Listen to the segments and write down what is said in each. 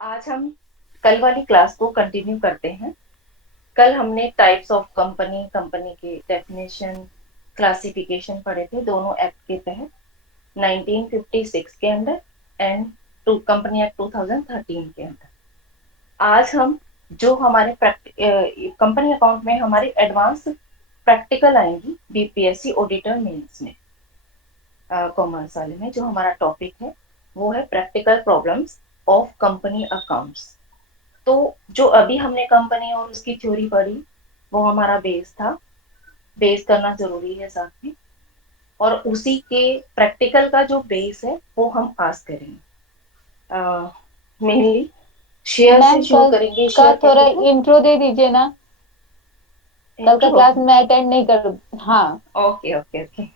आज हम कल वाली क्लास को कंटिन्यू करते हैं। कल हमने टाइप्स ऑफ कंपनी, कंपनी के डेफिनेशन, क्लासिफिकेशन पढ़े थे दोनों एक्ट के तहत, 1956 के अंदर एंड टू कंपनी एक्ट 2013 के अंदर। आज हम जो हमारे कंपनी अकाउंट में हमारे एडवांस प्रैक्टिकल आएंगी बीपीएससी ऑडिटर मेंस में, कॉमर्स वाले में जो हमारा टॉपिक है वो है practical problems of company accounts. तो जो अभी हमने कंपनी और उसकी थ्योरी पढ़ी वो हमारा बेस था, बेस करना जरूरी है साथ में, और उसी के प्रैक्टिकल का जो बेस है वो हम आज करेंगे। मेनली शेयर से मैम शुरू कल करेंगे। का शेयर थोड़ा कैसे हो? इंट्रो दे दीजिए ना। कल का इंट्रो? क्लास मैं अटेंड नहीं कर। हाँ। Okay okay okay.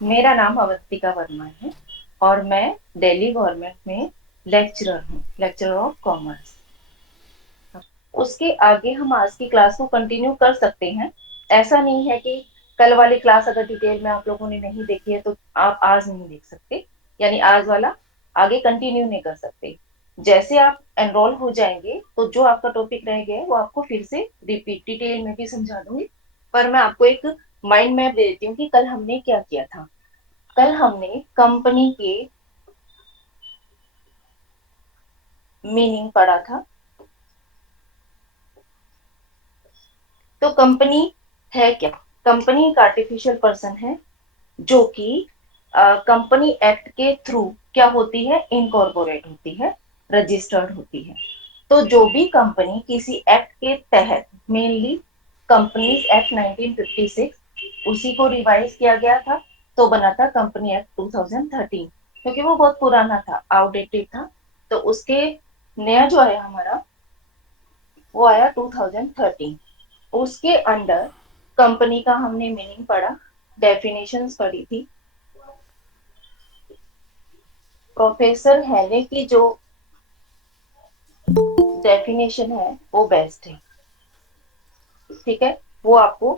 मेरा नाम अवंतिका वर्मा है और मैं दिल्ली गवर्नमेंट में लेक्चरर हूँ, लेक्चरर ऑफ कॉमर्स। उसके आगे हम आज की क्लास को कंटिन्यू कर सकते हैं। ऐसा नहीं है कि कल वाली क्लास अगर डिटेल में आप लोगों ने नहीं देखी है तो आप आज नहीं देख सकते, यानी आज वाला आगे कंटिन्यू नहीं कर सकते। जैसे आप एनरोल हो जाएंगे तो जो आपका टॉपिक रह गया है वो आपको फिर से रिपीट डिटेल में भी समझा दूंगी। पर मैं आपको एक माइंड मैप दे देती हूँ कि कल हमने क्या किया था। कल हमने कंपनी के मीनिंग पढ़ा था। तो कंपनी है क्या? कंपनी एक आर्टिफिशियल पर्सन है जो कि कंपनी एक्ट के थ्रू क्या होती है, इनकॉर्पोरेट होती है, रजिस्टर्ड होती है। तो जो भी कंपनी किसी एक्ट के तहत, मेनली कंपनीज एक्ट 1956, उसी को रिवाइज किया गया था तो बना था कंपनी एक्ट 2013, क्योंकि वो बहुत पुराना था, आउटडेटेड था। तो उसके नया जो आया हमारा वो आया 2013। उसके अंडर कंपनी का हमने मीनिंग पढ़ा, डेफिनेशंस पढ़ी थी। प्रोफेसर हैने की जो डेफिनेशन है वो बेस्ट है, ठीक है। वो आपको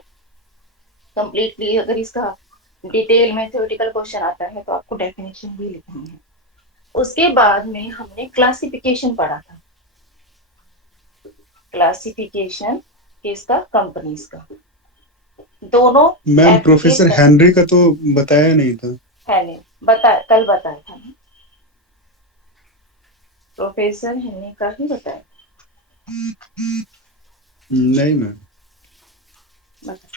कंप्लीटली, अगर इसका डिटेल में थ्योरेटिकल क्वेश्चन आता है तो आपको डेफिनेशन भी लिखनी है। उसके बाद में हमने क्लासिफिकेशन पढ़ा था। क्लासिफिकेशन किसका? कंपनीज का। दोनों मैम एक्ट के प्रोफेसर तहत हेनरी का तो बताया नहीं था। हैने बताया, कल बताया था ना, प्रोफेसर हैने का ही बताया। नहीं मैम। बताया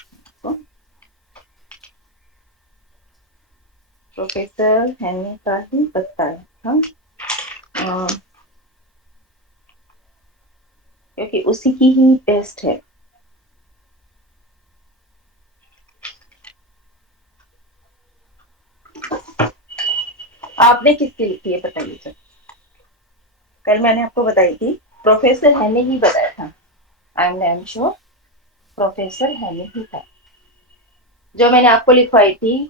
प्रोफेसर हैने का ही बताया था, क्योंकि उसी की ही बेस्ट है। आपने किसकी लिखी है बताइए सर? कल मैंने आपको बताई थी, प्रोफेसर हैने ही बताया था। आई एम श्योर प्रोफेसर हैने ही था। जो मैंने आपको लिखवाई थी,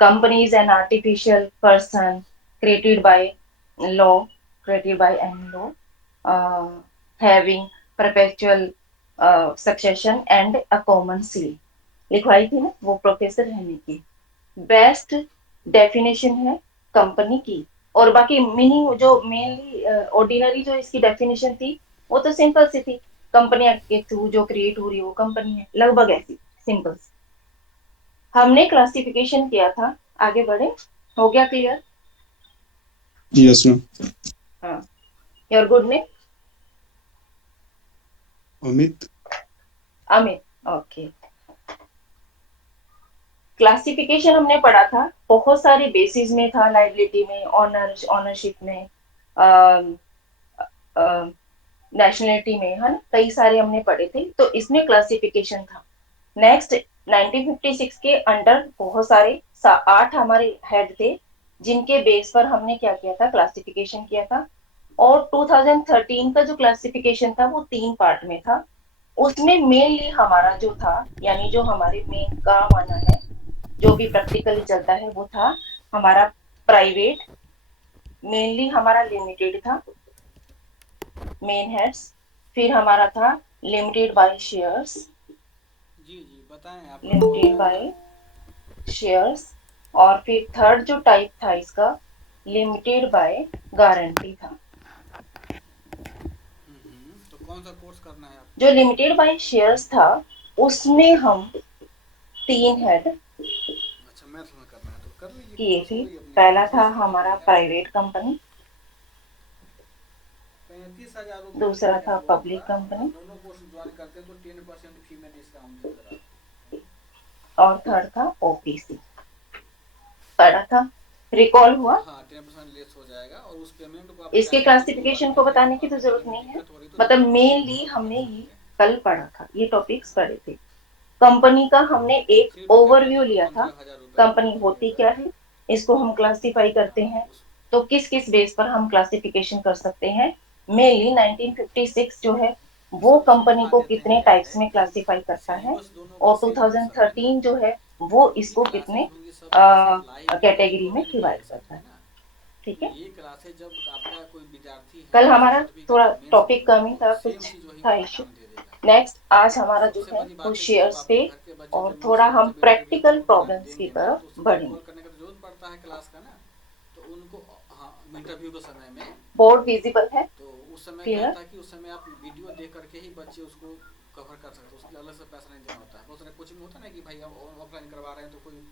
company is an artificial person created by law, created by any law, uh, having perpetual succession and a common seal, लिखवाई थी ना, वो प्रोफेसर रहने की बेस्ट डेफिनेशन है कंपनी की। और बाकी मीनिंग जो मेनली ऑर्डिनरी जो इसकी डेफिनेशन थी वो तो सिंपल सी थी, कंपनी के थ्रू जो क्रिएट हो रही है वो कंपनी है, लगभग ऐसी सिंपल। हमने क्लासिफिकेशन किया था। आगे बढ़े, हो गया क्लियर? Yes ma'am. हाँ, your good name? Amit. Amit, okay. Classification हमने पढ़ा था, बहुत सारे बेसिस में था, लाइबिलिटी में, ऑनरशिप में, नेशनलिटी में, है ना, कई सारे हमने पढ़े थे, तो इसमें क्लासिफिकेशन था। नेक्स्ट 1956 के अंडर बहुत सारे 8 हमारे हेड थे जिनके बेस पर हमने क्या किया था, क्लासिफिकेशन किया था। और 2013 का जो क्लासिफिकेशन था वो 3 पार्ट में था। उसमें मेनली हमारा जो था, यानी जो हमारे मेन काम आना है, जो भी प्रैक्टिकली चलता है वो था हमारा प्राइवेट, मेनली हमारा लिमिटेड था, मेन हेड्स। फिर हमारा था लिमिटेड बाय शेयर्स, जी जी बताएं, आपका कॉल लिमिटेड आ रहा बाय है। शेयर्स। और फिर थर्ड जो टाइप था इसका, लिमिटेड बाय गारंटी था। कौन सा कोर्स करना है आपको? जो लिमिटेड बाय शेयर्स था उसमें हम 3 हेड अच्छा, मैथ्स में करना है तो कर लीजिए, किए कोर्स थे। कोई अपने पहला था ग्रेजुएशन तक हमारा ही है। प्राइवेट कंपनी, 35,000 रुपये दूसरा फी है था हम लोगों पब्लिक का। कंपनी, दोनों कोर्स ज्वाइन करते हैं तो 10% फी में डिस्काउंट देकर आप। और थर्ड था ओपीसी। पढ़ा था, रिकॉल हुआ। हाँ, 10% लेस हो जाएगा और उस पेमेंट को आप इसके चाहे तो 2 बार क्लासिफिकेशन को में भी, बताने की आपको तो अगर जरूरत पेमेंट में नहीं है, दिक्कत हो रही तो मतलब 2 बार में भी मेनली आप हमने कर ये सकते हैं। कल पढ़ा था, ये टॉपिक्स पढ़े थे। कंपनी का हमने एक 3 रुपये का ओवरव्यू लगभग लिया था, 15,000 रुपये कंपनी लगभग होती लगेगा। क्या है, इसको हम क्लासिफाई करते हाँ, हैं, उस तो किस किस बेस पर हम क्लासिफिकेशन कर सकते हैं। मेनली 1956 जो है वो सब कंपनी समझा को देते कितने हैं। क्या टाइप्स है में कि क्लासिफाई करता है, सिलेबस दोनों का और सेम है सब, है ना। 2013 जो है वो जितनी भी इसको कितने क्लासेज होंगी सब एक साथ लाइव भी है, कैटेगरी में रिकॉर्डेड भी डिवाइड है सब, करता है है। ना। ठीक तो है, ये क्लासेज जब आपका कोई विद्यार्थी है कल जैसे हमारा सर्टिफिकेट थोड़ा या मेंस टॉपिक देंगे कम ही तो था, सेम कुछ चीज़ वही था वाला इशू। काम दे देगा। नेक्स्ट आज हमारा जो सबसे है बड़ी वो बात है कि जब शेयर्स पे, आपके घर के बच्चे और जब मेंस थोड़ा या हम जब इंटरव्यू प्रैक्टिकल प्रॉब्लम्स की देंगे ना तो तरफ उसमें बढ़ेंगे। रिकॉल करने का तो जरूरत पड़ता है क्लास का ना। तो उनको, हाँ, इंटरव्यू के समय में बोर्ड विजिबल है, तो उस समय क्या क्लियर। था कि उस समय आप वीडियो देख करके ही बच्चे उसको कवर कर सकते हो, उसके लिए अलग से पैसा नहीं देना होता है। बहुत सारे कोचिंग में होता है ना कि भाई हम ऑफलाइन करवा रहे हैं तो कोई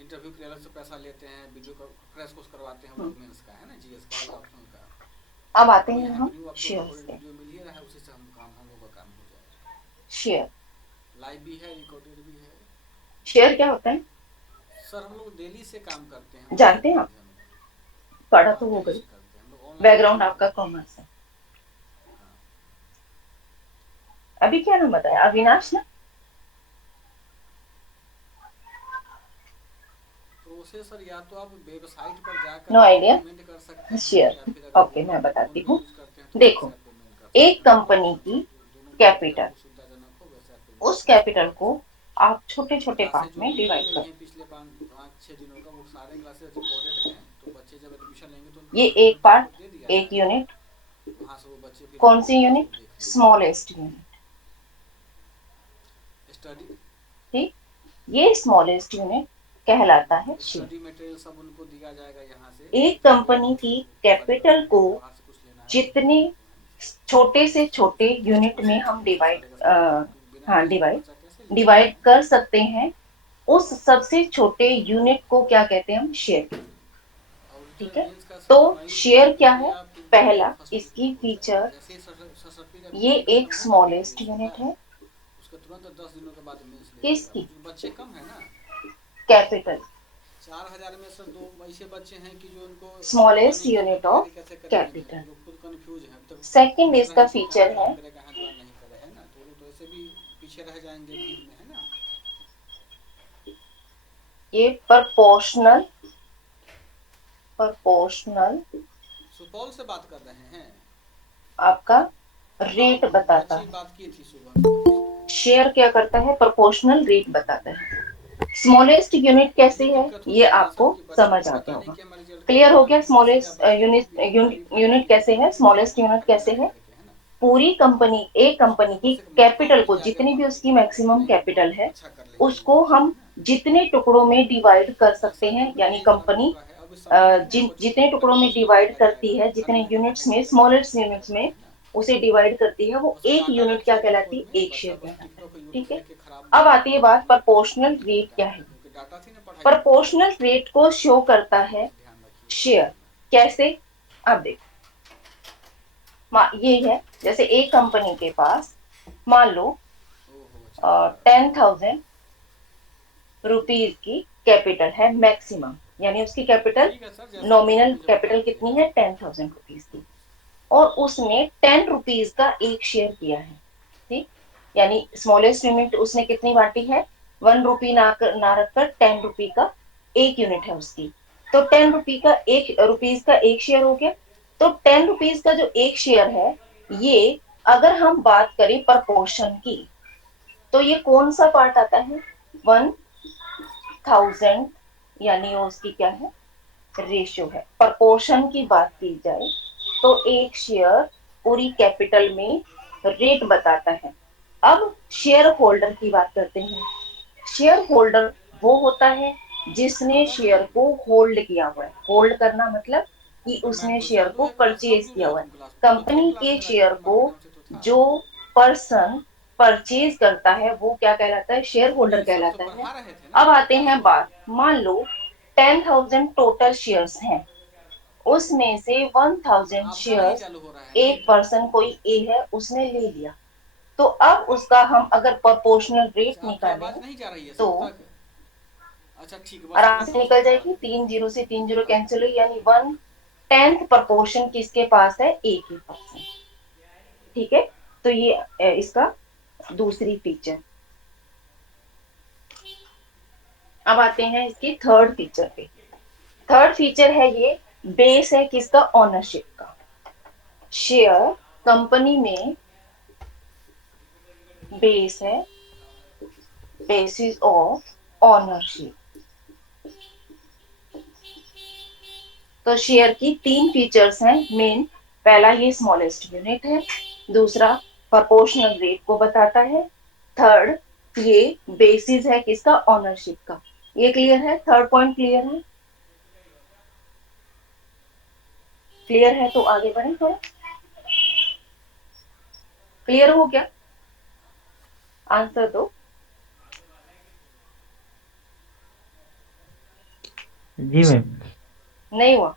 इंटरव्यू के लिए अलग से पैसा लेते हैं, वीडियो का क्रैश कोर्स करवाते हैं, वो लोग मेंस का, है ना, जीएस का अलग ऑप्शनल का। अब आते अब हैं यहाँ हम पे न्यू आपको शेयर्स रिकॉर्डेड पे। वीडियो मिल ही रहा है, उसी से हम लोग का काम हो जाएगा। शेयर, लाइव भी है, रिकॉर्डेड भी है। शेयर क्या होता है सर हम लोग डेली से काम करते हैं, हमको जानते बहुत हैं आप? नॉलेज है हम लोग। पढ़ा हाँ, तो हो डेली गई, से करते हैं हम लोग, ऑनलाइन भी बैकग्राउंड करते आपका हैं। कॉमर्स है। हाँ, अभी क्या नाम बताया, अविनाश ना? प्रोसेसर या तो आप वेबसाइट पर जा नो करके आइडिया। पेमेंट कर सकते हैं, या शेयर, फिर अगर ओके मैं फ़ोन बताती पे हूँ। यूज़ करते हैं तो वहाँ से देखो, आप पेमेंट कर सकते एक हैं। दोनों कंपनी ऑप्शन की है, दोनों में जो भी कैपिटल, आपको सुविधाजनक हो वैसे आप पेमेंट उस कर कैपिटल सकते को हैं। आप छोटे छोटे क्लासेज पार्ट जो में वीडियो डिवाइड गई कर, हैं पिछले 5-6 दिनों का, वो सारे क्लासेज रिकॉर्डेड हैं, तो बच्चे जब एडमिशन लेंगे तो उनको ये एक सर्टिफिकेट पार्ट, उसको दे दिया एक जाएगा। यूनिट। वहाँ से वो बच्चे फिर कौन अपने सी क्लास को यूनिट? देख लेंगे। Smallest unit. स्टडी ठीक, ये स्मॉलेस्ट यूनिट कहलाता है शेयर। स्टडी मटेरियल सब उनको दिया जाएगा यहाँ से, एक जब वो कंपनी की ज्वाइन कैपिटल करेंगे, को अगर बाहर से कुछ लेना है तो जितने छोटे से छोटे उसमें टेस्ट यूनिट में क्वेश्चन हम होंगे, डिवाइड, सारे का सारा पेपर, क्योंकि बिना हाँ टेस्ट के डिवाइड बच्चा कैसे लिखेगा, डिवाइड है ना। कर सकते हैं, उस सबसे छोटे यूनिट को क्या कहते हैं हम, शेयर। और रिटर्न ठीक है, मेंस का तो सर वहीं शेयर क्या पे है? आप इंटरव्यू पहला, का फर्स्ट वीक में इसकी हो जाएगा, फीचर, जैसे ही सर्टिफिकेट ये कोचिंग एक खत्म होगा ना स्मॉलेस्ट ग्रेजुएशन का, यूनिट है। उसके तुरंत 10 दिनों के बाद मेंस ले लेगा, किसकी? क्योंकि बच्चे कम है ना। कैपिटल, 4,000 में सर दो ऐसे बच्चे हैं कि जो उनको पता स्मॉलेस्ट नहीं कि यूनिट तैयारी ऑफ कैसे करेंगे, कैपिटल। वो लोग खुद कंफ्यूज हैं, अब तक सेकंड ढूंढ रहे इसका हैं कि कहाँ फीचर है, ज्वाइन करें कहाँ ज्वाइन नहीं करें, है ना। तो वो लोग तो ऐसे भी पीछे रह जाएंगे भीड़ में, है ना। ये प्रोपोर्शनल, प्रोपोर्शनल सुपौल से बात कर रहे हैं। आपका रेट बताता अच्छी है। बात की थी सुबह। शेयर क्या करता है? प्रोपोर्शनल रेट बताता है। स्मॉलेस्ट यूनिट कैसे यही है दिक्कत ये होती है ना आपको सर कि बच्चों समझ को आ गया पता नहीं होगा। कि हमारा रिजल्ट कब क्लियर हो होगा, गया? तो इसीलिए स्मॉलेस्ट आप बच्चों को यूनिट, पहले यूनिट फाइल कैसे भेज है, देते हैं स्मॉलेस्ट कि यूनिट खड़े कैसे रह है? करके, है ना। पूरी कंपनी, एक कंपनी उसको की बस एक मौका कैपिटल को, होता है आगे जितनी भी बढ़ने उसकी के लिए कि मैक्सिमम नहीं हम कैपिटल है, अच्छा कर लेंगे ये उसको कोर्स, हम है ना। जितने टुकड़ों में डिवाइड कर सकते ऐसा हैं, नहीं है, यानी यही सारा कंपनी मौका है, अब इस समय कितने हैं बच्चों को जितने टुकड़ों में कोचिंग में डिवाइड भेजा करती जाएगा, है, घर जितने में यूनिट्स पढ़ाई में, करेगा नहीं स्मॉलेस्ट बच्चा घर यूनिट्स पर, में है ना। उसे डिवाइड करती है, वो बस एक डाटा यूनिट क्या रखिएगा कहलाती फोन है, में, एक बच्चा शेयर बस कहलाती टिकटॉक है। ठीक यूट्यूब है, देख के खराब अब आती है बात अपना प्रोपोर्शनल दिमाग रेट क्या लगाता है। है, क्योंकि डाटा थी ना पढ़ाई में काम प्रोपोर्शनल आएगा। रेट को शो करता है बस ध्यान रखिएगा शेयर। अपना। कैसे? अब देखो, ये है, जैसे एक कंपनी के पास मान लो ओहो, अच्छा लग रहा है। 10,000 रुपीज की कैपिटल है मैक्सिमम, यानी उसकी कैपिटल, ठीक है सर, जैसा भी है नॉमिनल मुझे बता कैपिटल कितनी दीजिएगा है, सब। 10,000 रुपीज की, और उसने 10 रुपीज का एक शेयर किया है। ठीक, यानी स्मॉलेस्ट यूनिट उसने कितनी बांटी है, 1 रुपी ना रखकर 10 रुपी का एक यूनिट है उसकी, तो 10 रुपीज का एक शेयर हो गया। तो 10 रुपीज का जो एक शेयर है, ये अगर हम बात करें प्रपोर्शन की, तो ये कौन सा पार्ट आता है, 1,000, यानी वो उसकी क्या है, रेशियो है। प्रपोर्शन की बात की जाए तो एक शेयर पूरी कैपिटल में रेट बताता है। अब शेयर होल्डर की बात करते हैं। शेयर होल्डर वो होता है जिसने शेयर को होल्ड किया हुआ है। होल्ड करना मतलब कि मैथ उसने तो शेयर चालू को है क्लास, कब परचेज जुड़े किया हो हुआ है। तुम क्लास में? 2-3 कंपनी क्लास के मेरा शेयर ज्वाइन को मांग रहे हैं हमसे तो जो पर्सन परचेज करता है वो क्या कहलाता है, शेयर होल्डर नहीं, सर तो कहलाता है। पढ़ा रहे थे ना, अब आते क्लास हैं में। बात, मान लो 10,000 टोटल शेयर्स हैं, उसमें से 1,000 आपका नहीं शेयर्स चालू हो रहा है एक नेट। पर्सन कोई ए है उसने ले लिया, तो अब उसका हम अगर प्रोपोर्शनल रेट अच्छा, आपकी निकालें आवाज़ नहीं जा रही है तो सर तक। अच्छा ठीक है, बस आराम इतना से समझ निकल में आ रहा जाएगी, था। 3 जीरो से 3 जीरो हाँ। कैंसिल हुई, यानी 1/10 प्रपोर्शन किसके पास है, ए के पास है। ठीक है, तो ये इसका दूसरी फीचर। अब आते हैं इसकी थर्ड फीचर पे। थर्ड फीचर है ये, बेस है किसका, ओनरशिप का। शेयर कंपनी में बेस है, बेसिस ऑफ ओनरशिप। तो शेयर की 3 फीचर्स हैं मेन। पहला ये स्मॉलेस्ट यूनिट है, दूसरा प्रोपोर्शनल रेट को बताता है, थर्ड ये बेसिस है किसका, ओनरशिप का। ये क्लियर है, थर्ड पॉइंट क्लियर है? क्लियर है तो आगे बढ़े थोड़ा। क्लियर हो गया? आंसर दो। जी मैम। नहीं हुआ?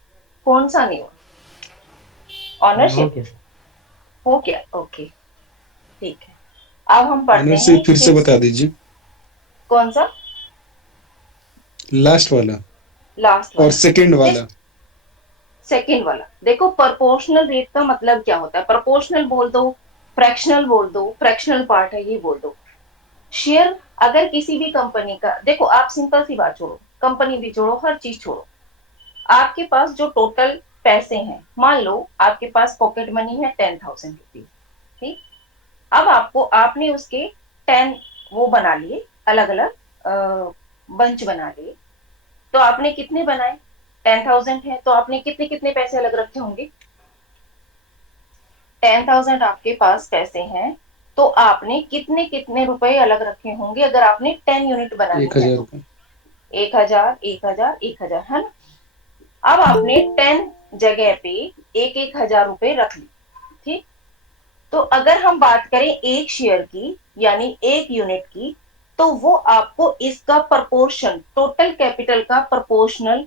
कौन सा नहीं हुआ? हो ऑनरशिप गया। हो गया, ओके ठीक है। अब हम पढ़ते हैं ऑनरशिप फिर से बता दीजिए, कौन सा, लास्ट वाला लास्ट और वाला। सेकंड देख, वाला। सेकंड वाला देखो, प्रोपोर्शनल रेट का मतलब क्या होता है, प्रोपोर्शनल बोल दो, फ्रैक्शनल बोल दो, फ्रैक्शनल पार्ट है ये बोल दो। शेयर अगर किसी भी कंपनी का, देखो आप सिंपल सी बात छोड़ो, कंपनी भी छोड़ो, हर चीज छोड़ो, आपके पास जो टोटल पैसे हैं, मान लो आपके पास पॉकेट मनी है 10,000 रुपीज, ठीक। अब आपको, आपने उसके 10 वो बना लिए, अलग अलग बंच बना लिए, तो आपने कितने बनाए, 10,000 है तो आपने कितने कितने पैसे अलग रखे होंगे, 10,000 आपके पास पैसे हैं तो आपने कितने कितने रुपए अलग रखे होंगे, अगर आपने 10 यूनिट बनानी एक है हजार तो। रुपये 1,000, 1,000, 1,000, है ना। अब आपने 10 जगह पे एक एक हजार रुपए रख ली, ठीक। तो अगर हम बात करें एक शेयर की, यानी एक यूनिट की, तो वो आपको इसका प्रपोर्शन, टोटल कैपिटल का प्रपोर्शनल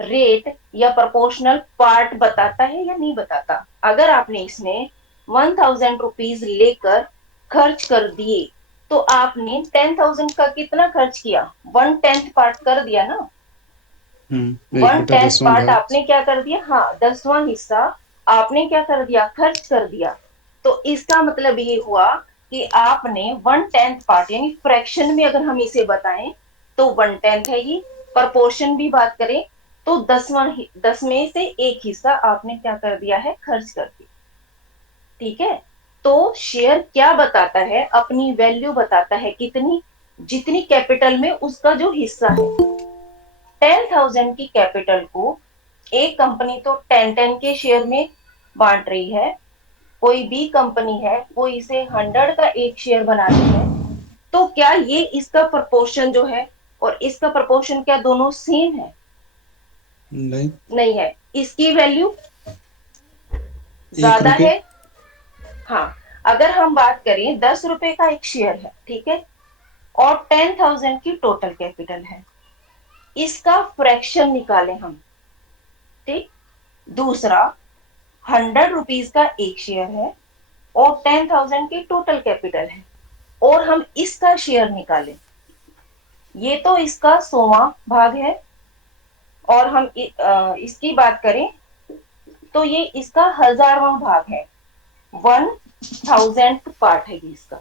रेट या प्रोपोर्शनल पार्ट बताता है या नहीं बताता। अगर आपने इसमें 1,000 रुपीज लेकर खर्च कर दिए तो आपने 10,000 का कितना खर्च किया, 1/10 पार्ट कर दिया ना। एक वन बटा टेंथ दसवां पार्ट भाग। आपने क्या कर दिया, हाँ 10वां हिस्सा आपने क्या कर दिया, खर्च कर दिया। तो इसका मतलब ये हुआ कि आपने 1/10 पार्ट, यानी फ्रैक्शन में अगर हम इसे बताएं तो 1/10 है ये। प्रपोर्शन भी बात करें तो 10 में से एक हिस्सा आपने क्या कर दिया है, खर्च कर दिया। ठीक है, तो शेयर क्या बताता है, अपनी वैल्यू बताता है कितनी, जितनी कैपिटल में उसका जो हिस्सा है। 10,000 की कैपिटल को एक कंपनी तो 10-10 के शेयर में बांट रही है, कोई बी कंपनी है वो इसे 100 का एक शेयर बना रही है, तो क्या ये इसका प्रपोर्शन जो है और इसका प्रपोर्शन क्या दोनों सेम है? नहीं, नहीं है, इसकी वैल्यू एक ज्यादा रुपये। है। हाँ, अगर हम बात करें 10 रुपए का एक शेयर है, ठीक है, और 10,000 की टोटल कैपिटल है, इसका फ्रैक्शन निकालें हम, ठीक। दूसरा, 100 रुपीज का एक शेयर है और 10,000 की टोटल कैपिटल है, और हम इसका शेयर निकालें, ये तो इसका 100वां भाग है, और हम इसकी बात करें तो ये इसका 1,000वां भाग है, 1,000th पार्ट है ये इसका।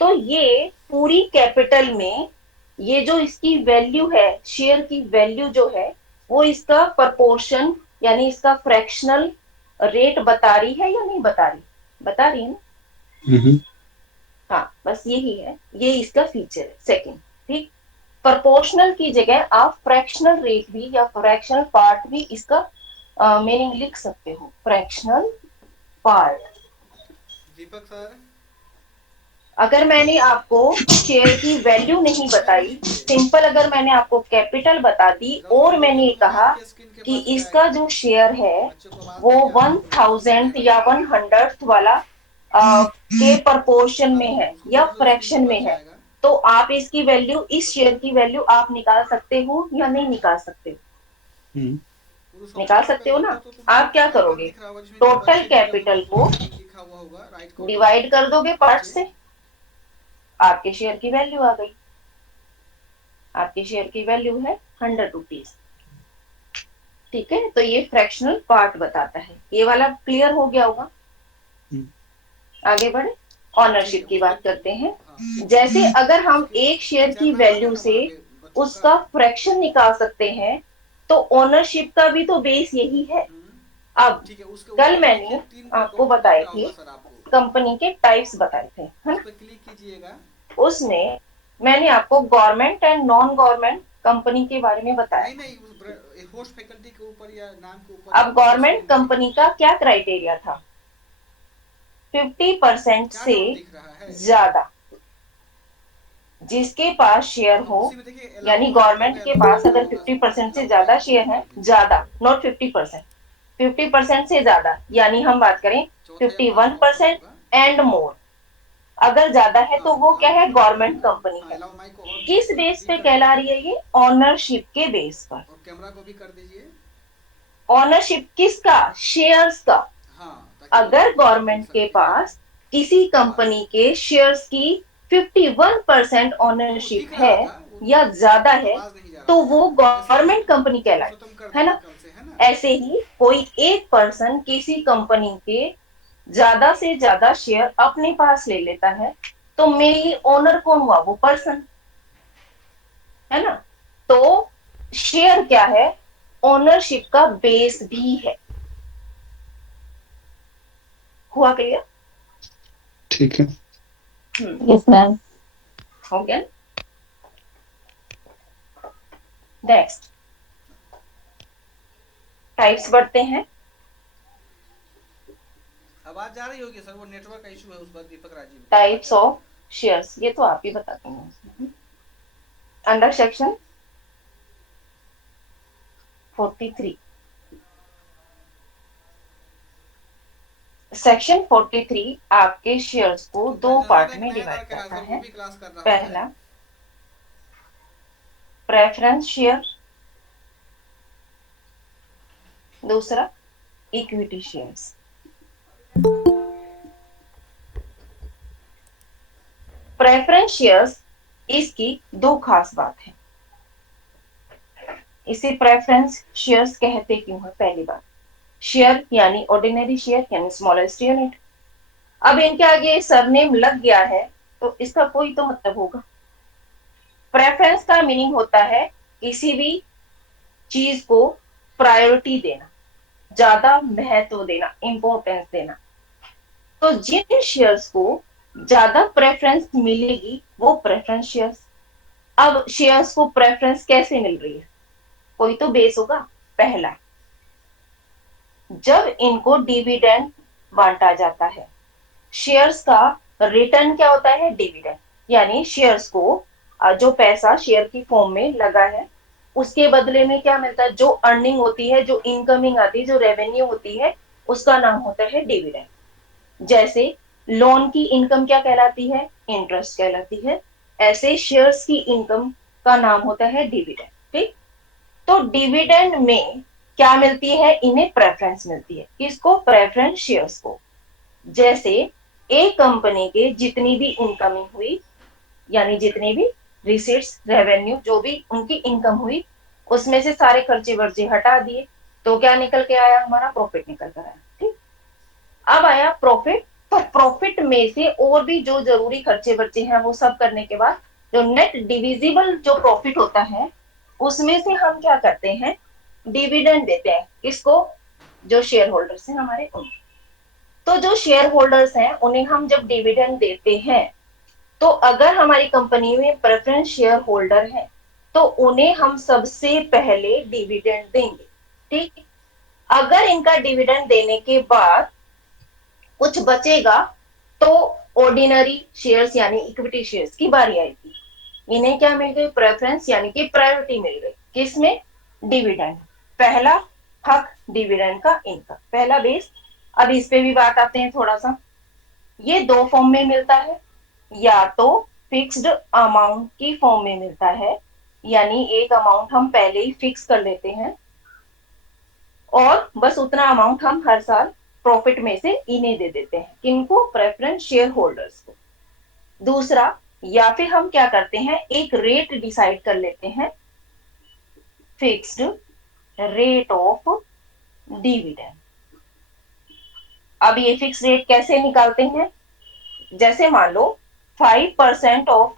तो ये पूरी कैपिटल में ये जो इसकी वैल्यू है, शेयर की वैल्यू जो है, वो इसका प्रपोर्शन यानी इसका फ्रैक्शनल रेट बता रही है या नहीं बता रही, बता रही है ना। हम्म, हाँ, बस यही है, ये इसका फीचर है सेकंड, ठीक। प्रोपोर्शनल की जगह आप फ्रैक्शनल रेट भी या फ्रैक्शनल पार्ट भी इसका मीनिंग लिख सकते हो, फ्रैक्शनल पार्ट। दीपक सर। अगर मैंने आपको शेयर की वैल्यू नहीं नहीं बताई, लिखिए। सिंपल अगर मैंने आपको कैपिटल बता दी रोशनी और मैंने बोलिए, कहा आपके स्क्रीन के कि पास ही इसका आएगा। जो शेयर है बच्चों को आवाज वो देंगे, आप वन लोग रोशनी थाउजेंड बोलिएगा। या 100th वाला के प्रपोर्शन में है उसको या बोल दो तो स्क्रीन फ्रैक्शन पर में आ है, जाएगा। तो आप इसकी वैल्यू, इस शेयर की वैल्यू आप निकाल सकते हो या नहीं निकाल सकते हो? हम्म, वो तो निकाल सॉफ्टवेयर पे सकते हो ना। तुमको आप क्या आइकन करोगे, दिख रहा होगा जिसमें कि टोटल बच्चे का जब कैपिटल को लिखा हुआ होगा, राइट कॉर्नर डिवाइड कर दोगे पार्ट नीचे। से, आपके शेयर की वैल्यू आ गई। आपके शेयर की वैल्यू है 100 रुपीज। ठीक है, तो ये फ्रैक्शनल पार्ट बताता है। ये वाला क्लियर हो गया होगा। हम्म, आगे बढ़े, ठीक ऑनरशिप है की उसके बात करते हैं। हाँ जैसे अगर हम उसके एक शेयर टीचर की नाम आ गया वैल्यू ना से वहाँ पे बच्चों का। उसका फ्रैक्शन निकाल सकते हैं, तो ओनरशिप का भी तो बेस यही है। अब ठीक है, उसके कल ऊपर देखिए मैंने 3 आपको डॉट दिख बताए रहा थे होगा सर आपको, कंपनी के टाइप्स बताए थे, है उस ना। पर क्लिक कीजिएगा। उसमें मैंने आपको government and non government company के बारे में बताया। नहीं नहीं, उस होस्ट फैकल्टी के ऊपर या नाम के ऊपर अब सर्च गवर्नमेंट फील्ड में कंपनी का क्या क्राइटेरिया था, 50% क्या से डॉट दिख रहा है। ज्यादा जिसके पास शेयर हाँ हो, उसी में देखिए यानी अलाउ है, गवर्नमेंट के अलाउ पास दिख रहा अगर होगा, 50% से अलाउ ज्यादा टाइप शेयर सेलेक्ट है, कर लीजिए। ज्यादा नॉट 50%, 50% से ज्यादा, यानी हम बात करें चौथा या 5वां ऑप्शन 51% होगा। एंड मोर, अगर ज्यादा है हाँ तो वो क्या अलाउ है, माइक को गवर्नमेंट कंपनी हाँ है। अलाउ माइक को और किस बेस बिग पे कर कहला दीजिए रही है ये, ऑनरशिप के बेस पर। और कैमरा को भी कर दीजिए। ऑनरशिप किसका, शेयर्स का। हाँ ताकि अगर बच्चे वीडियो देख गवर्नमेंट के सकते हैं। पास किसी अब आ गया कंपनी के शेयर्स की 51% वो ऑनरशिप दिख है रहा था, वो या ज्यादा है, आवाज नहीं जा रहा तो था वो यार, ऐसे गवर्नमेंट कंपनी कहलाए, पुरुषोत्तम कर है देंगे ना। कल से, है ना। ऐसे ही कोई एक पर्सन किसी कंपनी के ज्यादा से ज्यादा शेयर अपने पास ले लेता है, तो मेनली ओनर कौन हुआ, वो पर्सन, है ना। तो शेयर क्या है, ओनरशिप का बेस भी है। हुआ क्लियर? ठीक है। Yes ma'am. हो गया। नेक्स्ट टाइप्स बढ़ते हैं। आवाज जा रही होगी सर, वो नेटवर्क का इशू है उस पर, दीपक राजीव की आवाज टाइप्स जा रही ऑफ है। शेयर्स, ये तो आप ही बता देंगे। अंडर सेक्शन 43, सेक्शन 43 आपके शेयर्स को तो दो जनरल पार्ट एक में नया डिवाइड लड़का है करता सर, वो है। भी क्लास कर रहा है। पहला प्रेफरेंस शेयर, दूसरा इक्विटी शेयर्स। प्रेफरेंस शेयर्स, इसकी दो खास बात है। इसे प्रेफरेंस शेयर्स कहते क्यों है, पहली बात, शेयर यानी ऑर्डिनरी शेयर यानी स्मॉलेस्ट यूनिट। अब इनके आगे सरनेम लग गया है तो इसका कोई तो मतलब होगा। प्रेफरेंस का मीनिंग होता है किसी भी चीज को प्रायोरिटी देना, ज्यादा महत्व देना, इंपॉर्टेंस देना। तो जिन शेयर्स को ज्यादा प्रेफरेंस मिलेगी वो प्रेफरेंस शेयर्स। अब शेयर्स को प्रेफरेंस कैसे मिल रही है, कोई तो बेस होगा। पहला, जब इनको डिविडेंड बांटा जाता है, शेयर्स का रिटर्न क्या होता है, डिविडेंड। यानी शेयर्स को जो पैसा शेयर की फॉर्म में लगा है उसके बदले में क्या मिलता है, जो अर्निंग होती है, जो इनकमिंग आती है, जो रेवेन्यू होती है, उसका नाम होता है डिविडेंड। जैसे लोन की इनकम क्या कहलाती है, इंटरेस्ट कहलाती है। ऐसे शेयर्स की इनकम का नाम होता है डिविडेंड। ठीक, तो डिविडेंड में क्या मिलती है, इन्हें प्रेफरेंस मिलती है। किसको, प्रेफरेंस शेयर्स को। जैसे एक कंपनी के जितनी भी इनकमिंग हुई, यानी जितनी भी रिसीट्स, रेवेन्यू, जो भी उनकी इनकम हुई, उसमें से सारे खर्चे वर्चे हटा दिए, तो क्या निकल के आया, हमारा प्रॉफिट निकल कर आया। ठीक, अब आया प्रॉफिट, तो प्रॉफिट में से और भी जो जरूरी खर्चे बर्चे हैं वो सब करने के बाद जो नेट डिविजिबल जो प्रॉफिट होता है, उसमें से हम क्या करते हैं, डिविडेंड देते हैं। किसको, जो शेयर होल्डर्स हैं हमारे, उनको। तो जो शेयर होल्डर्स हैं उन्हें हम जब डिविडेंड देते हैं, तो अगर हमारी कंपनी में प्रेफरेंस शेयर होल्डर है तो उन्हें हम सबसे पहले डिविडेंड देंगे। ठीक, अगर इनका डिविडेंड देने के बाद कुछ बचेगा तो ऑर्डिनरी शेयर्स यानी इक्विटी शेयर्स की बारी आएगी। इन्हें क्या मिल गई, प्रेफरेंस यानी कि प्रायोरिटी मिल गई। किसमें, डिविडेंड। पहला हक डिविडेंड का, इनका पहला बेस। अब इस पे भी बात आते हैं थोड़ा सा। ये दो फॉर्म में मिलता है, या तो फिक्स्ड अमाउंट की फॉर्म में मिलता है, यानी एक अमाउंट हम पहले ही फिक्स कर लेते हैं और बस उतना अमाउंट हम हर साल प्रॉफिट में से इन्हें दे देते हैं, किनको, प्रेफरेंस शेयर होल्डर्स को। दूसरा, या फिर हम क्या करते हैं, एक रेट डिसाइड कर लेते हैं, फिक्स्ड रेट ऑफ डिविडेंड। अब ये फिक्स रेट कैसे निकालते हैं, जैसे मान लो 5% of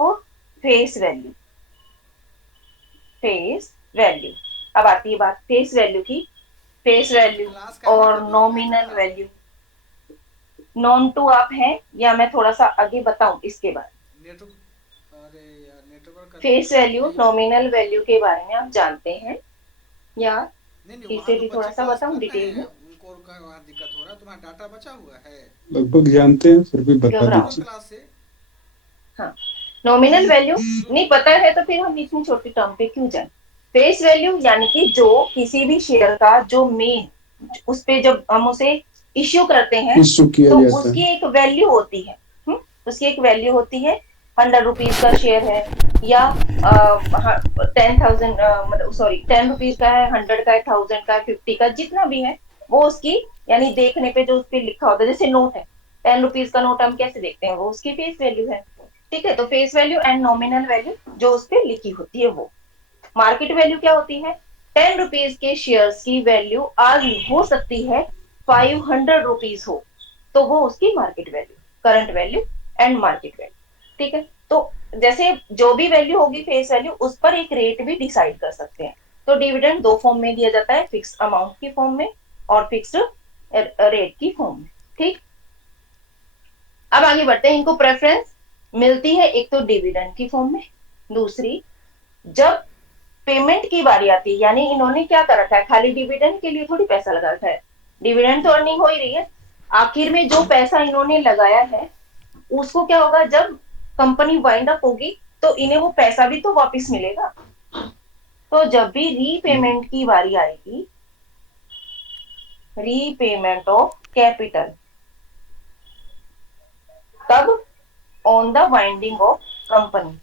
face value. Face value, अब आती है बात फेस वैल्यू की। फेस वैल्यू क्लास का और मतलब नॉमिनल वैल्यू, नॉन टू आप हैं या मैं थोड़ा सा आगे बताऊं इसके बारे में। नेटवर्क, अरे यार नेटवर्क का फेस दिक्कत वैल्यू, नहीं। नॉमिनल वैल्यू के बारे में आप जानते हैं या नहीं, वहाँ इसे जो भी थोड़ा बच्चे सा क्लास बताऊं कर रहे डिटेल हैं में। उनको और वहाँ दिक्कत हो रहा है, तुम्हारा डाटा बचा हुआ है? लगभग जानते हैं, फिर भी बता घबराओ। दीजिए। क्लास से हाँ, नॉमिनल वैल्यू शुरू नहीं तो पता करना है है। तो फिर हम इतनी छोटी टर्म पे क्यों जाए। फेस वैल्यू यानी कि जो किसी भी शेयर का जो मेन, उस पे जब हम उसे इश्यू करते हैं इश्यू किया तो जाता उसकी है। एक वैल्यू होती है। उसकी एक वैल्यू होती है, 100 रुपीज का शेयर है या 10,000, मतलब सॉरी 10 रुपीज का है, 100 का है, 1000 का है, 50 का, जितना भी है वो उसकी, यानी देखने पे जो उस पे लिखा होता है, जैसे नोट है, 10 रुपीज का नोट हम कैसे देखते हैं, वो उसकी फेस वैल्यू है। ठीक है, तो face value and nominal value जो उस पे लिखी होती है वो। मार्केट वैल्यू क्या होती है, 10 रुपीज के शेयर्स की वैल्यू आज हो सकती है 500 रुपीज हो, तो वो उसकी market value, current value and market value. ठीक है, तो जैसे जो भी वैल्यू होगी फेस वैल्यू, उस पर एक रेट भी डिसाइड कर सकते हैं। तो डिविडेंड दो फॉर्म में दिया जाता है, फिक्स अमाउंट की फॉर्म में और फिक्स्ड रेट की फॉर्म में। ठीक, अब आगे बढ़ते हैं। इनको प्रेफरेंस मिलती है एक तो डिविडेंड की फॉर्म में, दूसरी जब पेमेंट की बारी आती है, यानी इन्होंने क्या कर रखा है, खाली डिविडेंड के लिए थोड़ी पैसा लगा रखा है, डिविडेंड तो अर्निंग हो ही रही है, आखिर में जो पैसा इन्होंने लगाया है उसको क्या होगा, जब कंपनी वाइंड अप होगी तो इन्हें वो पैसा भी तो वापस मिलेगा। तो जब भी रीपेमेंट की बारी आएगी, रीपेमेंट ऑफ कैपिटल, तब on the winding of company,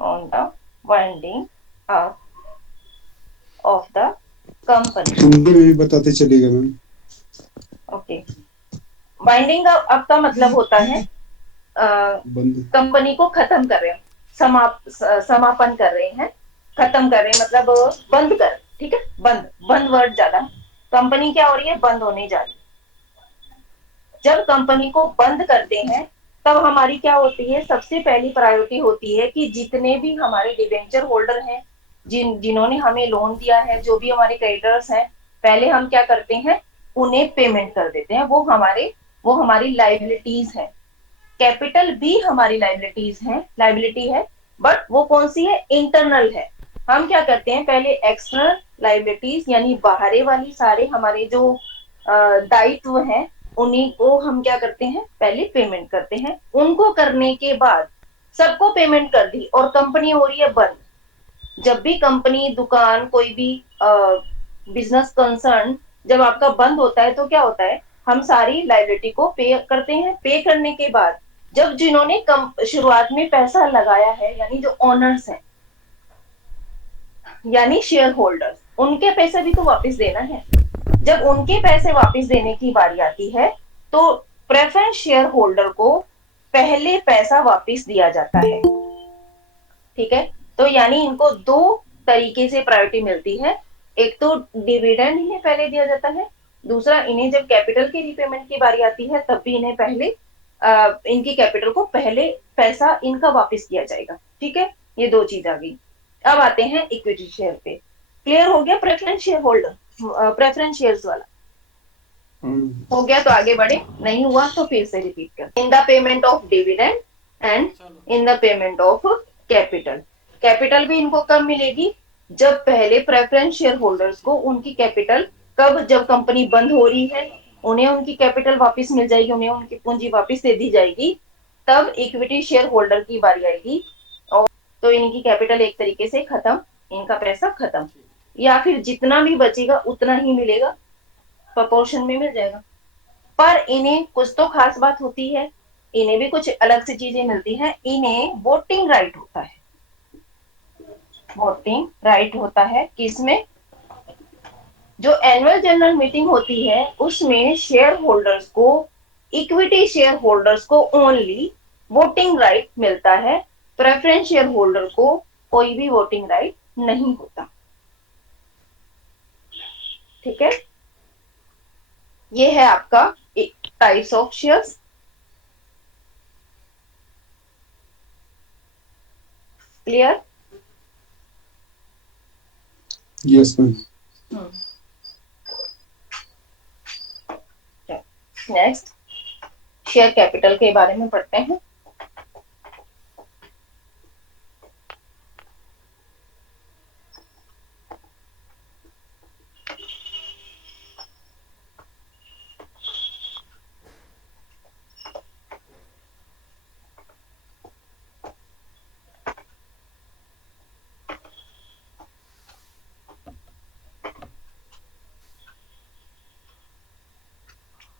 on the winding up of the company. Hindi में भी बताते चलिएगा मैम। ओके, वाइंडिंग अप का मतलब होता है बंद। कंपनी को खत्म कर रहे हैं, समापन कर रहे हैं, खत्म कर रहे हैं मतलब बंद कर, ठीक है, बंद, बंद वर्ड ज्यादा, कंपनी क्या हो रही है, बंद होने जा रही है। जब कंपनी को बंद करते हैं तब हमारी क्या होती है, सबसे पहली प्रायोरिटी होती है कि जितने भी हमारे डिबेंचर होल्डर हैं, जिन्होंने हमें लोन दिया है, जो भी हमारे क्रेडिटर्स हैं, पहले हम क्या करते हैं, उन्हें पेमेंट कर देते हैं। वो हमारी लाइबिलिटीज है। कैपिटल भी हमारी लाइबिलिटी है, बट वो कौन सी है, इंटरनल है। हम क्या करते हैं, पहले एक्सटर्नल लाइबिलिटीज यानी बाहरी वाली सारे हमारे जो दायित्व हैं, उन्हीं को हम क्या करते हैं, पहले पेमेंट करते हैं। उनको करने के बाद सबको पेमेंट कर दी और कंपनी हो रही है बंद। जब भी कंपनी, दुकान, कोई भी बिजनेस कंसर्न जब आपका बंद होता है तो क्या होता है, हम सारी लाइबिलिटी को पे करते हैं। पे करने के बाद जब जिन्होंने शुरुआत में पैसा लगाया है, यानी जो ओनर्स हैं, यानी शेयर होल्डर्स, उनके पैसे भी तो वापस देना है। जब उनके पैसे वापस देने की बारी आती है तो प्रेफरेंस शेयर होल्डर को पहले पैसा वापस दिया जाता है। ठीक है, तो यानी इनको दो तरीके से प्रायोरिटी मिलती है, एक तो डिविडेंड इन्हें पहले दिया जाता है, दूसरा इन्हें जब कैपिटल की रीपेमेंट की बारी आती है तब भी इन्हें पहले इनकी कैपिटल को पहले पैसा इनका वापस किया जाएगा। ठीक है, ये दो चीज आ गई। अब आते हैं इक्विटी शेयर पे। क्लियर हो गया preference share holder, preference shares वाला हो गया तो आगे बढ़े, नहीं हुआ तो फिर से रिपीट कर। In the payment of dividend and चलो in the payment of capital. Capital भी इनको कब मिलेगी, जब पहले प्रेफरेंस शेयर होल्डर्स को उनकी कैपिटल, कब, जब कंपनी बंद हो रही है, उन्हें उनकी कैपिटल वापस मिल जाएगी, उन्हें उनकी पूंजी वापस दे दी जाएगी, तब इक्विटी शेयर होल्डर की बारी आएगी और तो इनकी कैपिटल एक तरीके से खत्म, इनका पैसा खत्म, या फिर जितना भी बचेगा उतना ही मिलेगा, प्रोपोर्शन में मिल जाएगा। पर इन्हें कुछ तो खास बात होती है, इन्हें भी कुछ अलग सी चीजें मिलती हैं। इन्हें वोटिंग राइट होता है। वोटिंग राइट होता है किसमें? जो एनुअल जनरल मीटिंग होती है उसमें शेयर होल्डर्स को, इक्विटी शेयर होल्डर्स को ओनली वोटिंग राइट मिलता है। प्रेफरेंस शेयर होल्डर को कोई भी वोटिंग राइट नहीं होता। ठीक है, ये है आपका types of shares. Clear? Yes ma'am. Next share capital के बारे में पढ़ते हैं।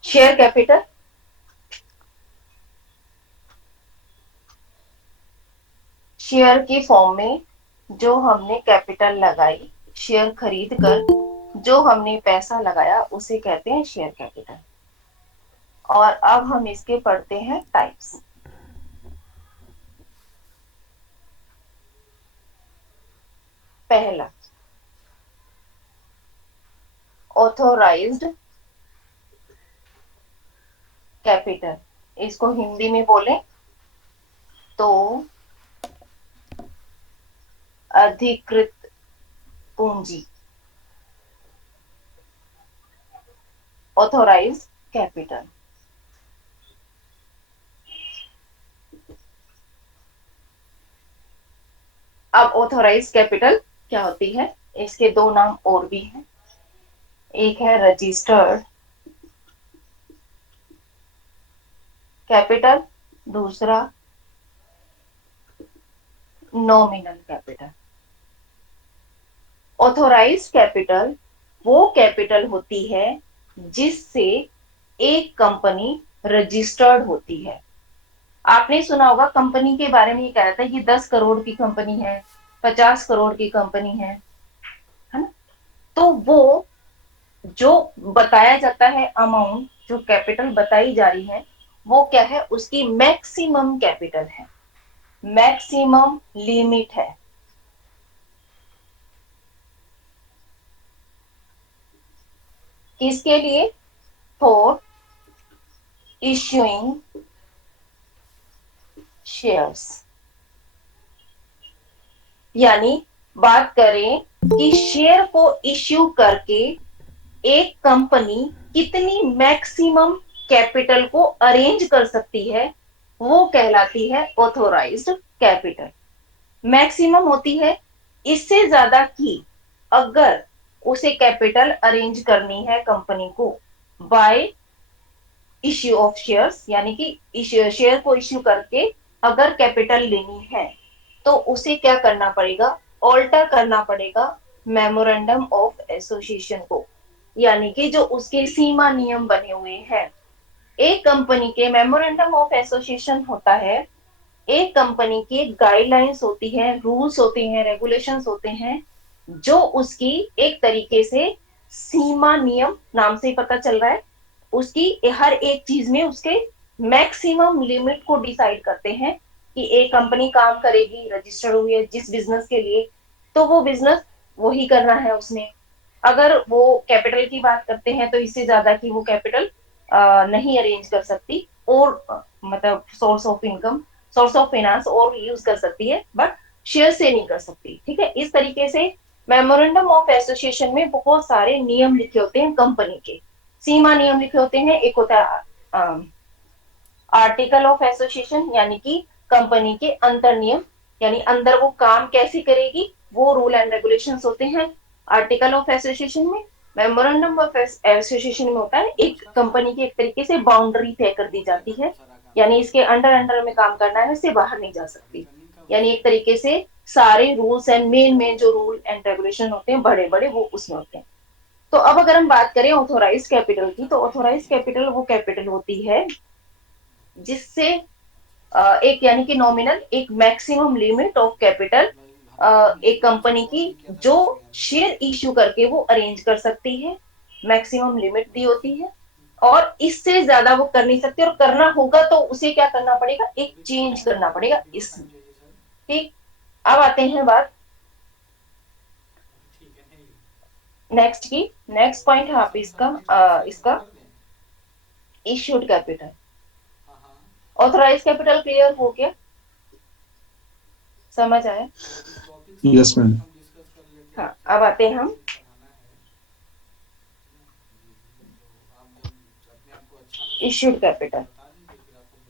शेयर कैपिटल शेयर की फॉर्म में जो हमने कैपिटल लगाई, शेयर खरीद कर जो हमने पैसा लगाया उसे कहते हैं शेयर कैपिटल। और अब हम इसके पढ़ते हैं टाइप्स। पहला, ऑथोराइज्ड कैपिटल। इसको हिंदी में बोले तो अधिकृत पूंजी, ऑथोराइज्ड कैपिटल। अब ऑथोराइज्ड कैपिटल क्या होती है? इसके दो नाम और भी हैं। एक है रजिस्टर्ड कैपिटल, दूसरा नॉमिनल कैपिटल। ऑथोराइज्ड कैपिटल वो कैपिटल होती है जिससे एक कंपनी रजिस्टर्ड होती है। आपने सुना होगा कंपनी के बारे में, ये कह रहा था ये 10 करोड़ की कंपनी है, 50 करोड़ की कंपनी है ना? तो वो जो बताया जाता है अमाउंट, जो कैपिटल बताई जा रही है वो क्या है? उसकी मैक्सिमम कैपिटल है, मैक्सिमम लिमिट है। किसके लिए? For issuing shares. यानी बात करें कि शेयर को इश्यू करके एक कंपनी कितनी मैक्सिमम कैपिटल को अरेंज कर सकती है, वो कहलाती है ऑथोराइज्ड कैपिटल। मैक्सिमम होती है, इससे ज्यादा की अगर उसे कैपिटल अरेंज करनी है कंपनी को बाय इश्यू ऑफ शेयर्स, यानी कि शेयर को इश्यू करके अगर कैपिटल लेनी है तो उसे क्या करना पड़ेगा? ऑल्टर करना पड़ेगा मेमोरेंडम ऑफ एसोसिएशन को, यानी कि जो उसके सीमा नियम बने हुए हैं। एक कंपनी के मेमोरेंडम ऑफ एसोसिएशन होता है, एक कंपनी की गाइडलाइंस होती है, रूल्स होते हैं, रेगुलेशंस होते हैं, जो उसकी एक तरीके से सीमा नियम, नाम से ही पता चल रहा है, उसकी हर एक चीज में उसके मैक्सिमम लिमिट को डिसाइड करते हैं कि एक कंपनी काम करेगी, रजिस्टर्ड हुई है जिस बिजनेस के लिए, तो वो बिजनेस वही करना है उसने। अगर वो कैपिटल की बात करते हैं तो इससे ज्यादा की वो कैपिटल नहीं अरेंज कर सकती, और मतलब source of income, source of finance और यूज कर सकती है, बट शेयर से नहीं कर सकती। ठीक है, इस तरीके से मेमोरेंडम ऑफ एसोसिएशन में बहुत सारे नियम लिखे होते हैं, कंपनी के सीमा नियम लिखे होते हैं। एक होता है आर्टिकल ऑफ एसोसिएशन, यानी कि कंपनी के अंतर नियम, यानी अंदर वो काम कैसे करेगी, वो रूल एंड रेगुलेशंस होते हैं आर्टिकल ऑफ एसोसिएशन में। मेमोरेंडम ऑफ एसोसिएशन में होता है एक कंपनी की एक तरीके से बाउंड्री तय कर दी जाती है, यानी इसके अंडर अंडर में काम करना है, इससे बाहर नहीं जा सकती। यानी एक तरीके से सारे रूल्स एंड मेन जो रूल एंड रेगुलेशन होते हैं बड़े बड़े, वो उसमें होते हैं। तो अब अगर हम बात करें ऑथोराइज कैपिटल की, तो ऑथोराइज कैपिटल वो कैपिटल होती है जिससे एक यानी कि नॉमिनल एक मैक्सिमम लिमिट ऑफ कैपिटल एक कंपनी की जो शेयर इश्यू करके वो अरेंज कर सकती है, मैक्सिमम लिमिट दी होती है, और इससे ज्यादा वो कर नहीं सकती, और करना होगा तो उसे क्या करना पड़ेगा, एक चेंज करना पड़ेगा इसमें। ठीक, अब आते हैं बात नेक्स्ट की। नेक्स्ट पॉइंट है आप इसका issued capital. Authorize capital clear हो गया, समझ आया? Yes, ma'am. हाँ, अब आते हैं हम इश्यूड कैपिटल।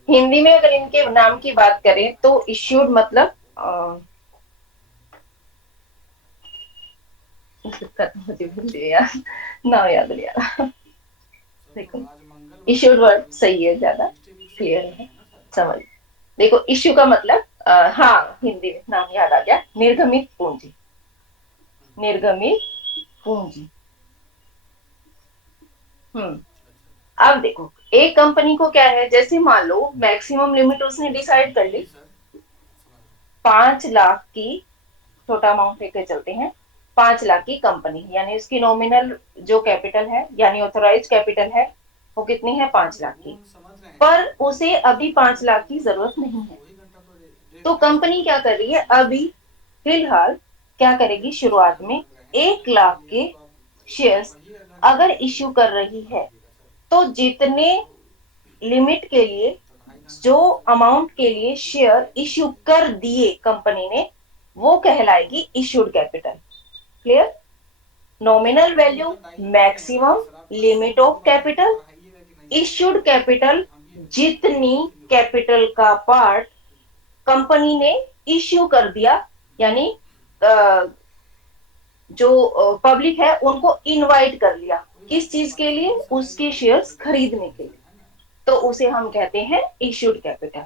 हिंदी में अगर इनके नाम की बात करें तो इश्यूड मतलब मुझे भूल गया यार, नाम याद नहीं आ रहा। देखो, इश्यूड वर्ड सही है, ज्यादा क्लियर है, समझ। देखो, इश्यू का मतलब हाँ, हिंदी में नाम याद आ गया, निर्गमित पूंजी। निर्गमित पूंजी। अब देखो, एक कंपनी को क्या है, जैसे मान लो मैक्सिमम लिमिट उसने डिसाइड कर ली 5 लाख की, छोटा अमाउंट लेके चलते हैं, 5 लाख की कंपनी, यानी उसकी नॉमिनल जो कैपिटल है यानी ऑथोराइज कैपिटल है वो कितनी है, 5 लाख की, पर उसे अभी 5 लाख की जरूरत नहीं है। तो कंपनी क्या कर रही है, अभी फिलहाल क्या करेगी, शुरुआत में 1 लाख के शेयर्स अगर इश्यू कर रही है, तो जितने लिमिट के लिए, जो अमाउंट के लिए शेयर इश्यू कर दिए कंपनी ने, वो कहलाएगी issued capital. Clear? Nominal value, maximum limit of capital, issued capital, जितनी कैपिटल का पार्ट कंपनी ने इश्यू कर दिया, यानी जो पब्लिक है उनको इनवाइट कर लिया, किस चीज के लिए, उसके शेयर्स खरीदने के लिए, तो उसे हम कहते हैं इश्यूड कैपिटल।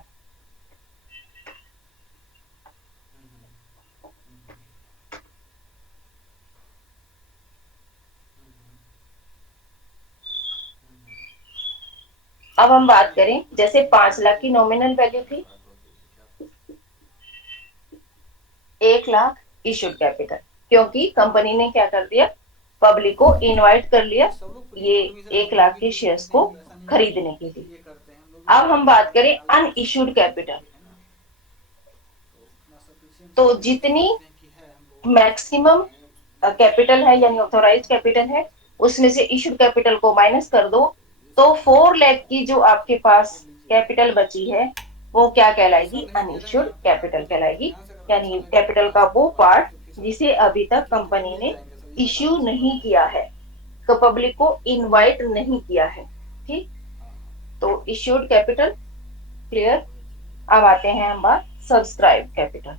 अब हम बात करें, जैसे 5 लाख की नॉमिनल वैल्यू थी, 1 लाख इश्यूड कैपिटल, क्योंकि कंपनी ने क्या कर दिया, पब्लिक को इनवाइट कर लिया ये 1 लाख के शेयर्स को खरीदने के लिए। अब हम बात करें अनइश्यूड कैपिटल, तो जितनी मैक्सिमम कैपिटल है यानी ऑथोराइज कैपिटल है, उसमें से इश्यूड कैपिटल को माइनस कर दो, तो 4 लाख की जो आपके पास कैपिटल बची है वो क्या कहलाएगी, अनइश्यूड कैपिटल कहलाएगी, यानी कैपिटल का वो पार्ट जिसे अभी तक कंपनी ने इश्यू नहीं किया है, तो पब्लिक को इनवाइट नहीं किया है। ठीक, तो इश्यूड कैपिटल क्लियर। अब आते हैं हम बात सब्सक्राइब कैपिटल।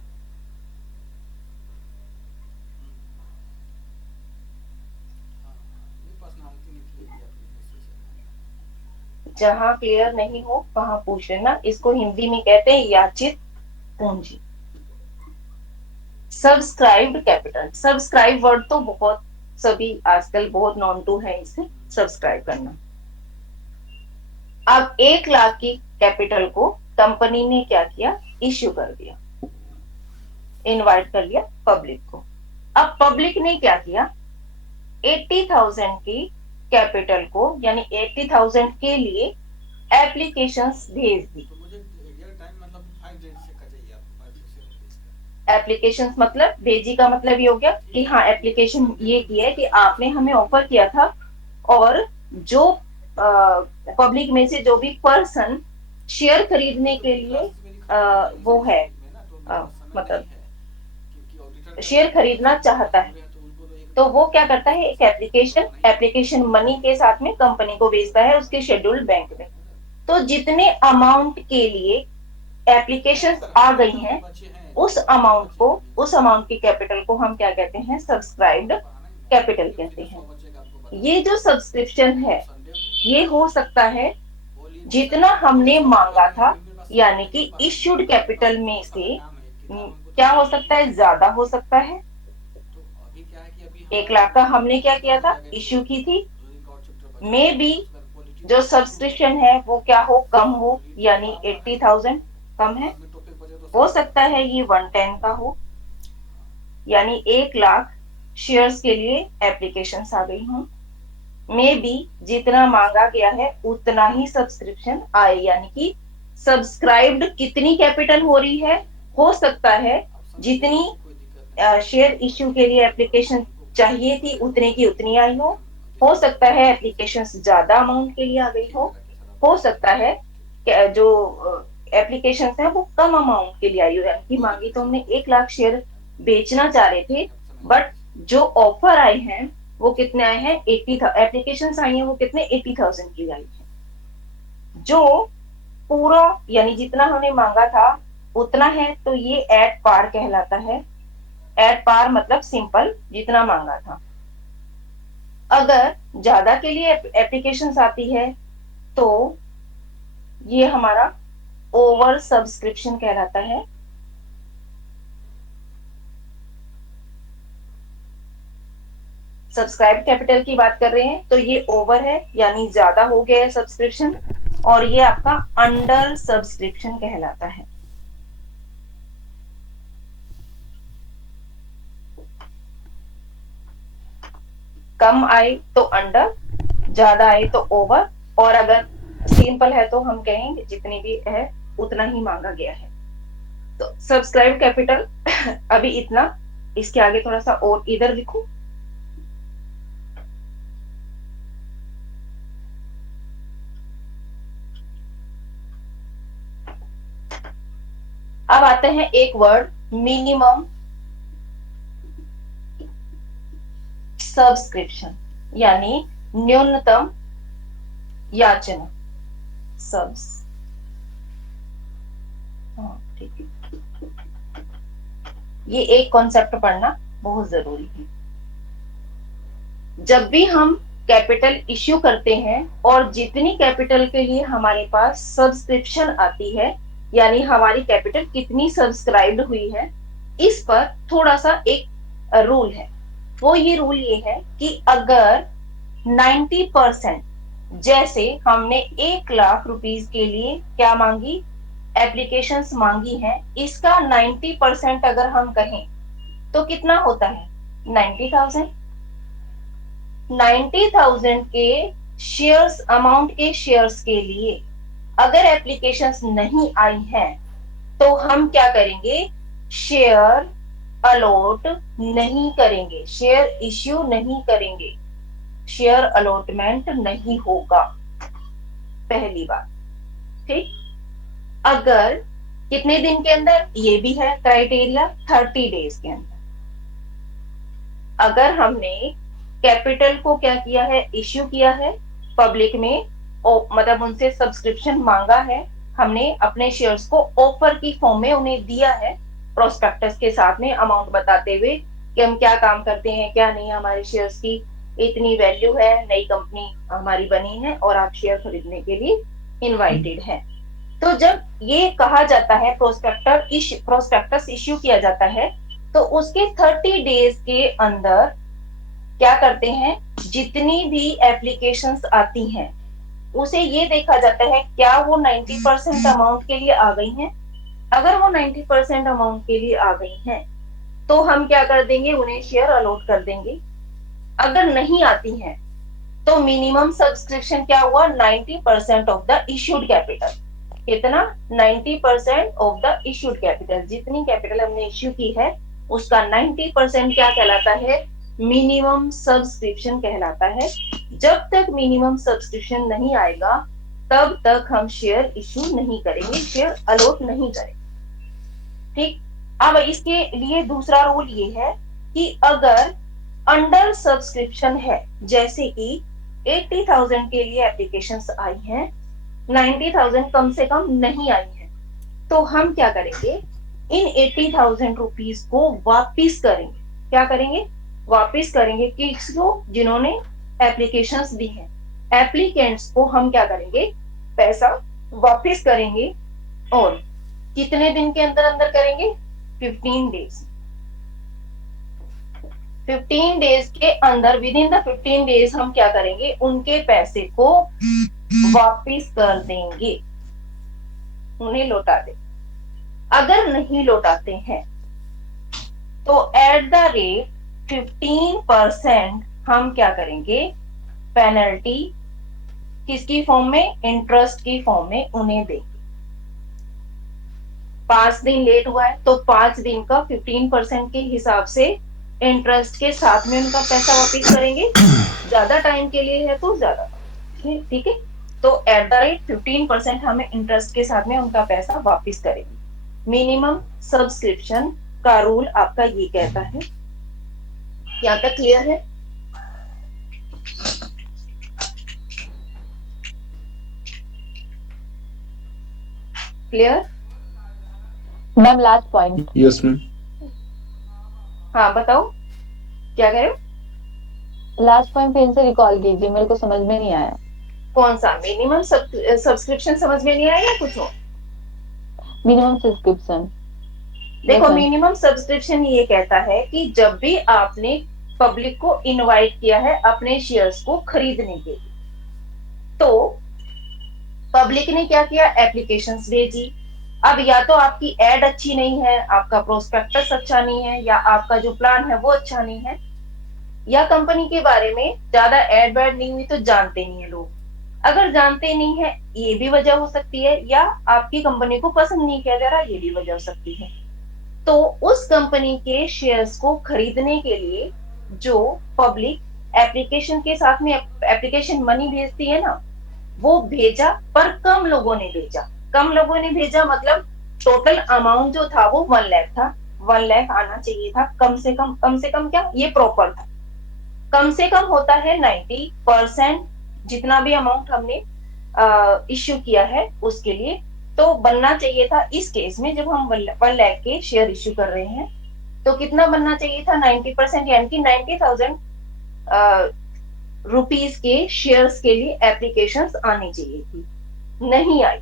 जहां क्लियर नहीं हो वहां पूछ लेना, इसको हिंदी में कहते हैं याचित पूंजी, सब्सक्राइब्ड कैपिटल। सब्सक्राइब वर्ड तो बहुत सभी आजकल बहुत नॉन टू है, इसे सब्सक्राइब करना। अब 1 लाख की कैपिटल को कंपनी ने क्या किया, इश्यू कर दिया, इनवाइट कर लिया पब्लिक को। अब पब्लिक ने क्या किया, 80,000 की कैपिटल को यानी 80,000 के लिए एप्लीकेशंस भेज दी। एप्लीकेशंस मतलब भेजी का मतलब ये हो गया कि हाँ, एप्लीकेशन ये की है कि आपने हमें ऑफर किया था, और जो पब्लिक में से जो भी पर्सन शेयर खरीदने के लिए वो है, मतलब शेयर खरीदना चाहता है, तो वो क्या करता है, एक एप्लीकेशन मनी के साथ में कंपनी को भेजता है उसके शेड्यूल्ड बैंक में। तो जितने अमाउंट के लिए एप्लीकेशंस आ गई हैं, उस अमाउंट की कैपिटल को हम क्या कहते हैं, सब्सक्राइब्ड कैपिटल कहते हैं। ये जो सब्सक्रिप्शन है ये हो सकता है जितना हमने मांगा था, यानी कि इश्यूड कैपिटल में से क्या हो सकता है, ज्यादा हो सकता है, 1 लाख का हमने क्या किया था, इश्यू की थी। मे बी जो सब्सक्रिप्शन है वो क्या हो, कम हो, यानी 80,000 कम है। हो सकता है ये 110 का हो, यानी 1 लाख शेयर्स के लिए एप्लीकेशंस आ गई हूँ। मे बी जितना मांगा गया है उतना ही सब्सक्रिप्शन आए, यानी कि सब्सक्राइब्ड कितनी कैपिटल हो रही है, हो सकता है जितनी शेयर इश्यू के लिए एप्लीकेशन चाहिए थी उतने की उतनी आई हो सकता है एप्लीकेशन ज्यादा अमाउंट के लिए आ गई हो सकता है जो एप्लीकेशन है वो कम अमाउंट के लिए आई हो, यानी कि मांगी तो हमने 1 लाख शेयर बेचना चाह रहे थे, बट जो ऑफर आए हैं वो कितने आए हैं, 80 एप्लीकेशन आई हैं वो कितने, 80,000 की आई है। जो पूरा यानी जितना हमने मांगा था उतना है, तो ये एट पार कहलाता है। एट पार मतलब सिंपल, जितना मांगा था। अगर ज्यादा के लिए एप्लीकेशन आती है तो ये हमारा ओवर सब्सक्रिप्शन कहलाता है। सब्सक्राइब कैपिटल की बात कर रहे हैं तो ये ओवर है, यानी ज्यादा हो गया है सब्सक्रिप्शन, और ये आपका अंडर सब्सक्रिप्शन कहलाता है। कम आए तो अंडर, ज्यादा आए तो ओवर, और अगर सिंपल है तो हम कहेंगे जितनी भी है उतना ही मांगा गया है। तो सब्सक्राइब कैपिटल अभी इतना, इसके आगे थोड़ा सा और इधर लिखो। अब आते हैं एक वर्ड, मिनिमम सब्सक्रिप्शन, यानी न्यूनतम याचना। सब्स, ठीक है, ये एक कॉन्सेप्ट पढ़ना बहुत जरूरी है। जब भी हम कैपिटल इश्यू करते हैं और जितनी कैपिटल के लिए हमारे पास सब्सक्रिप्शन आती है, यानी हमारी कैपिटल कितनी सब्सक्राइब्ड हुई है, इस पर थोड़ा सा एक रूल है। वो ये रूल ये है कि अगर 90%, जैसे हमने 1 लाख रुपीस के लिए क्या मांगी, एप्लीकेशंस मांगी हैं, इसका 90% अगर हम कहें तो कितना होता है, 90,000। 90,000 के शेयर्स, अमाउंट के शेयर्स के लिए अगर एप्लीकेशंस नहीं आई हैं तो हम क्या करेंगे, शेयर अलॉट नहीं करेंगे, शेयर इश्यू नहीं करेंगे, शेयर अलॉटमेंट नहीं होगा, पहली बात। ठीक, अगर कितने दिन के अंदर, ये भी है क्राइटेरिया, 30 डेज के अंदर। अगर हमने कैपिटल को क्या किया है, इश्यू किया है पब्लिक में, मतलब उनसे सब्सक्रिप्शन मांगा है, हमने अपने शेयर्स को ऑफर की फॉर्म में उन्हें दिया है, प्रोस्पेक्टस के साथ में अमाउंट बताते हुए कि हम क्या काम करते हैं क्या नहीं, हमारे शेयर्स की इतनी वैल्यू है, नई कंपनी हमारी बनी है और आप शेयर खरीदने के लिए इनवाइटेड है। तो जब ये कहा जाता है प्रोस्पेक्टस इश्यू किया जाता है, तो उसके 30 डेज के अंदर क्या करते हैं, जितनी भी एप्लीकेशंस आती हैं उसे ये देखा जाता है क्या वो 90% अमाउंट के लिए आ गई हैं। अगर वो 90% अमाउंट के लिए आ गई हैं तो हम क्या कर देंगे, उन्हें शेयर अलॉट कर देंगे। अगर नहीं आती हैं तो मिनिमम सब्सक्रिप्शन क्या हुआ, 90% ऑफ द इश्यूड कैपिटल। कितना, 90% ऑफ द इश्यूड कैपिटल, जितनी कैपिटल हमने इश्यू की है उसका 90% क्या कहलाता है, मिनिमम सब्सक्रिप्शन कहलाता है। जब तक मिनिमम सब्सक्रिप्शन नहीं आएगा तब तक हम शेयर इश्यू नहीं करेंगे, शेयर अलॉट नहीं करेंगे। ठीक, अब इसके लिए दूसरा रूल ये है कि अगर अंडर सब्सक्रिप्शन है, जैसे कि 80,000 के लिए एप्लीकेशंस आई हैं, 90,000 कम से कम नहीं आई है, तो हम क्या करेंगे, इन 80,000 रुपीज को वापिस करेंगे। क्या करेंगे, वापिस करेंगे किसको, जिन्होंने एप्लीकेशंस दी हैं, एप्लीकेंट्स को हम क्या करेंगे, पैसा वापिस करेंगे। और कितने दिन के अंदर अंदर करेंगे, 15 डेज। 15 डेज के अंदर, विद इन द 15 डेज हम क्या करेंगे, उनके पैसे को वापिस कर देंगे, उन्हें लौटा दे। अगर नहीं लौटाते हैं तो एट द रेट 15% हम क्या करेंगे, पेनल्टी किसकी फॉर्म में, इंटरेस्ट की फॉर्म में उन्हें देंगे। 5 दिन लेट हुआ है तो 5 दिन का 15% के हिसाब से इंटरेस्ट के साथ में उनका पैसा वापस करेंगे। ज्यादा टाइम के लिए है तो ज्यादा, ठीक है। तो एट द रेट 15% हमें इंटरेस्ट के साथ में उनका पैसा वापस करेंगे। मिनिमम सब्सक्रिप्शन का रूल आपका ये कहता है। यहाँ तक क्लियर है? Clear? Ma'am last point. Yes ma'am. हाँ बताओ, क्या कह रहे हो? लास्ट पॉइंट फिर से रिकॉल कीजिए, मेरे को समझ में नहीं आया। कौन सा? मिनिमम सब्सक्रिप्शन समझ में नहीं आया या कुछ हो? Minimum subscription. देखो, मिनिमम सब्सक्रिप्शन ये कहता है कि जब भी आपने पब्लिक को इनवाइट किया है अपने शेयर्स को खरीदने के लिए, तो पब्लिक ने क्या किया, एप्लीकेशंस भेजी। अब या तो आपकी एड अच्छी नहीं है, आपका प्रोस्पेक्टस अच्छा नहीं है, या आपका जो प्लान है वो अच्छा नहीं है, या कंपनी के बारे में ज्यादा एड वेड नहीं हुई तो जानते नहीं है लोग। अगर जानते नहीं है ये भी वजह हो सकती है, या आपकी कंपनी को पसंद नहीं किया जा रहा, ये भी वजह हो सकती है। तो उस कंपनी के शेयर्स को खरीदने के लिए जो पब्लिक एप्लीकेशन के साथ में एप्लीकेशन मनी भेजती है ना, वो भेजा, पर कम लोगों ने भेजा। कम लोगों ने भेजा मतलब टोटल अमाउंट जो था वो 1 लाख था। 1 लाख आना चाहिए था कम से कम। कम से कम क्या, ये प्रॉपर था। कम से कम होता है 90%, जितना भी अमाउंट हमने इश्यू किया है उसके लिए। तो बनना चाहिए था इस केस में, जब हम 1 लाख के शेयर इश्यू कर रहे हैं, तो कितना बनना चाहिए था, 90%, यानी कि 90,000 रुपीस के शेयर्स के लिए एप्लीकेशंस आनी चाहिए थी, नहीं आई।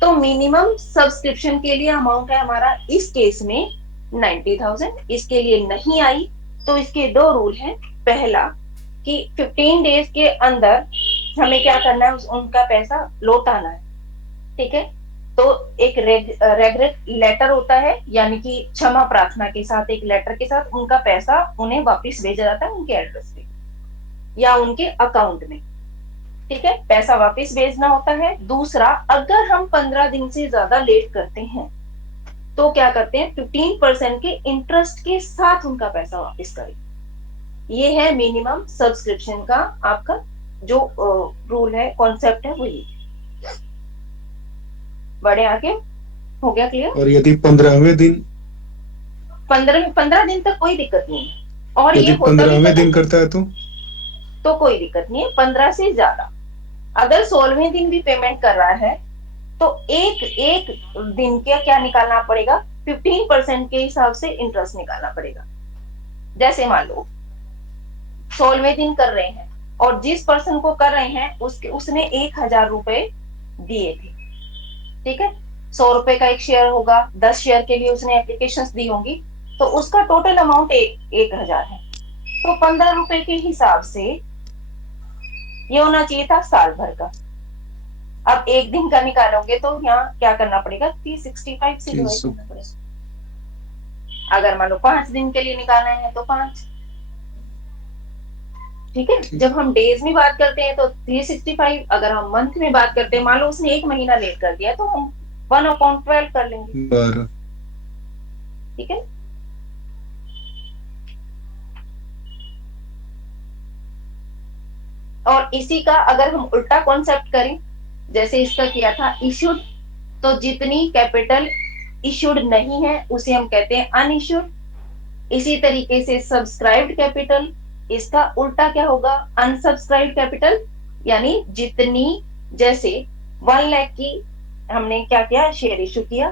तो मिनिमम सब्सक्रिप्शन के लिए अमाउंट है हमारा इस केस में 90,000, इसके लिए नहीं आई। तो इसके 2 रूल हैं। पहला कि 15 डेज के अंदर हमें क्या करना है, उनका पैसा लौटाना है, ठीक है। तो एक रेगरेट लेटर होता है, यानी कि क्षमा प्रार्थना के साथ एक लेटर के साथ उनका पैसा उन्हें वापस भेजा जाता है उनके एड्रेस पे या उनके अकाउंट में, ठीक है। पैसा वापस भेजना होता है। दूसरा, अगर हम 15 दिन से ज्यादा लेट करते हैं तो क्या करते हैं, 15% के इंटरेस्ट के साथ उनका पैसा वापस करें। ये है मिनिमम सब्सक्रिप्शन का आपका जो रूल है, कॉन्सेप्ट है, वो ये। बड़े आगे, हो गया क्लियर? और यदि 15वें दिन 15 दिन तक कोई दिक्कत नहीं है, और यदि ये होता भी 15वें पता दिन करता है तो कोई दिक्कत नहीं है। 15 से ज्यादा, अगर 16वें दिन भी पेमेंट कर रहा है तो एक एक दिन का क्या निकालना पड़ेगा, 15% के हिसाब से इंटरेस्ट निकालना पड़ेगा। जैसे मान लो 16वें दिन कर रहे हैं और जिस पर्सन को कर रहे हैं उसने 1,000 रुपए दिए थे, ठीक है। 100 रुपए का एक शेयर होगा, 10 शेयर के लिए उसने एप्लीकेशंस दी होंगी, तो उसका टोटल अमाउंट 1,000 है। तो 15 रुपए के हिसाब से ये होना चाहिए था साल भर का। अब एक दिन का निकालोगे तो यहाँ क्या करना पड़ेगा, 365 से डिवाइड करना पड़ेगा। अगर मान लो 5 दिन के लिए निकालना है तो 5, ठीक है। जब हम डेज में बात करते हैं तो 365, अगर हम मंथ में बात करते हैं, मान लो उसने 1 महीना लेट कर दिया तो हम 1/12 कर लेंगे, 12। ठीक है। और इसी का अगर हम उल्टा कॉन्सेप्ट करें, जैसे इसका किया था इश्यूड, तो जितनी कैपिटल इश्यूड नहीं है उसे हम कहते हैं अनइश्यूड। इसी तरीके से सब्सक्राइब्ड कैपिटल, इसका उल्टा क्या होगा, अनसब्सक्राइब्ड कैपिटल। यानी जितनी, जैसे 1 लाख की हमने क्या किया, शेयर इश्यू किया,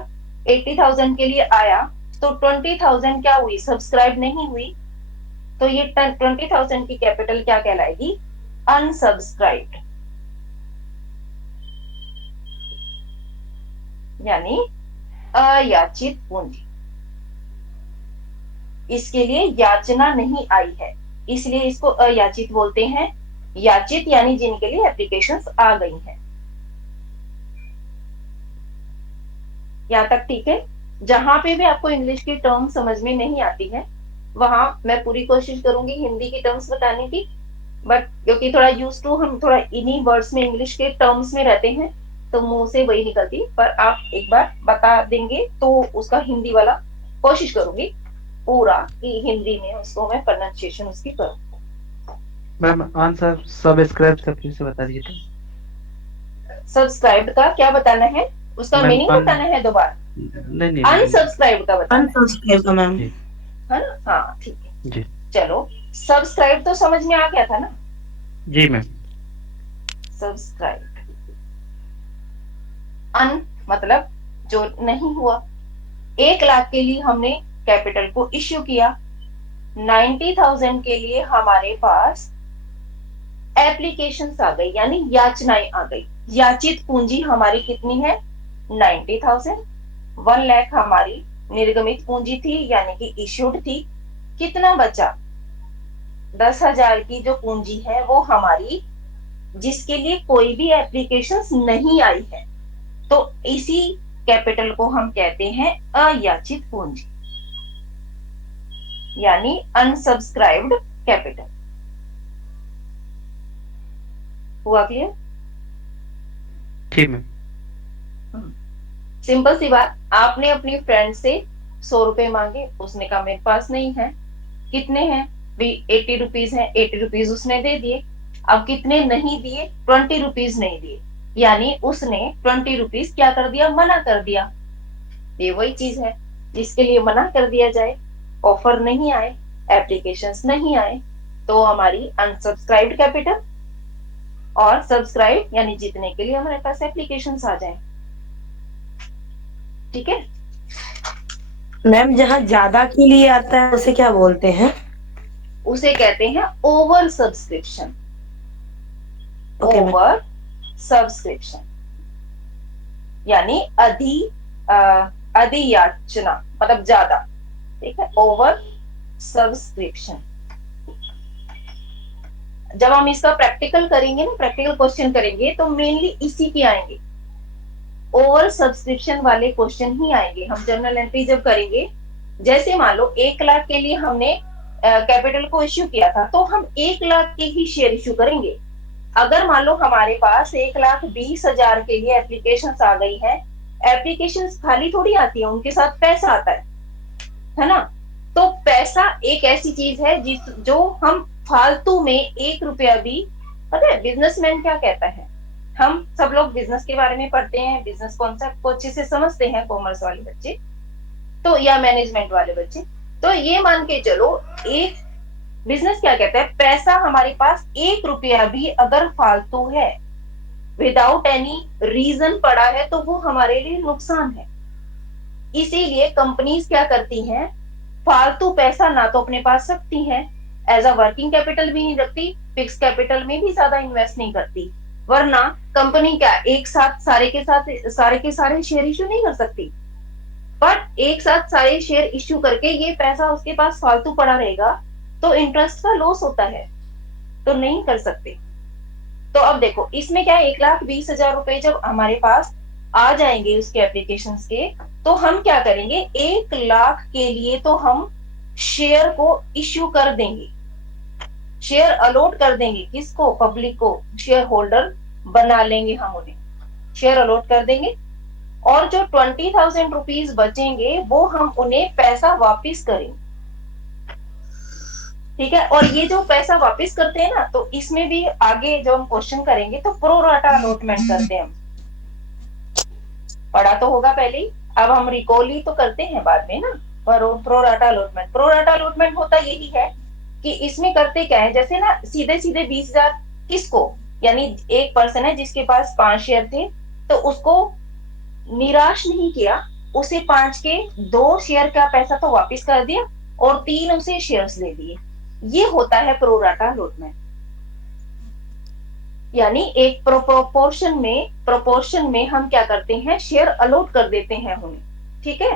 80,000 के लिए आया, तो 20,000 क्या हुई, सब्सक्राइब नहीं हुई, तो ये 20,000 की कैपिटल क्या कहलाएगी, अनसब्सक्राइब्ड, यानी अयाचित पूंजी। इसके लिए याचना नहीं आई है, इसलिए इसको अयाचित बोलते हैं। याचित यानी जिनके लिए एप्लीकेशंस आ गई हैं। यहाँ तक ठीक है। जहां पे भी आपको इंग्लिश की टर्म समझ में नहीं आती है, वहां मैं पूरी कोशिश करूंगी हिंदी की टर्म्स बताने की, बट क्योंकि थोड़ा यूज टू हम थोड़ा इन्हीं वर्ड्स में इंग्लिश के टर्म्स में रहते हैं, तो मुंह से वही निकलती। पर आप एक बार बता देंगे तो उसका हिंदी वाला कोशिश करूंगी पूरा कि हिंदी में उसको मैं प्रोनाउंसिएशन उसकी करूँ। मैम आंसर सब्सक्राइब का फिर से बता दीजिए। सब्सक्राइब का क्या बताना है, उसका मैम मीनिंग बताना है दोबारा। नहीं नहीं अनसब्सक्राइब का बताना है, अनसब्सक्राइब का मैम। जी है ना? हाँ ठीक है। जी चलो, सब्सक्राइब तो समझ में आ गया था ना? जी मैम। सब्सक्राइब, अन मतलब जो नहीं हुआ। 1 लाख के लिए हमने कैपिटल को इश्यू किया, 90,000 के लिए हमारे पास एप्लीकेशंस आ गई यानी याचनाएं आ गई। याचित पूंजी हमारी कितनी है? 90,000। 1 लाख हमारी निर्गमित पूंजी थी यानी कि इश्यूड थी। कितना बचा? 10,000 की जो पूंजी है वो हमारी, जिसके लिए कोई भी एप्लीकेशंस नहीं आई है, तो इसी कैपिटल को हम कहते हैं अयाचित पूंजी यानी अनसब्सक्राइब्ड कैपिटल। हुआ क्लियर? ठीक मैम। सिंपल सी बात, आपने अपनी फ्रेंड से 100 रुपए मांगे, उसने कहा मेरे पास नहीं है। कितने हैं भाई? 80 रुपीज है। 80 रुपीज उसने दे दिए। अब कितने नहीं दिए? 20 रुपीज नहीं दिए, यानी उसने 20 रुपीज क्या कर दिया? मना कर दिया। ये वही चीज है जिसके लिए मना कर दिया जाए, ऑफर नहीं आए, एप्लीकेशंस नहीं आए, तो हमारी अनसब्सक्राइब्ड कैपिटल। और सब्सक्राइब यानी जीतने के लिए हमारे पास एप्लीकेशंस आ जाए। ठीक है? मैम जहाँ ज्यादा के लिए आता है उसे क्या बोलते हैं? उसे कहते हैं over subscription. Okay ma'am. Over subscription यानी अधियाचना मतलब ज्यादा। ठीक है, ओवर सब्सक्रिप्शन। जब हम इसका प्रैक्टिकल करेंगे ना, प्रैक्टिकल क्वेश्चन करेंगे, तो मेनली इसी के आएंगे, ओवर सब्सक्रिप्शन वाले क्वेश्चन ही आएंगे। हम जर्नल एंट्री जब करेंगे, जैसे मान लो 1 लाख के लिए हमने कैपिटल को इश्यू किया था, तो हम 1 लाख के ही शेयर इश्यू करेंगे। अगर मान लो हमारे पास 1,20,000 के लिए एप्लीकेशन आ गई है, एप्लीकेशन खाली थोड़ी आती है, उनके साथ पैसा आता है ना? तो पैसा एक ऐसी चीज है जो हम फालतू में 1 रुपया भी, पता है बिजनेसमैन क्या कहता है? हम सब लोग बिजनेस के बारे में पढ़ते हैं, बिजनेस कॉन्सेप्ट को अच्छे से समझते हैं, कॉमर्स वाले बच्चे तो, या मैनेजमेंट वाले बच्चे तो ये मान के चलो, एक बिजनेस क्या कहता है? पैसा हमारे पास 1 रुपया भी अगर फालतू है, विदाउट एनी रीजन पड़ा है, तो वो हमारे लिए नुकसान है। इसीलिए कंपनीज क्या करती हैं? फालतू पैसा ना तो अपने पास रखती हैं, एज अ वर्किंग कैपिटल भी नहीं रखती, फिक्स कैपिटल में भी ज्यादा इन्वेस्ट नहीं करती, वरना कंपनी क्या एक साथ सारे के सारे शेयर इश्यू नहीं कर सकती। बट एक साथ सारे शेयर इश्यू करके ये पैसा उसके पास फालतू पड़ा रहेगा तो इंटरेस्ट का लॉस होता है, तो नहीं कर सकते। तो अब देखो इसमें क्या है, 1,20,000 रुपए जब हमारे पास आ जाएंगे उसके एप्लीकेशन के, तो हम क्या करेंगे? 1 लाख के लिए तो हम शेयर को इश्यू कर देंगे, शेयर अलॉट कर देंगे। किसको? पब्लिक को। शेयर होल्डर बना लेंगे, हम उन्हें शेयर अलॉट कर देंगे। और जो 20,000 रुपीज बचेंगे वो हम उन्हें पैसा वापिस करेंगे। ठीक है, और ये जो पैसा वापिस करते हैं ना, तो इसमें भी आगे जो हम क्वेश्चन करेंगे तो प्रो राटा अलॉटमेंट करते हैं हम। पढ़ा तो होगा पहले ही, अब हम रिकॉल ही तो करते हैं बाद में ना। Pro rata allotment, pro rata allotment होता यही है कि इसमें करते क्या है, जैसे ना सीधे सीधे 20,000 किसको, यानी एक पर्सन है जिसके पास 5 शेयर थे, तो उसको निराश नहीं किया, उसे 5 के 2 शेयर का पैसा तो वापस कर दिया और 3 उसे शेयर्स दे दिए। ये होता है प्रो राटा अलॉटमेंट, यानी एक प्रोपोर्शन में हम क्या करते हैं? शेयर अलॉट कर देते हैं उन्हें। ठीक है,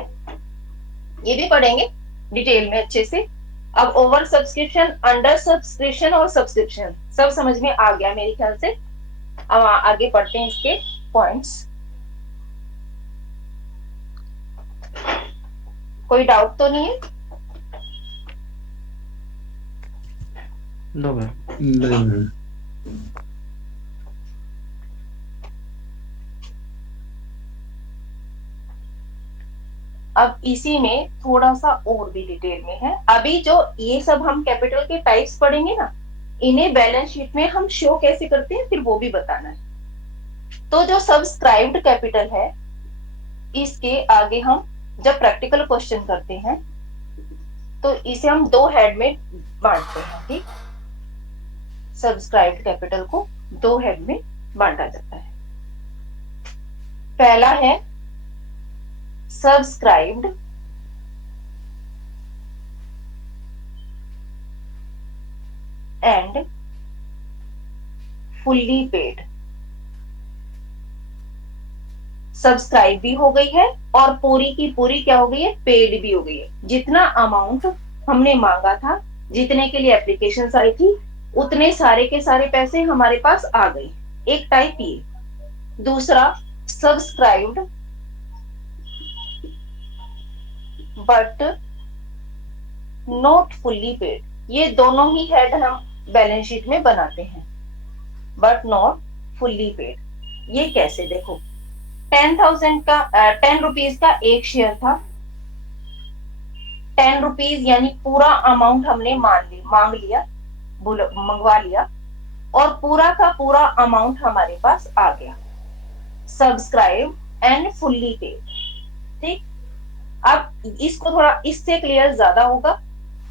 ये भी पढ़ेंगे। डिटेल में अच्छे से। अब ओवर सब्सक्रिप्शन, अंडर सब्सक्रिप्शन और सब्सक्रिप्शन सब समझ में आ गया मेरे ख्याल से। अब आगे पढ़ते हैं इसके पॉइंट्स। कोई डाउट तो नहीं है? No ma'am. नहीं मैम। अब इसी में थोड़ा सा और भी डिटेल में है। अभी जो ये सब हम कैपिटल के टाइप्स पढ़ेंगे ना, इन्हें बैलेंस शीट में हम शो कैसे करते हैं फिर वो भी बताना है। तो जो सब्सक्राइब्ड कैपिटल है, इसके आगे हम जब प्रैक्टिकल क्वेश्चन करते हैं तो इसे हम दो हेड में बांटते हैं। ठीक, सब्सक्राइब्ड कैपिटल को दो हेड में बांटा जाता है। पहला है subscribed and fully paid. Subscribe भी हो गई है और पूरी की पूरी क्या हो गई है, पेड भी हो गई है। जितना अमाउंट हमने मांगा था, जितने के लिए एप्लीकेशन आई थी, उतने सारे के सारे पैसे हमारे पास आ गए। एक टाइप ये। दूसरा subscribed but not fully paid. ये दोनों ही हेड हम बैलेंस शीट में बनाते हैं, बट नॉट फुल्ली पेड। ये कैसे, देखो 10,000 का 10 रुपीज का एक शेयर था। 10 रुपीज यानी पूरा अमाउंट हमने मांग लिया, मंगवा लिया, और पूरा का पूरा अमाउंट हमारे पास आ गया। Subscribe and fully paid. ठीक, अब इसको थोड़ा इससे क्लियर ज्यादा होगा।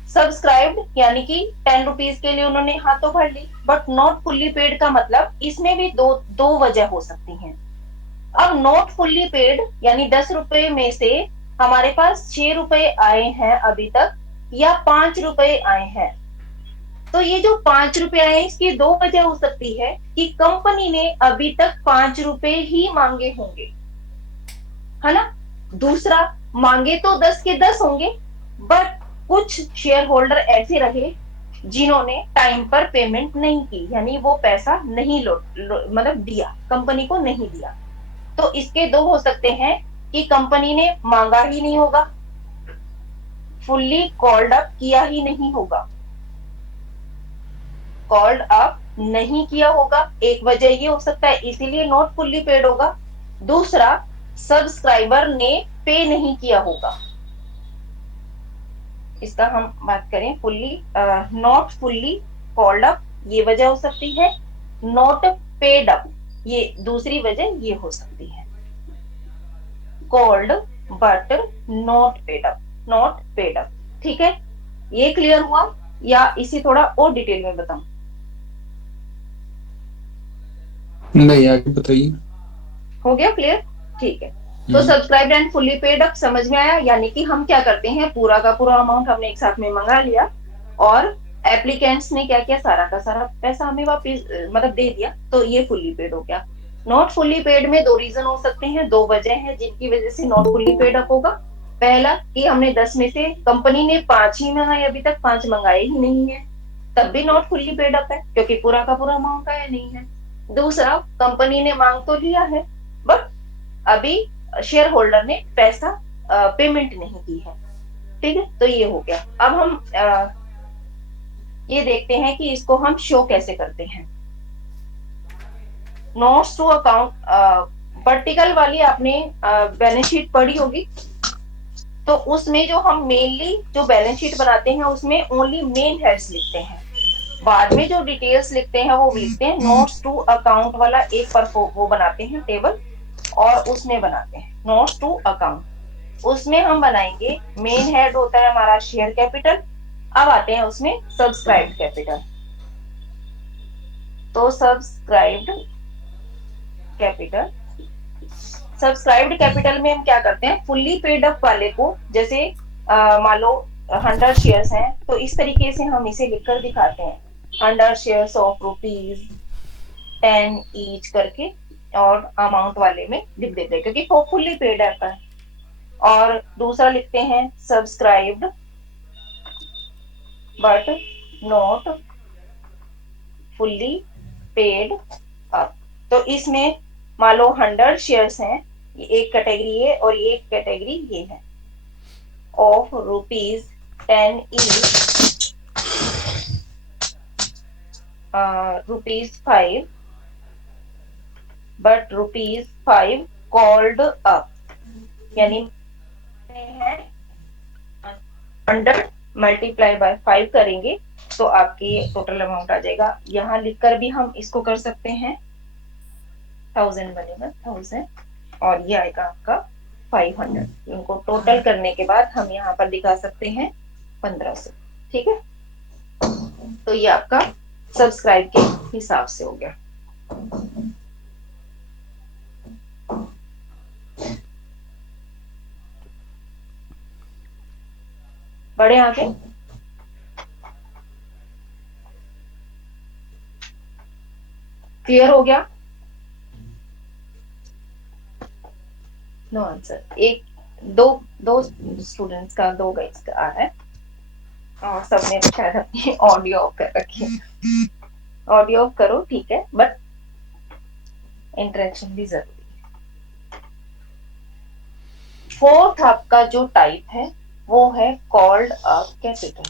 सब्सक्राइब्ड यानी कि 10 रुपीज के लिए उन्होंने हाथों भर ली, बट नॉट फुल्ली पेड का मतलब इसमें भी दो वजह हो सकती हैं। अब नॉट फुल्ली पेड यानी 10 रुपए में से हमारे पास 6 रुपए आए हैं अभी तक, या 5 रुपए आए हैं। तो ये जो 5 रुपए आए हैं, इसकी दो वजह हो सकती है कि कंपनी ने अभी तक 5 रुपए ही मांगे होंगे, है ना। दूसरा, मांगे तो 10 के 10 होंगे, बट कुछ शेयर होल्डर ऐसे रहे जिन्होंने टाइम पर पेमेंट नहीं की, यानी वो पैसा नहीं मतलब दिया, कंपनी को नहीं दिया। तो इसके दो हो सकते हैं कि कंपनी ने मांगा ही नहीं होगा, फुल्ली कॉल्ड अप किया ही नहीं होगा, कॉल्ड अप नहीं किया होगा। एक वजह ये हो सकता है, इसीलिए नॉट फुल्ली पेड होगा। दूसरा, सब्सक्राइबर ने पे नहीं किया होगा। इसका हम बात करें fully, not fully called up, ये वजह हो सकती है। नॉट पेड अप, ये दूसरी वजह ये हो सकती है। Called but not paid up, not paid up. ठीक है, ये क्लियर हुआ या इसी थोड़ा और डिटेल में बताऊं? नहीं, आगे बताइए। हो गया क्लियर? ठीक है। तो subscribe and fully paid up समझ में आया। यानी कि हम क्या करते हैं, पूरा का पूरा अमाउंट हमने एक साथ में मंगा लिया और एप्लीकेंट्स ने क्या किया, सारा का सारा पैसा हमें वापस मतलब दे दिया, तो ये फुल्ली पेड हो गया। नॉट फुल्ली पेड में दो रीजन हो सकते हैं, दो वजह हैं जिनकी वजह से नॉट फुल्ली पेड अप होगा। पहला कि हमने 10 में से कंपनी ने 5 ही मंगाए, अभी तक 5 मंगाए ही नहीं है, तब भी नॉट फुल्ली पेड अप है, क्योंकि पूरा का पूरा अमाउंट आया नहीं है। दूसरा, कंपनी ने मांग तो लिया है, बट अभी शेयर होल्डर ने पैसा पेमेंट नहीं की है। ठीक है, तो ये हो गया। अब हम ये देखते हैं कि इसको हम शो कैसे करते हैं। नोट्स टू अकाउंट वर्टिकल वाली आपने बैलेंस शीट पढ़ी होगी, तो उसमें जो हम मेनली जो बैलेंस शीट बनाते हैं उसमें ओनली मेन हेड्स लिखते हैं, बाद में जो डिटेल्स लिखते हैं वो लिखते हैं। नोट्स टू अकाउंट वाला एक पर वो बनाते हैं टेबल, और उसमें बनाते हैं नोट्स टू अकाउंट। उसमें हम बनाएंगे, मेन हेड होता है हमारा शेयर कैपिटल। अब आते हैं उसमें सब्सक्राइब्ड कैपिटल। तो सब्सक्राइब्ड कैपिटल, सब्सक्राइब्ड कैपिटल में हम क्या करते हैं, फुल्ली पेड अप वाले को, जैसे मान लो 100 शेयर्स हैं, तो इस तरीके से हम इसे लिखकर दिखाते हैं, 100 शेयर्स ऑफ ₹10 ईच करके, और अमाउंट वाले में लिख देते हैं क्योंकि वो फुल्ली पेड अप है। और दूसरा लिखते हैं subscribed but not fully paid up. तो इसमें मान लो 100 शेयर्स हैं, ये एक कैटेगरी है और ये एक कैटेगरी ये है, of ₹10 is ₹5, but ₹5 called up, यानी 100 मल्टीप्लाई बाय 5 करेंगे तो आपकी टोटल अमाउंट आ जाएगा। यहाँ लिखकर भी हम इसको कर सकते हैं, 1000 बनेगा 1000 और ये आएगा आपका 500। इनको टोटल करने के बाद हम यहाँ पर दिखा सकते हैं 1500। ठीक है, तो ये आपका सब्सक्राइब के हिसाब से हो गया। बढ़े आगे। क्लियर हो गया? No answer. एक दो स्टूडेंट्स का, 2 गाइड्स का आ रहा है और सबने शायद अपनी ऑडियो ऑफ कर रखी है। ऑडियो ऑफ करो, ठीक है, बट इंटरेक्शन भी जरूरी है। फोर्थ आपका जो टाइप है वो है कॉल्ड अप कैपिटल।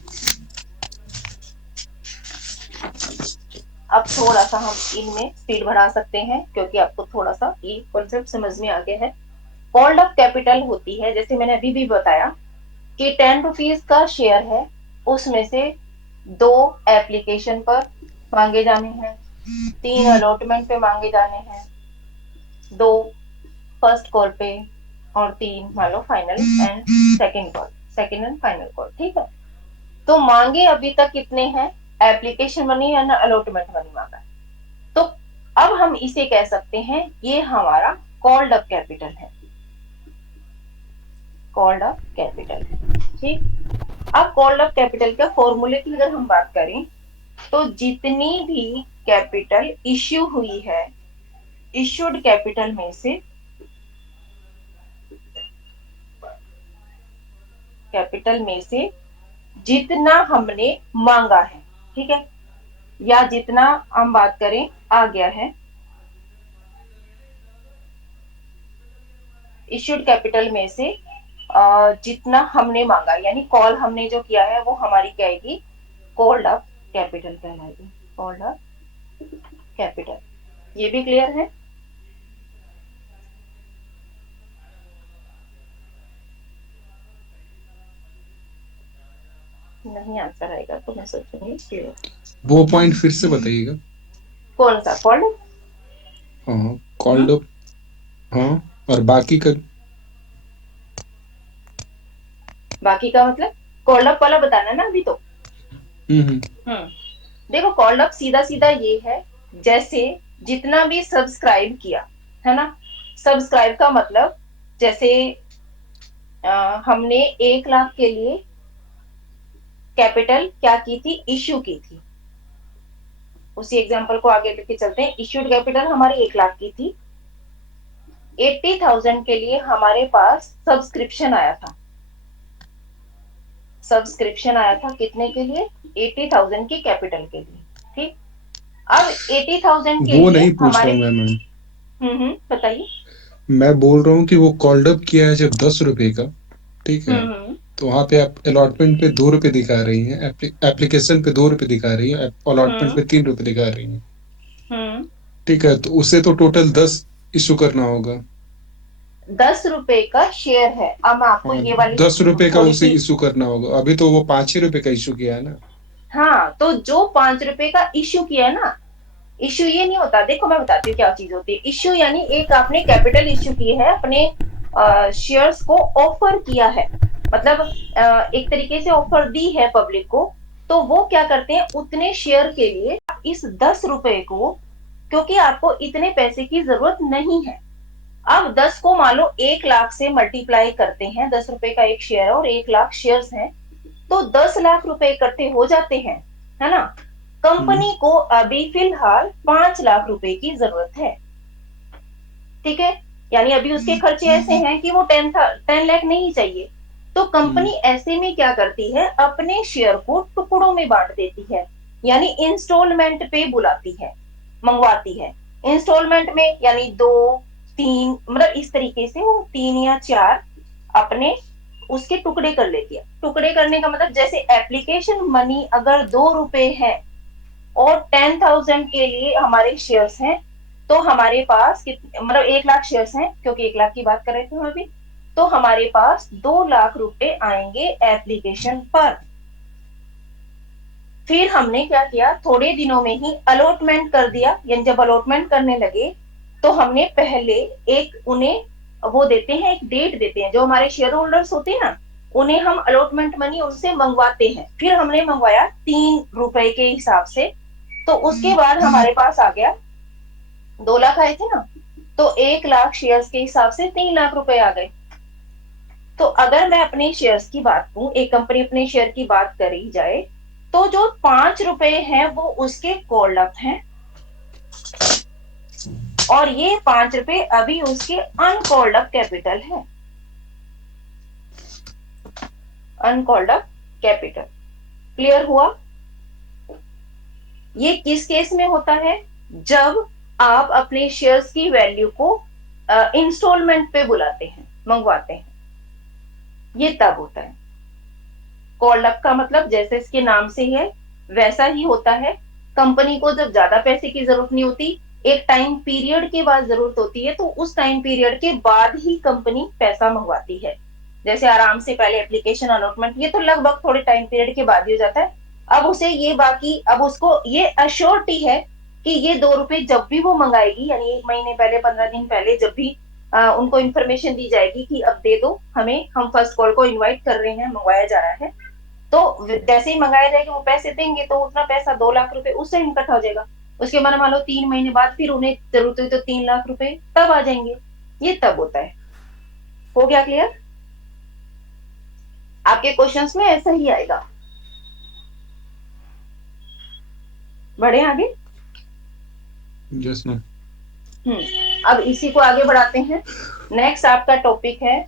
अब थोड़ा सा हम इनमें स्पीड बढ़ा सकते हैं क्योंकि आपको थोड़ा सा ये कॉन्सेप्ट समझ में आ गया है। कॉल्ड अप कैपिटल होती है, जैसे मैंने अभी भी बताया कि 10 रुपीज का शेयर है, उसमें से 2 एप्लीकेशन पर मांगे जाने हैं, 3 अलॉटमेंट पे मांगे जाने हैं, 2 फर्स्ट कॉल पे और 3 मान लो final and second and final call. ठीक है, तो मांगे अभी तक कितने हैं? एप्लीकेशन मनी या अलॉटमेंट मनी मांगा है, तो अब हम इसे कह सकते हैं ये हमारा कॉल्ड अप कैपिटल है, कॉल्ड अप कैपिटल। ठीक, अब कॉल्ड अप कैपिटल के फॉर्मूले की अगर हम बात करें तो जितनी भी कैपिटल इश्यू हुई है, इश्यूड कैपिटल में से जितना हमने मांगा है, ठीक है, या जितना हम बात करें आ गया है, इश्यूड कैपिटल में से जितना हमने मांगा, यानी कॉल हमने जो किया है वो हमारी क्या आएगी? कॉल्ड अप कैपिटल कहलाएगी, कॉल्ड अप कैपिटल। ये भी क्लियर है? नहीं आंसर आएगा तो मैं सोचूंगी क्लियर। वो पॉइंट फिर से बताइएगा। कौन सा? कॉल्ड? हाँ, कॉल्ड अप। हाँ, और बाकी का मतलब कॉल्ड अप वाला बताना ना अभी तो। हम्म देखो, कॉल्ड अप सीधा सीधा ये है, जैसे जितना भी सब्सक्राइब किया है ना, सब्सक्राइब का मतलब जैसे हमने 1 लाख के लिए कैपिटल क्या की थी? इश्यू की थी। उसी एग्जांपल को आगे लेके चलते हैं। इश्यूड कैपिटल हमारी 1 लाख की थी, 80,000 के लिए हमारे पास सब्सक्रिप्शन आया था। सब्सक्रिप्शन आया था कितने के लिए? 80,000 की कैपिटल के लिए। ठीक, अब 80,000 के वो लिए नहीं पूछ रहा हमारे हूँ मैं बताइए। मैं बोल रहा हूँ कि वो कॉल्ड अप किया है जब 10 रुपए का, ठीक है, तो वहाँ पे आप अलॉटमेंट पे 2 रुपए दिखा रही हैं, एप्लीकेशन पे 2 रुपए दिखा रही है, अलॉटमेंट पे 3 रुपए दिखा रही हैं, ठीक है, तो उससे तो टोटल 10 इशू करना होगा। 10 रुपए का शेयर है। अब मैं आपको ये वाली 10 रुपए का उसे थोड़ी इशू करना होगा। अभी तो वो 5 ही रुपए का इशू किया है ना। हाँ, तो जो 5 रुपए का इश्यू किया है ना, इश्यू ये नहीं होता। देखो मैं बताती हूँ क्या चीज होती है। इश्यू यानी एक आपने कैपिटल इश्यू की है, अपने शेयर्स को ऑफर किया है, मतलब एक तरीके से ऑफर दी है पब्लिक को। तो वो क्या करते हैं, उतने शेयर के लिए इस 10 रुपए को, क्योंकि आपको इतने पैसे की जरूरत नहीं है, अब 10 को मान लो 1 लाख से मल्टीप्लाई करते हैं। 10 रुपए का एक शेयर और 1 लाख शेयर्स हैं, तो 10 लाख रुपए इकट्ठे हो जाते हैं, है ना। कंपनी को अभी फिलहाल 5 लाख रुपए की जरूरत है, ठीक है, यानी अभी उसके खर्चे ऐसे हैं कि वो 10 लाख नहीं चाहिए, तो कंपनी ऐसे में क्या करती है, अपने शेयर को टुकड़ों में बांट देती है, यानी इंस्टॉलमेंट पे बुलाती है, मंगवाती है इंस्टॉलमेंट में, यानी 2 3 मतलब इस तरीके से वो 3 या 4 अपने उसके टुकड़े कर लेती है। टुकड़े करने का मतलब जैसे एप्लीकेशन मनी अगर 2 रुपए है और 10,000 के लिए हमारे शेयर्स हैं, तो हमारे पास मतलब 1 लाख शेयर्स हैं, क्योंकि 1 लाख की बात कर रहे थे हम अभी, तो हमारे पास 2 लाख रुपए आएंगे एप्लीकेशन पर। फिर हमने क्या किया, थोड़े दिनों में ही अलॉटमेंट कर दिया, यानी जब अलॉटमेंट करने लगे तो हमने पहले एक उन्हें वो देते हैं, एक डेट देते हैं, जो हमारे शेयर होल्डर्स होते हैं ना, उन्हें हम अलॉटमेंट मनी उनसे मंगवाते हैं। फिर हमने मंगवाया 3 रुपए के हिसाब से, तो उसके बाद हमारे पास आ गया 2 लाख आए थे ना, तो 1 लाख शेयर्स के हिसाब से 3 लाख रुपए आ गए। तो अगर मैं अपने शेयर्स की बात करूं, एक कंपनी अपने शेयर की बात करी जाए, तो जो 5 रुपए हैं वो उसके कॉल्ड अप हैं, और ये 5 रुपए अभी उसके अनकॉल्ड अप कैपिटल है, अनकॉल्ड अप कैपिटल। क्लियर हुआ? ये किस केस में होता है, जब आप अपने शेयर्स की वैल्यू को इंस्टॉलमेंट पे बुलाते हैं, मंगवाते हैं, ये तब होता है। कॉल्ड अप का मतलब जैसे इसके नाम से है वैसा ही होता है। कंपनी को जब ज्यादा पैसे की जरूरत नहीं होती, एक टाइम पीरियड के बाद जरूरत होती है, तो उस टाइम पीरियड के बाद ही कंपनी पैसा मंगवाती है। जैसे आराम से पहले एप्लीकेशन अलॉटमेंट, ये तो लगभग थोड़े टाइम पीरियड के बाद ही हो जाता है। अब उसे ये बाकी, अब उसको ये अश्योरिटी है कि ये 2 रुपए जब भी वो मंगाएगी, यानी 1 महीने पहले, 15 दिन पहले, जब भी उनको इन्फॉर्मेशन दी जाएगी कि अब दे दो हमें, हम फर्स्ट कॉल को इनवाइट कर रहे हैं, मंगवाया जा रहा है, तो जैसे ही मंगाया जाएगा वो पैसे देंगे, तो उतना पैसा 2 लाख रुपए उससे इकट्ठा हो जाएगा। उसके बाद मान लो 3 महीने बाद फिर उन्हें जरूरत हुई तो 3 लाख रुपए तब आ जाएंगे। ये तब होता है। हो गया क्लियर? आपके क्वेश्चंस में ऐसा ही आएगा। बढ़े आगे? Yes ma'am. अब इसी को आगे बढ़ाते हैं। नेक्स्ट आपका टॉपिक है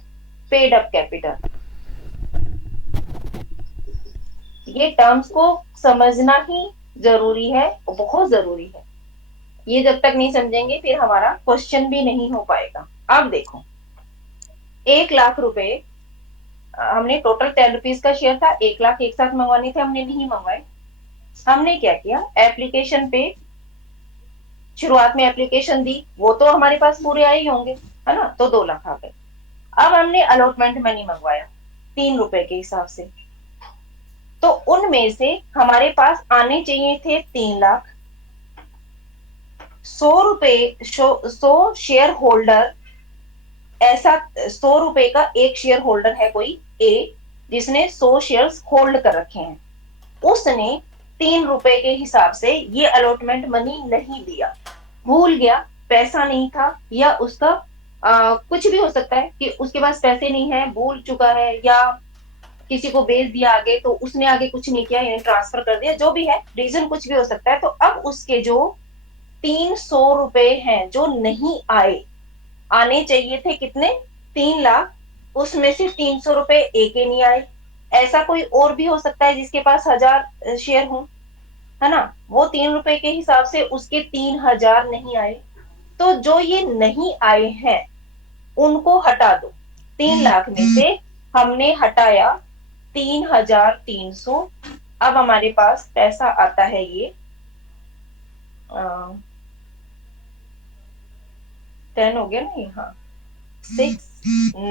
पेड अप कैपिटल। ये टर्म्स को समझना ही जरूरी है, बहुत जरूरी है। ये जब तक नहीं समझेंगे फिर हमारा क्वेश्चन भी नहीं हो पाएगा। अब देखो, 1 लाख रुपए, हमने टोटल 10 रुपीज का शेयर था, 1 लाख एक साथ मंगवाने थे, हमने नहीं मंगवाए। हमने क्या किया, एप्लीकेशन पे शुरुआत में एप्लीकेशन दी, वो तो हमारे पास पूरे आए ही होंगे, है ना, तो 2 लाख आ गए। अब हमने अलॉटमेंट मनी मंगवाया 3 रुपए के हिसाब से, तो उनमें से हमारे पास आने चाहिए थे 3 लाख। 100 रुपए, 100 शेयर होल्डर, ऐसा 100 रुपए का एक शेयर होल्डर है कोई ए, जिसने 100 शेयर्स होल्ड कर रखे हैं, उसने 3 रुपए के हिसाब से ये अलॉटमेंट मनी नहीं दिया, भूल गया, पैसा नहीं था, या उसका कुछ भी हो सकता है कि उसके पास पैसे नहीं है, भूल चुका है, या किसी को भेज दिया आगे तो उसने आगे कुछ नहीं किया, यानी ट्रांसफर कर दिया, जो भी है रीजन कुछ भी हो सकता है। तो अब उसके जो 300 रुपए हैं जो नहीं आए, आने चाहिए थे कितने, 3 लाख, उसमें से 300 रुपए एक ही नहीं आए। ऐसा कोई और भी हो सकता है जिसके पास 1000 शेयर हो, है ना, वो 3 रुपए के हिसाब से उसके 3000 नहीं आए। तो जो ये नहीं आए हैं उनको हटा दो। 3 लाख में से हमने हटाया 3300। अब हमारे पास पैसा आता है ये 10 हो गया ना, यहाँ 6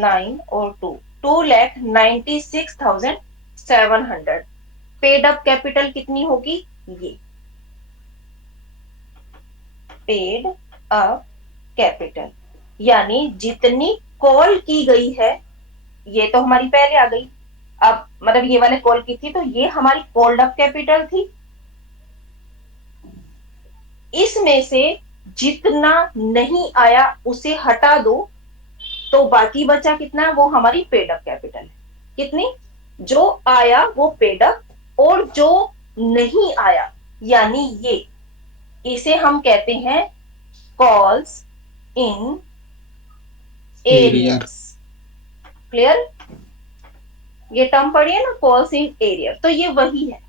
9 और 2,96,700। पेड अप कैपिटल कितनी होगी, ये पेड अप कैपिटल, यानी जितनी कॉल की गई है, ये तो हमारी पहले आ गई, अब मतलब ये वाले कॉल की थी, तो ये हमारी कॉल्ड अप कैपिटल थी। इसमें से जितना नहीं आया उसे हटा दो, तो बाकी बचा कितना, वो हमारी पेड अप कैपिटल है। कितनी, जो आया वो पेड अप, और जो नहीं आया यानी ये, इसे हम कहते हैं कॉल्स इन एरियर्स। क्लियर? ये टर्म पढ़ी है ना, कॉल्स इन एरियर, तो ये वही है।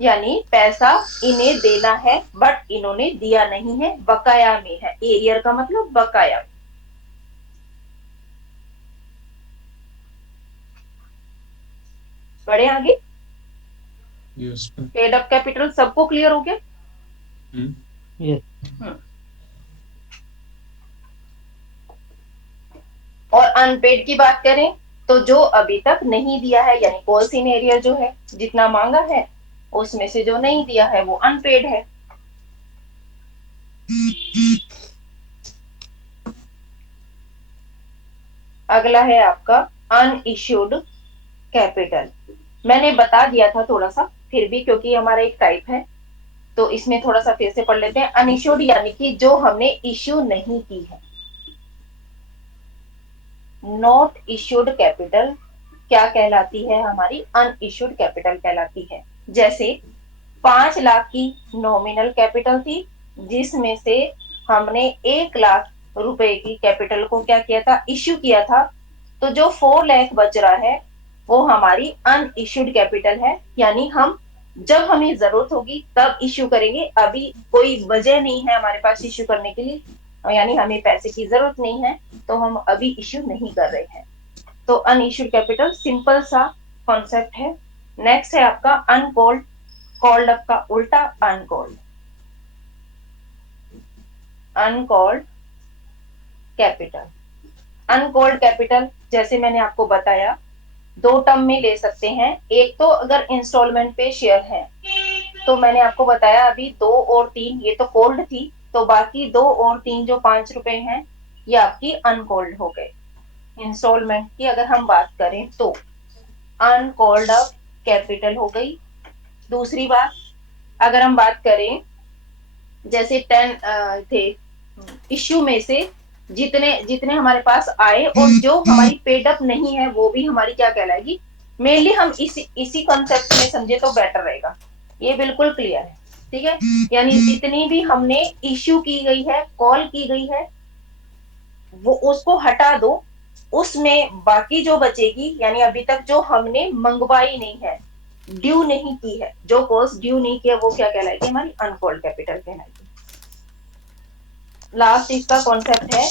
यानी पैसा इन्हें देना है बट इन्होंने दिया नहीं है, बकाया में है। एरियर का मतलब बकाया। बढ़े आगे। Yes ma'am. Paid up capital सबको क्लियर हो गया? यस। और अनपेड की बात करें तो जो अभी तक नहीं दिया है, यानी कॉल्स इन एरियर जो है, जितना मांगा है उसमें से जो नहीं दिया है वो अनपेड है। अगला है आपका अनइश्यूड कैपिटल। मैंने बता दिया था थोड़ा सा, फिर भी क्योंकि हमारा एक टाइप है तो इसमें थोड़ा सा फिर से पढ़ लेते हैं। अनइश्यूड यानी कि जो हमने इश्यू नहीं की है। नॉट इश्यूड कैपिटल क्या कहलाती है? हमारी अनइश्यूड कैपिटल कहलाती है। जैसे 5 लाख की नॉमिनल कैपिटल थी, जिसमें से हमने 1 लाख रुपए की कैपिटल को क्या किया था? इश्यू किया था। तो जो 4 लाख बच रहा है वो हमारी अनइश्यूड कैपिटल है। यानी हम जब हमें जरूरत होगी तब इश्यू करेंगे, अभी कोई वजह नहीं है हमारे पास इश्यू करने के लिए, यानी हमें पैसे की जरूरत नहीं है तो हम अभी इश्यू नहीं कर रहे हैं। तो अनइश्यूड कैपिटल सिंपल सा कॉन्सेप्ट है। नेक्स्ट है आपका अनकॉल्ड। कॉल्ड अप का उल्टा uncalled. Uncalled capital. Uncalled capital जैसे मैंने आपको बताया 2 टर्म में ले सकते हैं। एक तो अगर इंस्टॉलमेंट पे शेयर है तो मैंने आपको बताया अभी 2 और 3 ये तो कॉल्ड थी, तो बाकी 2 और 3 जो 5 रुपए हैं ये आपकी अनकॉल्ड हो गए। इंस्टॉलमेंट की अगर हम बात करें तो अनकॉल्ड अप कैपिटल हो गई। दूसरी बात, अगर हम बात करें जैसे 10 थे इश्यू में से जितने जितने हमारे पास आए और जो हमारी पेड अप नहीं है वो भी हमारी क्या कहलाएगी? मेनली हम इसी कॉन्सेप्ट में समझे तो बेटर रहेगा। ये बिल्कुल क्लियर है, ठीक है? यानी जितनी भी हमने इश्यू की गई है, कॉल की गई है, वो उसको हटा दो, उसमें बाकी जो बचेगी, यानी अभी तक जो हमने मंगवाई नहीं है, ड्यू नहीं की है, जो कॉस्ट ड्यू नहीं किया, वो क्या कहलाएगी? हमारी अनकॉल्ड कैपिटल कहलाएगी। लास्ट इसका कॉन्सेप्ट है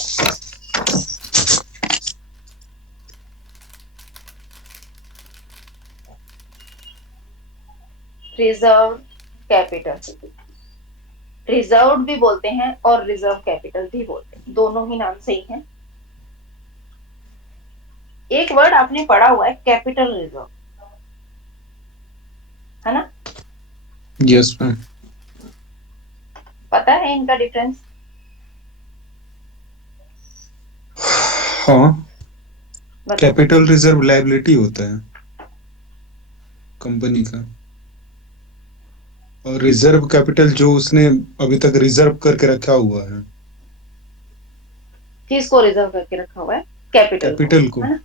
रिजर्व कैपिटल। रिजर्व भी बोलते हैं और रिजर्व कैपिटल भी बोलते हैं, दोनों ही नाम सही हैं। एक वर्ड आपने पढ़ा हुआ है कैपिटल रिजर्व, है ना? Yes ma'am. पता है इनका डिफरेंस? हाँ, बताओ। कैपिटल रिजर्व लायबिलिटी होता है कंपनी का, और रिजर्व कैपिटल जो उसने अभी तक रिजर्व करके रखा हुआ है। किसको रिजर्व करके रखा हुआ है? कैपिटल को। है ना?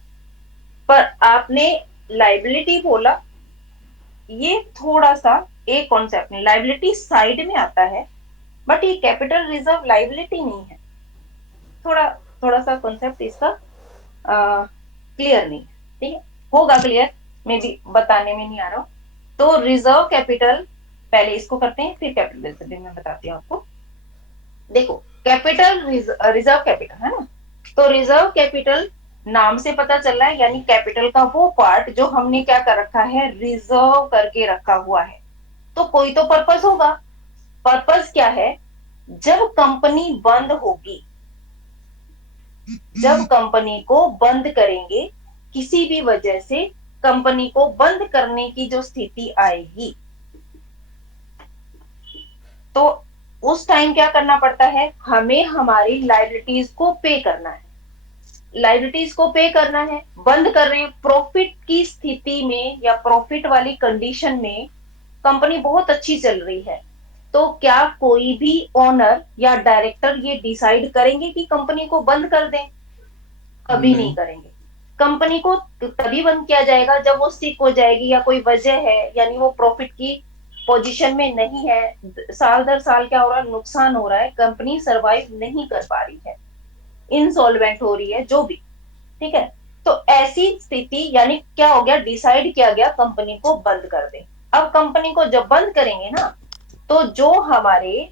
पर आपने लाइबिलिटी बोला, ये थोड़ा सा एक कॉन्सेप्ट नहीं, लाइबिलिटी साइड में आता है बट ये कैपिटल रिजर्व लाइबिलिटी नहीं है। थोड़ा थोड़ा सा कॉन्सेप्ट इसका क्लियर नहीं है, ठीक है? होगा क्लियर, मे भी बताने में नहीं आ रहा हूं। तो रिजर्व कैपिटल, पहले इसको करते हैं फिर कैपिटल रिजर्व मैं बताती हूँ आपको। देखो कैपिटल रिजर्व कैपिटल है ना, तो रिजर्व कैपिटल नाम से पता चल रहा है, यानी कैपिटल का वो पार्ट जो हमने क्या कर रखा है? रिजर्व करके रखा हुआ है। तो कोई तो पर्पस होगा। पर्पस क्या है? जब कंपनी बंद होगी, जब कंपनी को बंद करेंगे, किसी भी वजह से कंपनी को बंद करने की जो स्थिति आएगी, तो उस टाइम क्या करना पड़ता है? हमें हमारी लाइबिलिटीज को पे करना है। लाइबिलिटीज को पे करना है, बंद कर रहे हैं प्रॉफिट की स्थिति में या प्रॉफिट वाली कंडीशन में, कंपनी बहुत अच्छी चल रही है, तो क्या कोई भी ओनर या डायरेक्टर ये डिसाइड करेंगे कि कंपनी को बंद कर दें? कभी नहीं करेंगे। कंपनी को तभी बंद किया जाएगा जब वो सिक हो जाएगी या कोई वजह है, यानी वो प्रॉफिट की पोजीशन में नहीं है, साल दर साल क्या हो रहा है? नुकसान हो रहा है, कंपनी सरवाइव नहीं कर पा रही है, इनसॉल्वेंट हो रही है, जो भी, ठीक है। तो ऐसी स्थिति यानी क्या हो गया, डिसाइड किया गया कंपनी को बंद कर दे। अब कंपनी को जब बंद करेंगे ना, तो जो हमारे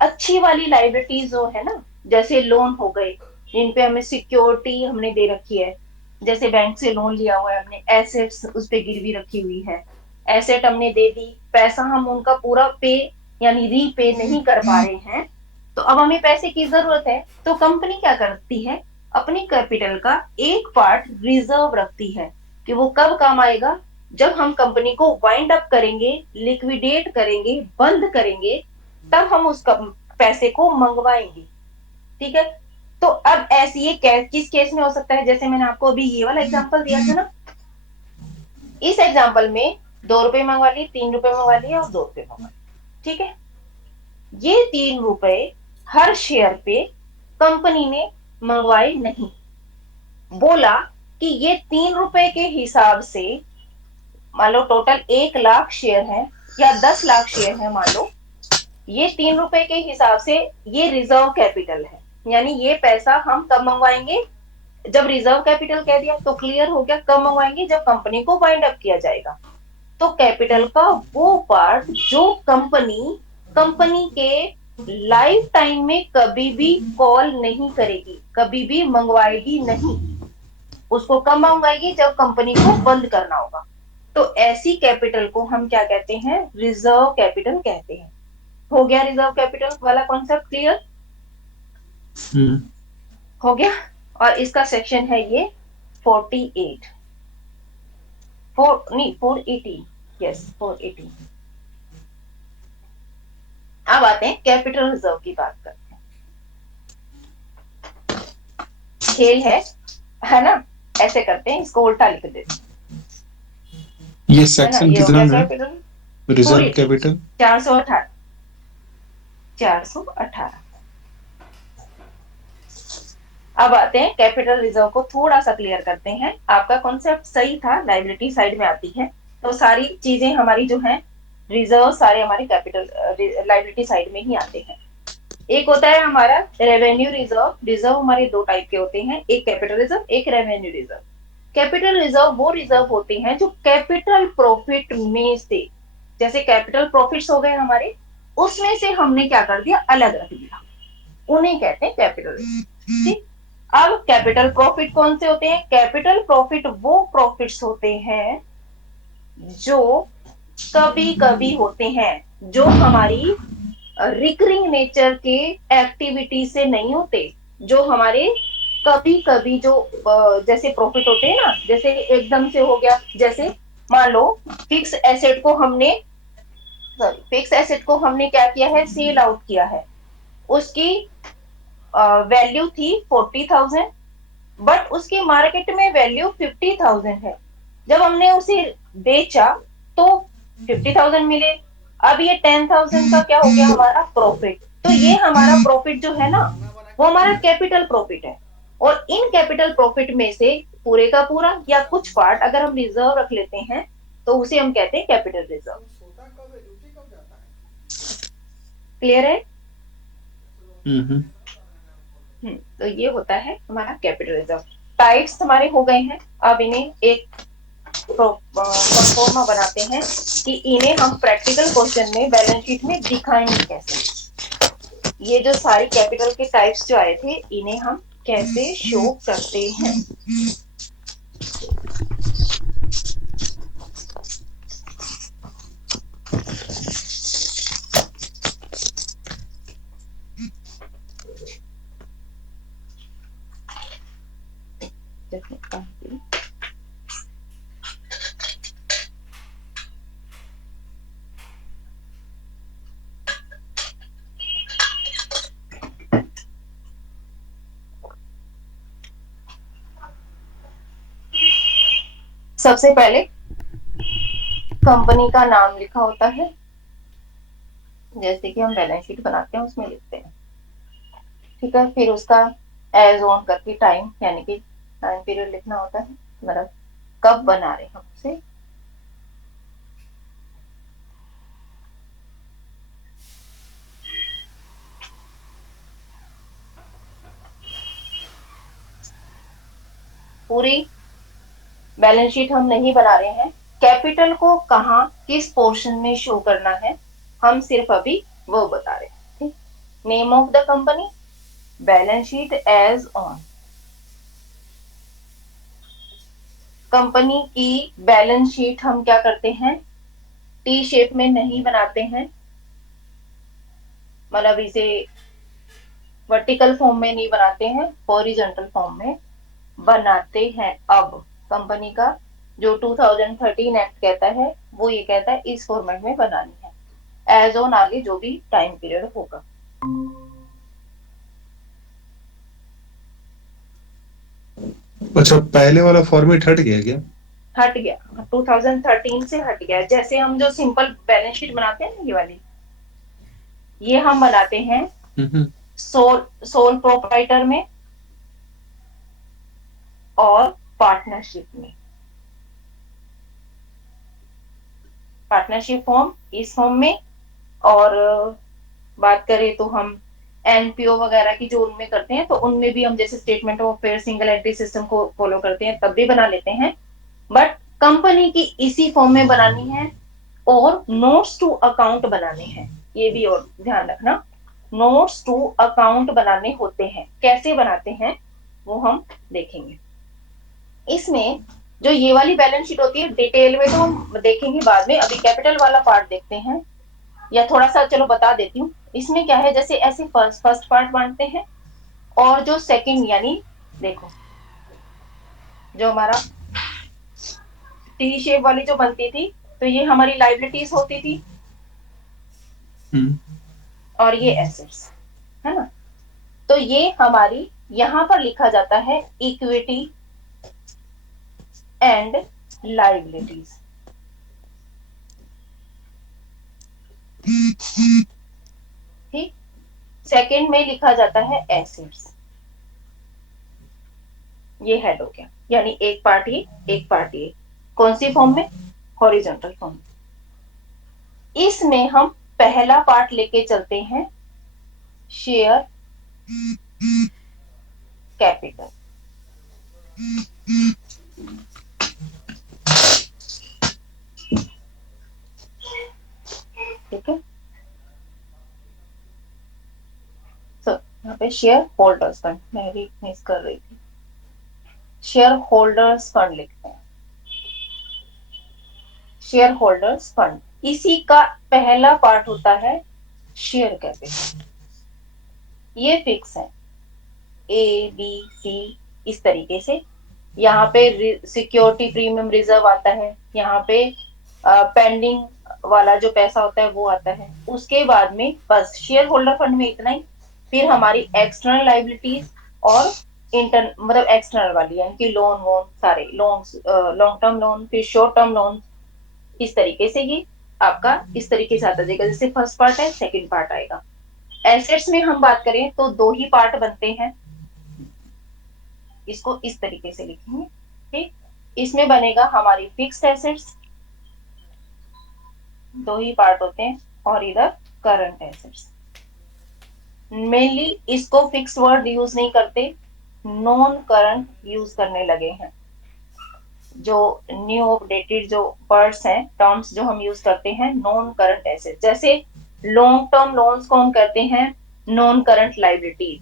अच्छी वाली लाइबिलिटीज जो है ना, जैसे लोन हो गए जिन पे हमें सिक्योरिटी हमने दे रखी है, जैसे बैंक से लोन लिया हुआ है हमने, एसेट्स उस पे गिरवी रखी हुई है, एसेट हमने दे दी, पैसा हम उनका पूरा पे यानी रीपे नहीं कर पा रहे हैं, तो अब हमें पैसे की जरूरत है। तो कंपनी क्या करती है, अपनी कैपिटल का एक पार्ट रिजर्व रखती है कि वो कब काम आएगा, जब हम कंपनी को वाइंड अप करेंगे, लिक्विडेट करेंगे, बंद करेंगे, तब हम उस पैसे को मंगवाएंगे। ठीक है। तो अब ऐसी ये किस केस में हो सकता है, जैसे मैंने आपको अभी ये वाला एग्जांपल दिया था ना, इस एग्जांपल में 2 रुपए मंगवा लिए, 3 रुपए मंगवा लिए और 2 रुपए मंगवा लिए। ठीक है। ये 3 रुपए हर शेयर पे कंपनी ने मंगवाए नहीं, बोला कि ये 3 रुपए के हिसाब से, मान लो टोटल 1 लाख शेयर है या 10 लाख शेयर है, मान लो ये 3 रुपए के हिसाब से ये रिजर्व कैपिटल है, यानी ये पैसा हम कब मंगवाएंगे, जब रिजर्व कैपिटल कह दिया तो क्लियर हो गया, कब मंगवाएंगे, जब कंपनी को वाइंड अप किया जाएगा। तो कैपिटल का वो पार्ट जो कंपनी कंपनी के लाइफ टाइम में कभी भी कॉल नहीं करेगी, कभी भी मंगवाएगी नहीं, उसको कब मंगवाएगी, जब कंपनी को बंद करना होगा। तो ऐसी कैपिटल को हम क्या कहते हैं, रिजर्व कैपिटल कहते हैं। हो गया रिजर्व कैपिटल वाला कॉन्सेप्ट क्लियर हो गया। और इसका सेक्शन है ये 48 नहीं 418, यस 418। अब आते हैं कैपिटल रिजर्व की बात करते हैं। खेल है ना, ऐसे करते हैं, इसको उल्टा लिख देते हैं। ये सेक्शन ये हो कितना गया है, कैपिटल रिजर्व कैपिटल 418 418। अब आते हैं कैपिटल रिजर्व को थोड़ा सा क्लियर करते हैं। आपका कॉन्सेप्ट सही था, लाइबिलिटी साइड में आती है, तो सारी चीजें हमारी जो है रिजर्व सारे हमारे कैपिटल लाइबिलिटी साइड में ही आते हैं। एक होता है हमारा रेवेन्यू रिजर्व। रिजर्व हमारे 2 टाइप के होते हैं, एक कैपिटल रिजर्व, एक रेवेन्यू रिजर्व। कैपिटल रिजर्व वो रिजर्व होते हैं जो कैपिटल प्रॉफिट में से, जैसे कैपिटल प्रॉफिट्स हो गए हमारे, उसमें से हमने क्या कर दिया, अलग रख दिया, उन्हें कहते हैं कैपिटल रिजर्व। ठीक। अब कैपिटल प्रॉफिट कौन से होते हैं, कैपिटल प्रॉफिट वो प्रॉफिट्स होते हैं जो कभी कभी होते हैं, जो हमारी रिकरिंग नेचर के एक्टिविटी से नहीं होते, जो हमारे कभी कभी जो जैसे प्रॉफिट होते हैं ना, जैसे एकदम से हो गया, जैसे मान लो फिक्स एसेट को हमने क्या किया है, सेल आउट किया है, उसकी वैल्यू थी 40,000, बट उसकी मार्केट में वैल्यू 50,000 है। जब हमने उसे बेचा तो 50,000 मिले। अब ये 10,000 का क्या हो गया, हमारा प्रॉफिट। तो ये हमारा प्रॉफिट जो है ना, वो हमारा कैपिटल प्रॉफिट है। और इन कैपिटल प्रॉफिट में से पूरे का पूरा या कुछ पार्ट अगर हम रिजर्व रख लेते हैं तो उसे हम कहते हैं कैपिटल रिजर्व। क्लियर है। तो ये होता है हमारा कैपिटल रिजर्व। टाइप्स हमारे हो गए हैं। अब इन्हें एक प्रोफॉर्मा बनाते हैं कि इन्हें हम प्रैक्टिकल क्वेश्चन में बैलेंस शीट में दिखाएंगे कैसे। ये जो सारी कैपिटल के टाइप्स जो आए थे, इन्हें हम कैसे शो करते हैं। सबसे पहले कंपनी का नाम लिखा होता है, जैसे कि हम बैलेंस शीट बनाते हैं उसमें लिखते हैं। ठीक है। फिर उसका एज ऑन करके टाइम यानी कि टाइम पीरियड लिखना होता है, मतलब कब बना रहे हम उसे। पूरी बैलेंस शीट हम नहीं बना रहे हैं। कैपिटल को कहाँ किस पोर्शन में शो करना है हम सिर्फ अभी वो बता रहे हैं। ठीक, name of the company, balance sheet as on. Company की बैलेंस शीट हम क्या करते हैं, टी शेप में नहीं बनाते हैं, मतलब इसे वर्टिकल फॉर्म में नहीं बनाते हैं, हॉरिजॉन्टल फॉर्म में बनाते हैं। अब कंपनी का जो 2013 एक्ट कहता है वो ये कहता है इस फॉर्मेट में बनानी है, एज ऑन आगे जो भी टाइम पीरियड होगा। अच्छा, पहले वाला फॉर्मेट हट गया क्या? हट गया, 2013 से हट गया। जैसे हम जो सिंपल बैलेंस शीट बनाते हैं ना, ये वाली, ये हम बनाते हैं सोल प्रोप्राइटर में और पार्टनरशिप में। पार्टनरशिप फॉर्म इस फॉर्म में, और बात करें तो हम एनपीओ वगैरह की जो उनमें करते हैं तो उनमें भी हम जैसे statement of affair single entry system को फॉलो करते हैं तब भी बना लेते हैं, बट कंपनी की इसी फॉर्म में बनानी है। और नोट्स टू अकाउंट बनाने हैं, ये भी और ध्यान रखना, नोट्स टू अकाउंट बनाने होते हैं। कैसे बनाते हैं वो हम देखेंगे। इसमें जो ये वाली बैलेंस शीट होती है डिटेल में तो हम देखेंगे बाद में, अभी कैपिटल वाला पार्ट देखते हैं, या थोड़ा सा चलो बता देती हूँ। इसमें क्या है, जैसे ऐसे फर्स्ट पार्ट बांटते हैं और जो सेकंड, यानी देखो जो हमारा टी शेप वाली जो बनती थी तो ये हमारी लाइबिलिटीज होती थी और ये एसेट्स है ना। तो ये हमारी यहां पर लिखा जाता है इक्विटी एंड लाइबिलिटीज। ठीक, सेकंड में लिखा जाता है एसेट्स, ये हेड हो गया, यानी एक पार्ट ये एक पार्ट ये। कौन सी फॉर्म में, हॉरिजॉन्टल फॉर्म। इसमें हम पहला पार्ट लेके चलते हैं शेयर कैपिटल। ठीक है, तो यहाँ पे शेयर होल्डर्स फंड, मैं भी मिस कर रही थी, शेयर होल्डर्स फंड लिखते हैं। शेयर होल्डर्स फंड, इसी का पहला पार्ट होता है शेयर कैपिटल। ये फिक्स है, ए बी सी इस तरीके से। यहाँ पे सिक्योरिटी प्रीमियम रिजर्व आता है, यहाँ पे पेंडिंग वाला जो पैसा होता है वो आता है। उसके बाद में बस शेयर होल्डर फंड में इतना ही। फिर हमारी एक्सटर्नल लाइबिलिटीज और मतलब एक्सटर्नल वाली, यानी कि लोन वोन सारे लोन, लॉन्ग टर्म लोन, फिर शॉर्ट टर्म लोन, इस तरीके से ये आपका इस तरीके से आता जाएगा। जैसे फर्स्ट पार्ट है, सेकंड पार्ट आएगा। एसेट्स में हम बात करें तो दो ही पार्ट बनते हैं, इसको इस तरीके से लिखेंगे। ठीक, इसमें बनेगा हमारी फिक्स्ड एसेट्स, दो ही पार्ट होते हैं, और इधर करंट एसेट्स। मेनली इसको फिक्स वर्ड यूज नहीं करते, नॉन करंट यूज करने लगे हैं। जो न्यू अपडेटेड जो वर्ड्स हैं, टर्म्स जो हम यूज करते हैं, नॉन करंट एसेट। जैसे लॉन्ग टर्म लोन्स को हम कहते हैं नॉन करंट लाइबिलिटी,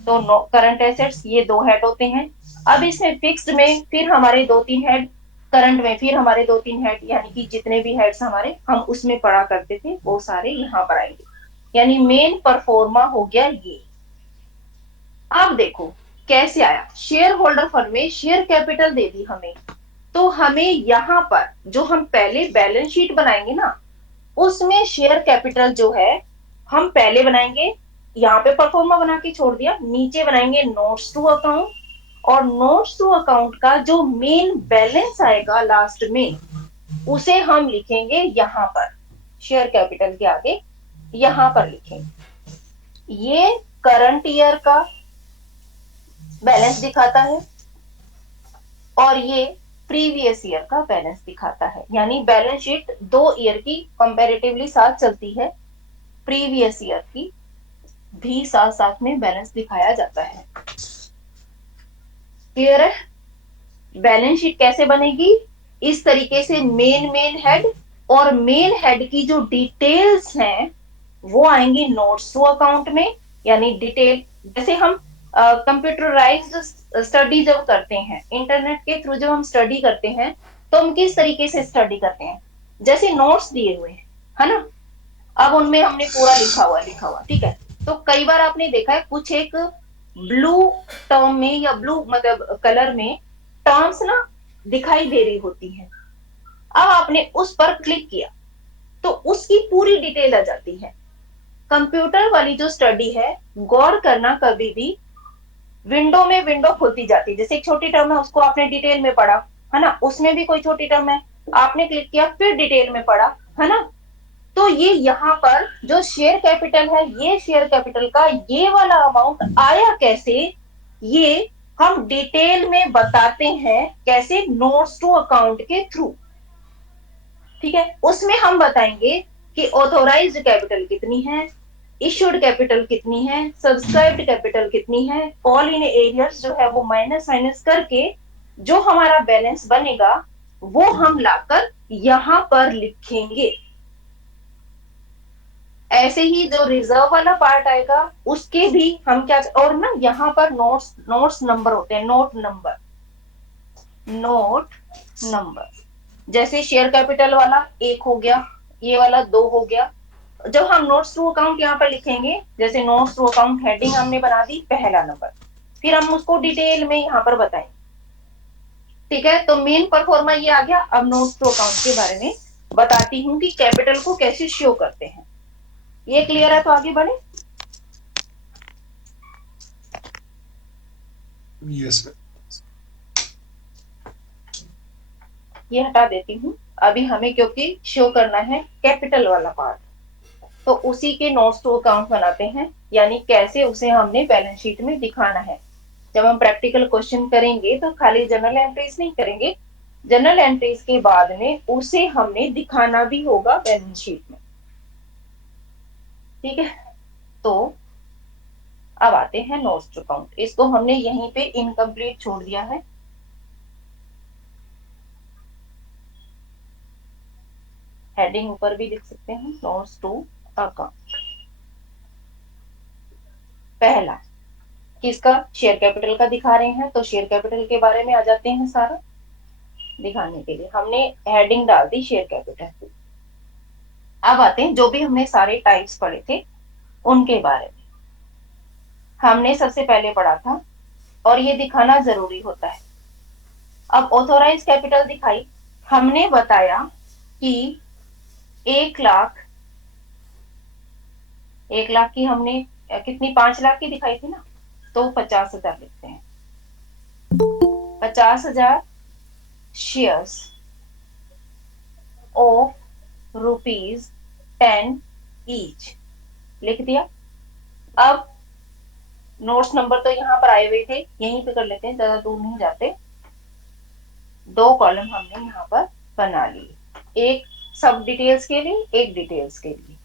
तो करंट एसेट्स ये दो हेड होते हैं। अब इसमें फिक्स्ड में फिर हमारे दो तीन हेड, करंट में फिर हमारे दो तीन हेड, यानी कि जितने भी हेड्स हमारे हम उसमें पढ़ा करते थे वो सारे यहाँ पर आएंगे, यानी मेन परफॉर्मा हो गया ये। अब देखो कैसे आया, शेयर होल्डर फंड में शेयर कैपिटल दे दी हमें, तो हमें यहाँ पर जो हम पहले बैलेंस शीट बनाएंगे ना, उसमें शेयर कैपिटल जो है हम पहले बनाएंगे, यहाँ पे परफॉर्मा बना के छोड़ दिया, नीचे बनाएंगे नोट्स टू अकाउंट, और नोट्स टू अकाउंट का जो मेन बैलेंस आएगा लास्ट में उसे हम लिखेंगे यहाँ पर, शेयर कैपिटल के आगे यहाँ पर लिखेंगे। ये करंट ईयर का बैलेंस दिखाता है और ये प्रीवियस ईयर का बैलेंस दिखाता है, यानी बैलेंस शीट दो ईयर की कंपैरेटिवली साथ चलती है, प्रीवियस ईयर की भी साथ साथ में बैलेंस दिखाया जाता है। क्लियर है? बैलेंस शीट कैसे बनेगी? इस तरीके से मेन हेड और मेन हेड की जो डिटेल्स हैं वो आएंगी नोट्स टू अकाउंट में, यानी डिटेल। जैसे हम कंप्यूटराइज्ड स्टडी जब करते हैं, इंटरनेट के थ्रू जब हम स्टडी करते हैं, तो हम किस तरीके से स्टडी करते हैं? जैसे नोट्स दिए हुए हैं, है ना, अब उनमें हमने पूरा लिखा हुआ, ठीक है। तो कई बार आपने देखा है कुछ एक ब्लू टर्म में या ब्लू मतलब कलर में टर्म्स ना दिखाई दे रही होती हैं। अब आपने उस पर क्लिक किया तो उसकी पूरी डिटेल आ जाती है। कंप्यूटर वाली जो स्टडी है, गौर करना, कभी भी विंडो में विंडो खुलती जाती है। जैसे एक छोटी टर्म है, उसको आपने डिटेल में पढ़ा, है ना, उसमें भी कोई छोटी टर्म है, आपने क्लिक किया, फिर डिटेल में पढ़ा, है ना। तो ये यहाँ पर जो शेयर कैपिटल है, ये शेयर कैपिटल का ये वाला अमाउंट आया कैसे, ये हम डिटेल में बताते हैं। कैसे? नोट्स टू अकाउंट के थ्रू, ठीक है। उसमें हम बताएंगे कि ऑथोराइज्ड कैपिटल कितनी है, इश्यूड कैपिटल कितनी है, सब्सक्राइब्ड कैपिटल कितनी है, कॉल इन एरियर्स जो है वो माइनस माइनस करके जो हमारा बैलेंस बनेगा वो हम लाकर यहां पर लिखेंगे। ऐसे ही जो रिजर्व वाला पार्ट आएगा उसके भी हम क्या, और ना यहाँ पर नोट्स नंबर होते हैं, नोट नंबर। जैसे शेयर कैपिटल वाला 1 हो गया, ये वाला 2 हो गया। जब हम नोट्स टू अकाउंट यहाँ पर लिखेंगे, जैसे नोट्स टू अकाउंट हेडिंग हमने बना दी, पहला नंबर, फिर हम उसको डिटेल में यहाँ पर बताएंगे, ठीक है। तो मेन परफॉर्मा ये आ गया। अब नोट्स टू अकाउंट के बारे में बताती हूँ कि कैपिटल को कैसे शो करते हैं। ये क्लियर है तो आगे बढ़े। Yes sir. ये हटा देती हूँ। अभी हमें क्योंकि शो करना है कैपिटल वाला पार्ट, तो उसी के नोट्स टू अकाउंट बनाते हैं, यानी कैसे उसे हमने बैलेंस शीट में दिखाना है। जब हम प्रैक्टिकल क्वेश्चन करेंगे तो खाली जनरल एंट्रीज नहीं करेंगे, जनरल एंट्रीज के बाद में उसे हमने दिखाना भी होगा बैलेंस शीट में, ठीक है। तो अब आते हैं नोट्स टू अकाउंट। इसको हमने यहीं पे इनकम्प्लीट छोड़ दिया है। हेडिंग ऊपर भी लिख सकते हैं, नोट्स टू अकाउंट। पहला किसका? शेयर कैपिटल का दिखा रहे हैं, तो शेयर कैपिटल के बारे में आ जाते हैं। सारा दिखाने के लिए हमने हेडिंग डाल दी शेयर कैपिटल। अब आते हैं जो भी हमने सारे टाइप्स पढ़े थे उनके बारे में। हमने सबसे पहले पढ़ा था, और ये दिखाना जरूरी होता है। अब ऑथोराइज कैपिटल दिखाई, हमने बताया कि 1 लाख, 1 लाख की हमने कितनी, 5 लाख की दिखाई थी ना, तो 50,000 लिखते हैं। 50,000 शेयर्स ऑफ ₹10 ईच लिख दिया। अब नोट्स नंबर तो यहाँ पर आए हुए थे, यहीं पे कर लेते हैं, ज्यादा दूर नहीं जाते। 2 कॉलम हमने यहाँ पर बना लिए, एक सब डिटेल्स के लिए, एक डिटेल्स के लिए।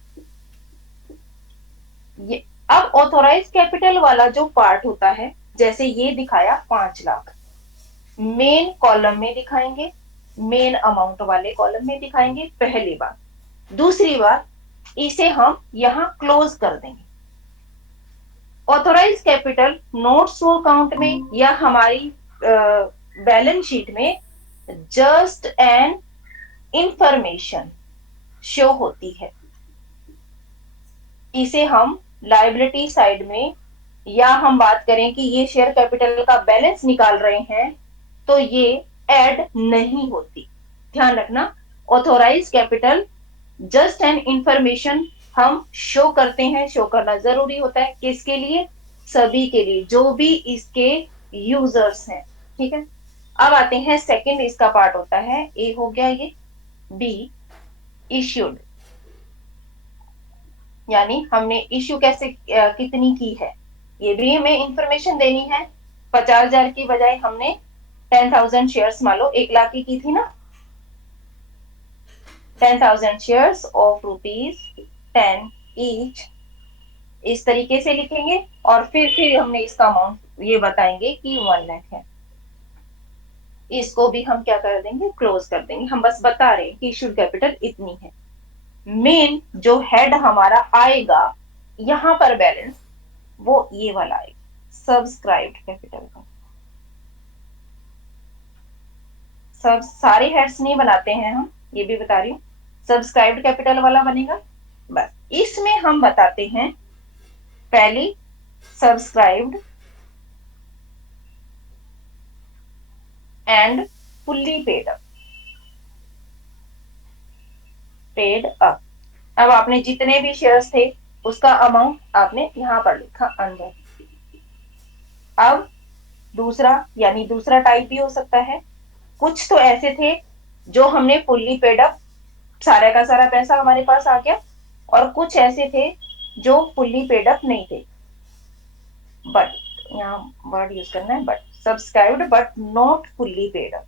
ये अब ऑथोराइज कैपिटल वाला जो पार्ट होता है, जैसे ये दिखाया 5 लाख, मेन कॉलम में दिखाएंगे, मेन अमाउंट वाले कॉलम में दिखाएंगे, पहली बार। दूसरी बार इसे हम यहां क्लोज कर देंगे। Authorise capital notes to account में या हमारी बैलेंस शीट में जस्ट एन इंफॉर्मेशन शो होती है। इसे हम लायबिलिटी साइड में, या हम बात करें कि ये शेयर कैपिटल का बैलेंस निकाल रहे हैं, तो ये ऐड नहीं होती। ध्यान रखना, authorise capital just an information हम शो करते हैं। शो करना जरूरी होता है, किसके लिए? सभी के लिए, जो भी इसके यूजर्स हैं, ठीक है। अब आते हैं सेकंड, इसका पार्ट होता है, ए हो गया ये, बी इश्यूड, यानी हमने इश्यू कैसे कितनी की है, ये भी हमें इंफॉर्मेशन देनी है। 50,000 की बजाय हमने 10,000 शेयर्स, मान लो 1 लाख की थी ना, 10,000 शेयर्स ऑफ ₹10 ईच, इस तरीके से लिखेंगे। और फिर हमने इसका अमाउंट ये बताएंगे कि 1 लाख है। इसको भी हम क्या कर देंगे, क्लोज कर देंगे। हम बस बता रहे हैं कि इश्यूड कैपिटल इतनी है। मेन जो हेड हमारा आएगा यहां पर बैलेंस, वो ये वाला आएगा, सब्सक्राइब्ड कैपिटल का। सब सारे हेड्स नहीं बनाते हैं हम, ये भी बता रही हूँ, सब्सक्राइब्ड कैपिटल वाला बनेगा। बस इसमें हम बताते हैं पहली subscribed and fully paid up. Paid up, अब आपने जितने भी शेयर्स थे उसका अमाउंट आपने यहां पर लिखा अंदर। अब दूसरा, यानी दूसरा टाइप भी हो सकता है, कुछ तो ऐसे थे जो हमने फुल्ली पेड अप, सारा का सारा पैसा हमारे पास आ गया, और कुछ ऐसे थे जो फुल्ली पेड अप नहीं थे, बट यहाँ वर्ड यूज करना है, but subscribed but not fully paid up.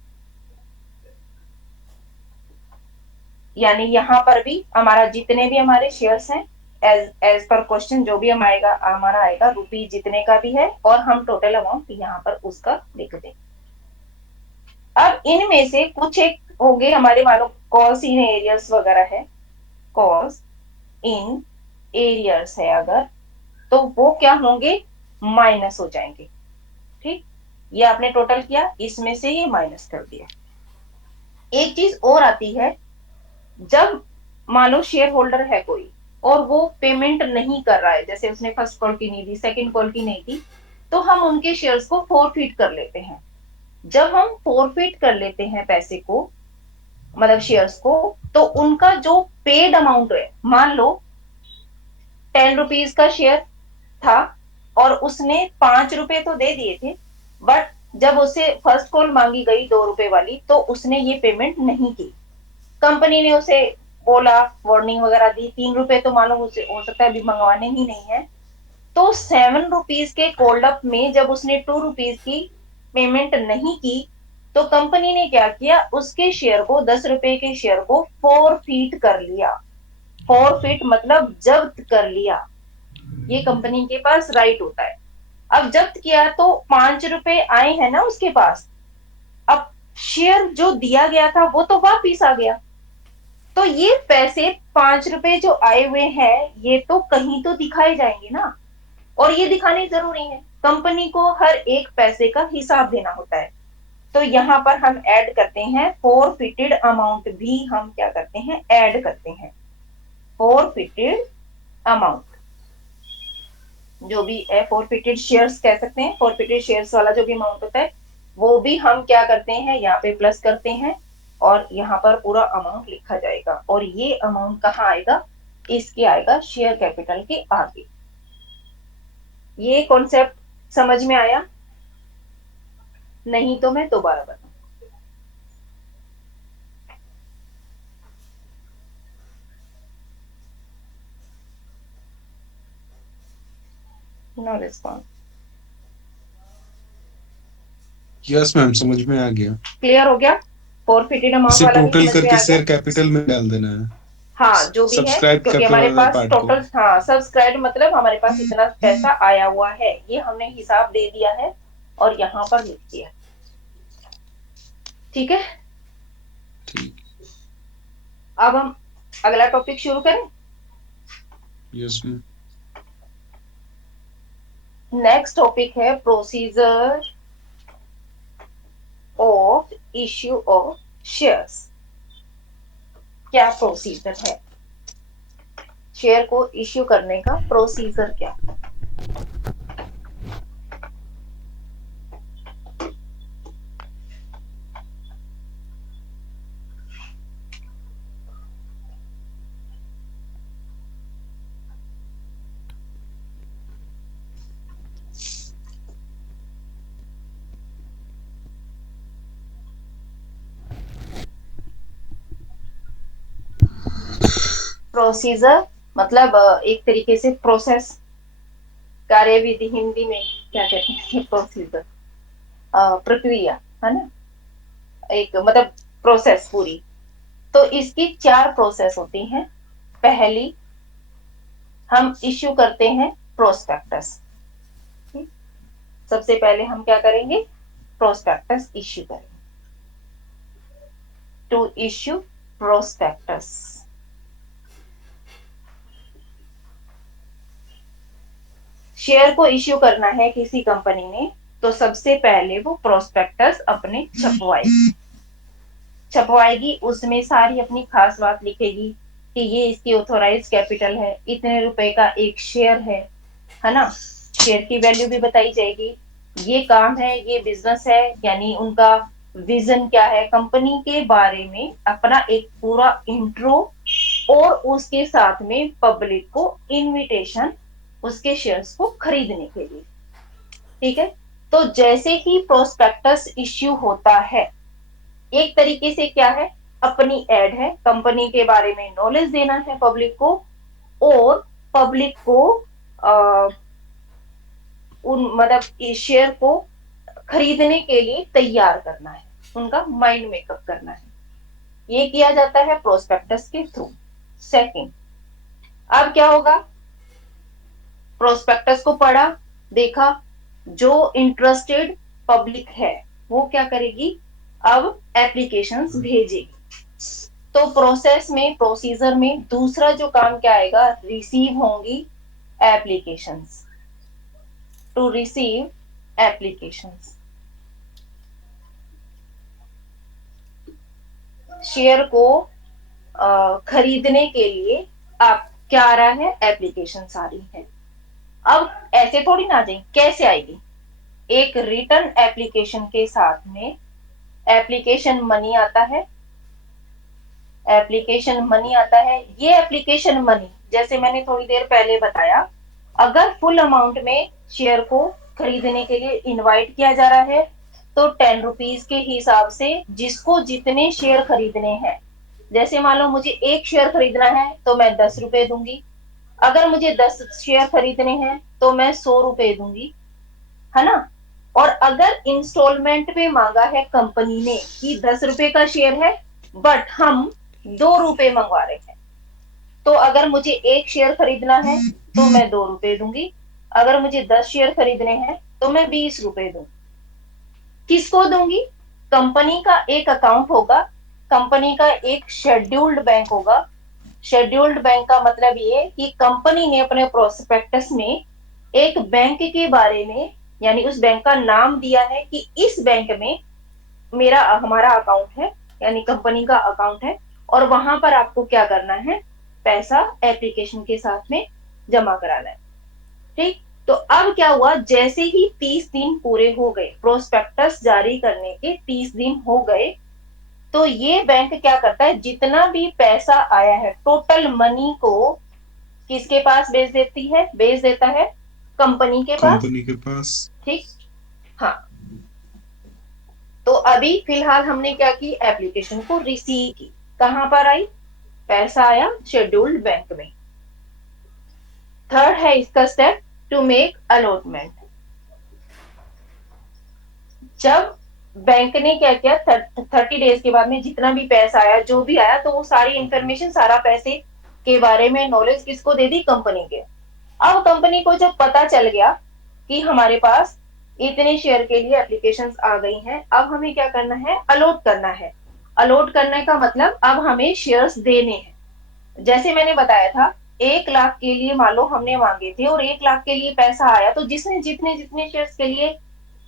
यानी यहाँ पर भी हमारा जितने भी हमारे शेयर्स हैं, एज पर क्वेश्चन जो भी हमारा आएगा रुपी जितने का भी है, और हम टोटल अमाउंट यहाँ पर उसका लिख दें। अब इनमें से कुछ एक होंगे हमारे, मानो कॉल्स इन एरियर्स वगैरह है, कॉल्स इन एरियर्स है अगर, तो वो क्या होंगे, माइनस हो जाएंगे। ठीक, ये आपने टोटल किया, इसमें से ये माइनस कर दिया। एक चीज और आती है, जब मान लो शेयर होल्डर है कोई और वो पेमेंट नहीं कर रहा है, जैसे उसने फर्स्ट कॉल की नहीं दी, सेकंड कॉल की नहीं दी, तो हम उनके शेयर्स को फॉरफिट कर लेते हैं। जब हम फॉरफिट कर लेते हैं पैसे को, मतलब शेयर्स को, तो उनका जो पेड अमाउंट है, मान लो 10 रुपीज का शेयर था और उसने 5 रुपए तो दे दिए थे, बट जब उसे फर्स्ट कॉल मांगी गई 2 रुपए वाली, तो उसने ये पेमेंट नहीं की। कंपनी ने उसे बोला, वार्निंग वगैरह दी, 3 रुपए तो मानो उसे हो सकता है अभी मंगवाने ही नहीं है, तो 7 रुपीज के कोल्ड अप में जब उसने 2 रुपीज की पेमेंट नहीं की, तो कंपनी ने क्या किया, उसके शेयर को, 10 रुपए के शेयर को फॉरफिट कर लिया। फॉरफिट मतलब जब्त कर लिया, ये कंपनी के पास राइट होता है। अब जब्त किया तो 5 रुपए आए हैं ना उसके पास, अब शेयर जो दिया गया था वो तो वापिस आ गया, तो ये पैसे 5 रुपए जो आए हुए हैं ये तो कहीं तो दिखाए जाएंगे ना, और ये दिखाने जरूरी है, कंपनी को हर एक पैसे का हिसाब देना होता है। तो यहाँ पर हम ऐड करते हैं फॉरफिटेड अमाउंट, भी हम क्या करते हैं, ऐड करते हैं फॉरफिटेड अमाउंट, जो भी है फॉरफिटेड शेयर्स कह सकते हैं, फॉरफिटेड शेयर्स वाला जो भी अमाउंट होता है वो भी हम क्या करते हैं, यहाँ पे प्लस करते हैं, और यहाँ पर पूरा अमाउंट लिखा जाएगा, और ये अमाउंट कहाँ आएगा, इसके आएगा शेयर कैपिटल के आगे। ये कॉन्सेप्ट समझ में आया? नहीं तो मैं दोबारा बताऊं। No response. यस मैम, समझ में आ गया। क्लियर हो गया? फॉरफिटेड अमाउंट इसे वाला भी टोटल समझ में करके आ शेयर गया? कैपिटल में डाल देना है। हाँ, जो भी है, सब्सक्राइब क्योंकि कैपिटल हमारे वाला पास पार्ट को। टोटल, हाँ सब्सक्राइब मतलब हमारे पास इतना पैसा आया हुआ है, ये हमने हिसाब दे दिया है और यहाँ पर लिख दिया। ठीक है, ठीक, अब हम अगला टॉपिक शुरू करें। Yes ma'am. नेक्स्ट टॉपिक है procedure of issue of shares. क्या प्रोसीजर है शेयर को इश्यू करने का, प्रोसीजर क्या? प्रोसीजर मतलब एक तरीके से प्रोसेस, कार्यविधि, हिंदी में क्या कहते हैं, प्रोसीजर प्रक्रिया है ना, एक मतलब प्रोसेस पूरी। तो इसकी 4 प्रोसेस होती हैं। पहली, हम इश्यू करते हैं प्रोस्पेक्टस। सबसे पहले हम क्या करेंगे, प्रोस्पेक्टस इश्यू करेंगे। To issue prospectus. शेयर को इश्यू करना है किसी कंपनी ने तो सबसे पहले वो प्रोस्पेक्टस अपने छपवाएगी, उसमें सारी अपनी खास बात लिखेगी कि ये इसकी ऑथोराइज कैपिटल है, इतने रुपए का एक शेयर है ना। शेयर की वैल्यू भी बताई जाएगी, ये काम है, ये बिजनेस है, यानी उनका विजन क्या है, कंपनी के बारे में अपना एक पूरा इंट्रो, और उसके साथ में पब्लिक को इनविटेशन उसके शेयर्स को खरीदने के लिए। ठीक है, तो जैसे ही प्रोस्पेक्टस इश्यू होता है, एक तरीके से क्या है, अपनी एड है, कंपनी के बारे में नॉलेज देना है पब्लिक को, और पब्लिक को उन मतलब इस शेयर को खरीदने के लिए तैयार करना है, उनका माइंड मेकअप करना है। ये किया जाता है प्रोस्पेक्टस के थ्रू। सेकंड, अब क्या होगा, प्रोस्पेक्टस को पढ़ा, देखा, जो इंटरेस्टेड पब्लिक है वो क्या करेगी, अब एप्लीकेशंस भेजेगी। तो प्रोसेस में, प्रोसीजर में दूसरा जो काम क्या आएगा, रिसीव होंगी applications, to receive applications. Share को खरीदने के लिए आप क्या आ रहा है, एप्लीकेशन आ रही है। अब ऐसे थोड़ी ना आ जाए, कैसे आएगी, एक रिटर्न एप्लीकेशन के साथ में एप्लीकेशन मनी आता है, एप्लीकेशन मनी आता है। ये एप्लीकेशन मनी, जैसे मैंने थोड़ी देर पहले बताया, अगर फुल अमाउंट में शेयर को खरीदने के लिए इनवाइट किया जा रहा है तो 10 रुपीज के हिसाब से जिसको जितने शेयर खरीदने हैं, जैसे मान लो मुझे एक शेयर खरीदना है तो मैं 10 रुपए दूंगी, अगर मुझे 10 शेयर खरीदने हैं तो मैं 100 रुपए दूंगी, है ना। और अगर इंस्टॉलमेंट पे मांगा है कंपनी ने कि 10 रुपए का शेयर है बट हम 2 रुपए मंगवा रहे हैं, तो अगर मुझे एक शेयर खरीदना है तो मैं 2 रुपए दूंगी, अगर मुझे 10 शेयर खरीदने हैं तो मैं 20 रुपए दूंगी। किसको दूंगी, कंपनी का एक अकाउंट होगा, कंपनी का एक शेड्यूल्ड बैंक होगा। शेड्यूल्ड बैंक का मतलब ये कि कंपनी ने अपने प्रोस्पेक्टस में एक बैंक के बारे में, यानी उस बैंक का नाम दिया है कि इस बैंक में हमारा अकाउंट है, यानी कंपनी का अकाउंट है, और वहां पर आपको क्या करना है, पैसा एप्लीकेशन के साथ में जमा कराना है। ठीक, तो अब क्या हुआ, जैसे ही 30 दिन पूरे हो गए, प्रोस्पेक्टस जारी करने के 30 दिन हो गए, तो ये बैंक क्या करता है, जितना भी पैसा आया है टोटल मनी को किसके पास भेज देता है कंपनी के पास। कंपनी के पास। ठीक, हाँ। तो अभी फिलहाल हमने क्या की, एप्लीकेशन को रिसीव की, कहां पर आई, पैसा आया शेड्यूल्ड बैंक में। थर्ड है इसका स्टेप, टू मेक अलॉटमेंट। जब बैंक ने क्या किया, 30 डेज के बाद में जितना भी पैसा आया, जो भी आया, तो वो सारी इंफॉर्मेशन, सारा पैसे के बारे में नॉलेज किसको दे दी, कंपनी के। अब कंपनी को जब पता चल गया कि हमारे पास इतने शेयर के लिए एप्लीकेशंस आ गई हैं, अब हमें क्या करना है, अलॉट करना है। अलॉट करने का मतलब अब हमें शेयर्स देने हैं। जैसे मैंने बताया था, 1 लाख के लिए मान लो हमने मांगे थे और 1 लाख के लिए पैसा आया, तो जिसने जितने जितने शेयर्स के लिए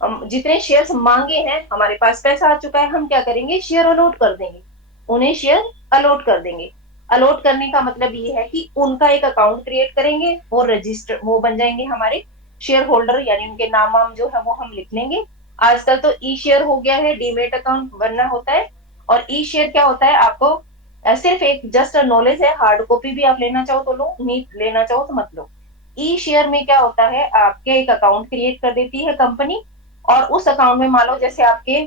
जितने शेयर्स मांगे हैं, हमारे पास पैसा आ चुका है, हम क्या करेंगे, शेयर अलॉट कर देंगे, उन्हें शेयर अलॉट कर देंगे। अलॉट करने का मतलब ये है कि उनका एक अकाउंट क्रिएट करेंगे, वो रजिस्टर, वो बन जाएंगे हमारे शेयर होल्डर, यानी उनके नाम वाम जो है वो हम लिख लेंगे। आजकल तो ई शेयर हो गया है, डीमेट अकाउंट बनना होता है। और ई शेयर क्या होता है, आपको सिर्फ एक जस्ट नॉलेज है, हार्ड कॉपी भी आप लेना चाहो तो लो, नहीं लेना चाहो तो मत लो। ई शेयर में क्या होता है, आपके एक अकाउंट क्रिएट कर देती है कंपनी, और उस अकाउंट में मान लो जैसे आपके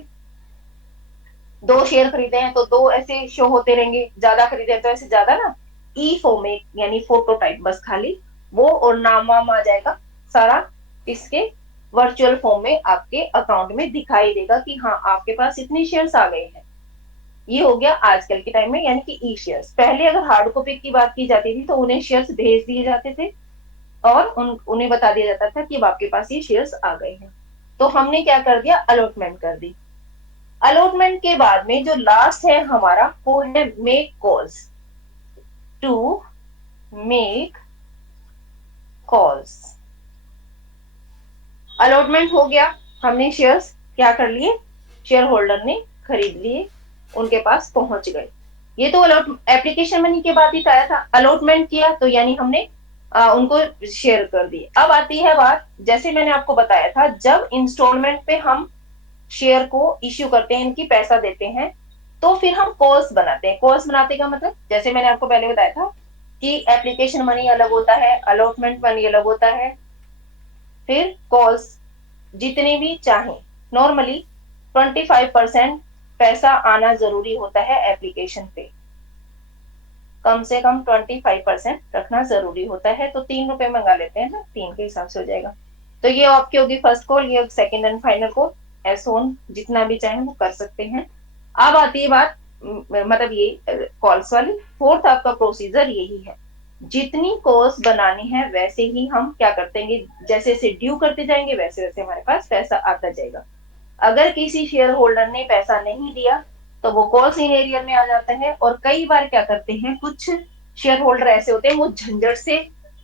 2 शेयर खरीदे हैं तो 2 ऐसे शो होते रहेंगे, ज्यादा खरीदे तो ऐसे ज्यादा ना, ई फॉर्म में, यानी फोटो टाइप, बस खाली वो, और नाम वाम आ जाएगा सारा, इसके वर्चुअल फॉर्म में आपके अकाउंट में दिखाई देगा कि हाँ आपके पास इतने शेयर्स आ गए हैं। ये हो गया आजकल के टाइम में, यानी कि ई शेयर्स। पहले अगर हार्ड कॉपी की बात की जाती थी तो उन्हें शेयर्स भेज दिए जाते थे और उन्हें बता दिया जाता था कि अब आपके पास ये शेयर्स आ गए हैं। तो हमने क्या कर दिया, अलॉटमेंट कर दी। अलॉटमेंट के बाद में जो लास्ट है हमारा वो है make calls, to make calls. Allotment हो गया, हमने शेयर्स क्या कर लिए, शेयर होल्डर ने खरीद लिए, उनके पास पहुंच गए। ये तो एप्लीकेशन मनी के बाद ही आया था। अलॉटमेंट किया तो यानी हमने उनको शेयर कर दिए। अब आती है बात, जैसे मैंने आपको बताया था, जब इंस्टॉलमेंट पे हम शेयर को इश्यू करते हैं, इनकी पैसा देते हैं, तो फिर हम कॉल्स बनाते हैं। कॉल्स बनाते का मतलब, जैसे मैंने आपको पहले बताया था कि एप्लीकेशन मनी अलग होता है, अलॉटमेंट मनी अलग होता है, फिर कॉल्स जितने भी चाहें। नॉर्मली 25% पैसा आना जरूरी होता है एप्लीकेशन पे, कम से कम 25% रखना जरूरी होता है। तो 3 रुपए मंगा लेते हैं ना, 3 के हिसाब से हो जाएगा। तो ये आपकी होगी फर्स्ट कॉल, ये सेकंड एंड फाइनल कॉल। एसोन जितना भी चाहें वो कर सकते हैं। अब आती है बात, मतलब ये कॉल्स वाली। फोर्थ आपका प्रोसीजर यही है, जितनी कॉल्स बनानी है वैसे ही हम क्या करते हैं, जैसे जैसे ड्यू करते जाएंगे वैसे वैसे हमारे पास पैसा आता जाएगा। अगर किसी शेयर होल्डर ने पैसा नहीं दिया तो वो कॉल्स इन एरियर में आ जाता है। और कई बार क्या करते हैं, कुछ शेयर होल्डर ऐसे होते हैं, वो झंझट से,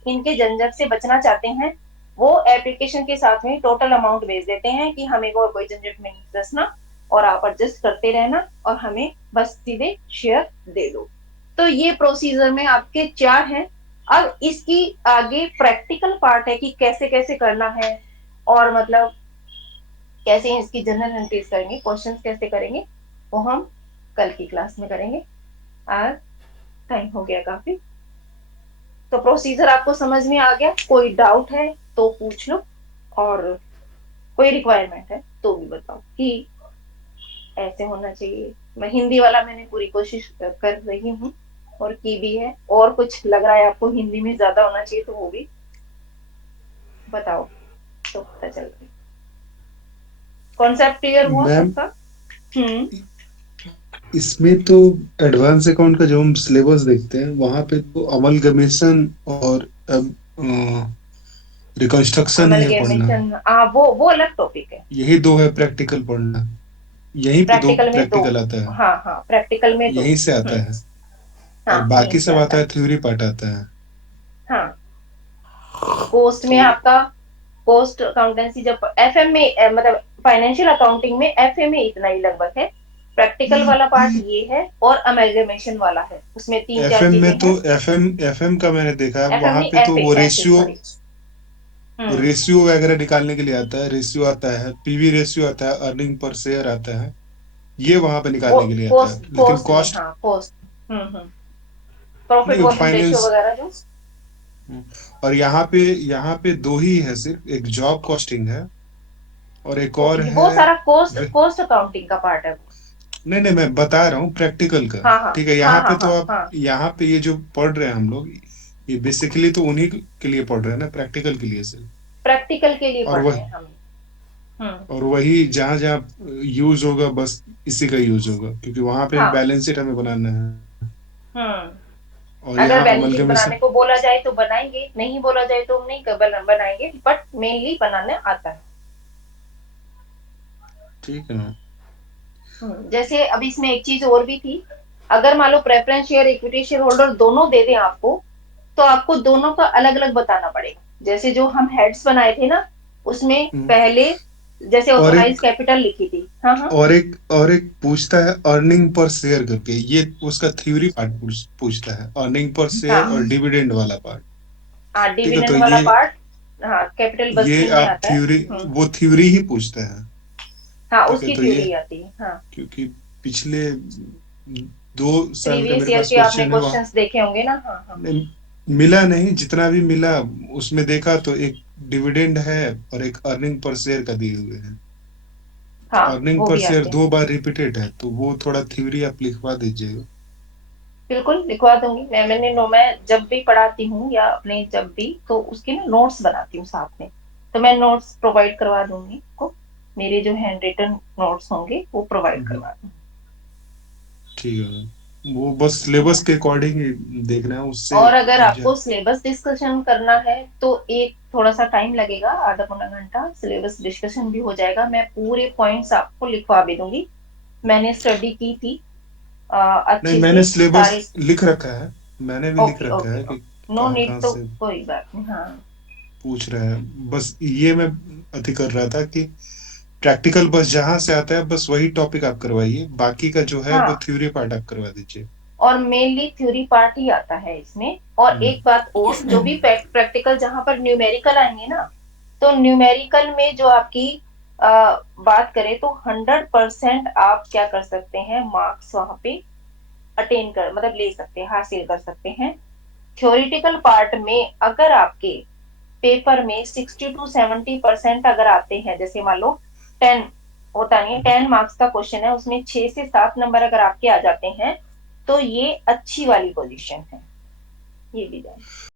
इनके झंझट से बचना चाहते हैं, वो एप्लीकेशन के साथ में टोटल अमाउंट भेज देते हैं कि हमें कोई झंझट में नहीं फंसना और आप एडजस्ट करते रहना और हमें बस सीधे शेयर दे दो। तो ये प्रोसीजर में आपके 4 हैं। अब इसकी आगे प्रैक्टिकल पार्ट है कि कैसे कैसे करना है, और मतलब कैसे इसकी जनरल एंट्रीज करेंगे, क्वेश्चंस कैसे करेंगे, वो हम कल की क्लास में करेंगे। आज टाइम हो गया काफी। तो प्रोसीजर आपको समझ में आ गया? कोई डाउट है तो पूछ लो, और कोई रिक्वायरमेंट है तो भी बताओ कि ऐसे होना चाहिए। मैं हिंदी वाला मैंने पूरी कोशिश कर रही हूँ और की भी है, और कुछ लग रहा है आपको हिंदी में ज्यादा होना चाहिए तो वो भी बताओ तो पता चल रहा है। कॉन्सेप्ट क्लियर हुआ मैम, सबका? इसमें तो एडवांस अकाउंट का जो हम सिलेबस देखते हैं वहां पे तो अमलगमेशन और रिकंस्ट्रक्शन ही है पढ़ना। अमलगमेशन वो अलग टॉपिक है। यही 2 है प्रैक्टिकल पढ़ना, यहीं पे 2 प्रैक्टिकल में 2। प्रैक्टिकल आता है, हाँ हाँ, प्रैक्टिकल में 2। यहीं से आता है। और हाँ, बाकी यहीं से सब आता आता है। है, थ्योरी पार्ट आता है। हाँ, पोस्ट में तो आपका पोस्ट अकाउंटेंसी, जब एफएम में मतलब फाइनेंशियल अकाउंटिंग में एफए में इतना ही लगभग है। प्रैक्टिकल वाला पार्ट ये है, और अमेलगमेशन वाला है, उसमें 3-4 एफएम चीजें में तो हैं। एफएम का मैंने देखा है, एफएम वहां नहीं, पे तो एफए वो एफए रेशियो सॉरी। रेशियो वगैरह निकालने के लिए आता है, रेशियो आता है, पीवी रेशियो आता है, अर्निंग पर शेयर आता है, ये वहां पे निकालने के लिए आता पोस्ट है। लेकिन पोस्ट में, कॉस्ट हाँ पोस्ट। प्रॉफिट नहीं, वॉल्यूम रेशियो फाइनेंस। वगैरह जो। और यहाँ पे 2 ही है, सिर्फ एक जॉब कॉस्टिंग है और एक और वो है। सारा कोस्ट कोस्ट अकाउंटिंग का पार्ट है। नहीं नहीं, मैं बता रहा हूँ प्रैक्टिकल का। हाँ हाँ ठीक है, हाँ यहाँ पे हाँ तो हाँ आप, हाँ। यहाँ पे ये जो पढ़ रहे हैं हम लोग, ये बेसिकली तो उन्हीं के लिए पढ़ रहे हैं ना, प्रैक्टिकल के लिए सिर्फ। प्रैक्टिकल के लिए और पढ़ रहे वह हैं हम। हम्म। और वही जहाँ जहाँ यूज होगा बस इसी का यूज होगा, क्योंकि वहां पे हाँ। बैलेंस शीट हमें बनाना है। हम्म। और अगर यहाँ बैलेंस शीट बनाने अमलगमेशन। को बोला जाए तो बनाएंगे, नहीं बोला जाए तो हम नहीं बनाएंगे, बट मेनली बनाने आता है। ठीक है ना। जैसे अब इसमें एक चीज और भी थी, अगर मान लो preference share equity shareholder दोनों दे दें आपको, तो आपको दोनों का अलग अलग बताना पड़ेगा। जैसे जो हम हेड्स बनाए थे ना, उसमें हम्म। पहले जैसे और ऑथोराइज एक कैपिटल लिखी थी। हाँ हाँ और एक पूछता है अर्निंग पर शेयर करके, ये उसका थ्योरी पार्ट पूछता है, अर्निंग पर शेयर और हाँ डिविडेंड वाला पार्ट। हाँ, ठीक है, तो डिविडेंड वाला ये पार्ट। हाँ, कैपिटल ये बस्टिंग में आप आता है। थ्योरी, वो थ्योरी ही पूछता है। हाँ, ठीक है, उसकी तो ये थ्योरी आती है। हाँ, क्योंकि पिछले 2 साल का प्रीवियस मेरे ईयर पास के आपने क्वेश्चन है वहाँ, क्वेश्चंस देखे होंगे ना। हाँ हाँ मिला नहीं, जितना भी मिला उसमें देखा तो एक डिविडेंड है और एक अर्निंग पर शेयर का दिए हुए हैं। तो हाँ, अर्निंग वो पर भी शेयर आते हैं। 2 बार रिपीटेड है, तो वो थोड़ा थ्योरी आप लिखवा दीजिएगा। बिल्कुल लिखवा दूंगी मैं जब भी पढ़ाती हूँ या अपने जब भी, तो उसके ना नोट्स बनाती हूँ साथ में। तो मैं नोट्स प्रोवाइड करवा दूंगी आपको, मेरे जो हैंड रिटन नोट्स होंगे वो प्रोवाइड हम्म, करवा दूंगी। ठीक है मैम। वो बस सिलेबस के अकॉर्डिंग ही देखना है उससे। और अगर जा- आपको सिलेबस डिस्कशन करना है तो एक थोड़ा सा टाइम लगेगा, आधा पौना घंटा सिलेबस डिस्कशन भी हो जाएगा। मैं पूरे पॉइंट्स आपको लिखवा भी दूंगी, मैंने स्टडी की थी नहीं, अच्छे मैंने से सिलेबस सारे। लिख रखा है, मैंने भी लिख ओके रखा ओके है कि ओके, नो कहाँ नीड, कहाँ तो से कोई बात नहीं। हाँ पूछ रहे हैं। बस ये मैं अति कर रहा था कि प्रैक्टिकल बस जहां से आता है बस वही टॉपिक आप करवाइए, बाकी का जो है वो हाँ, थ्योरी पार्ट आप करवा दीजिए। और मेनली थ्योरी पार्ट ही आता है इसमें। और एक बात और, जो भी प्रैक्टिकल जहां पर न्यूमेरिकल आएंगे ना, तो न्यूमेरिकल में जो आपकी बात करें तो 100% आप क्या कर सकते हैं, मार्क्स वहां पे अटेन कर, मतलब ले सकते हैं, हासिल कर सकते हैं। थ्योरेटिकल पार्ट में अगर आपके पेपर में 60 to 70% अगर आते हैं, जैसे मान लो 10 होता नहीं है, 10 मार्क्स का क्वेश्चन है, उसमें 6 से 7 नंबर अगर आपके आ जाते हैं, तो ये अच्छी वाली पोजीशन है, ये भी जाए।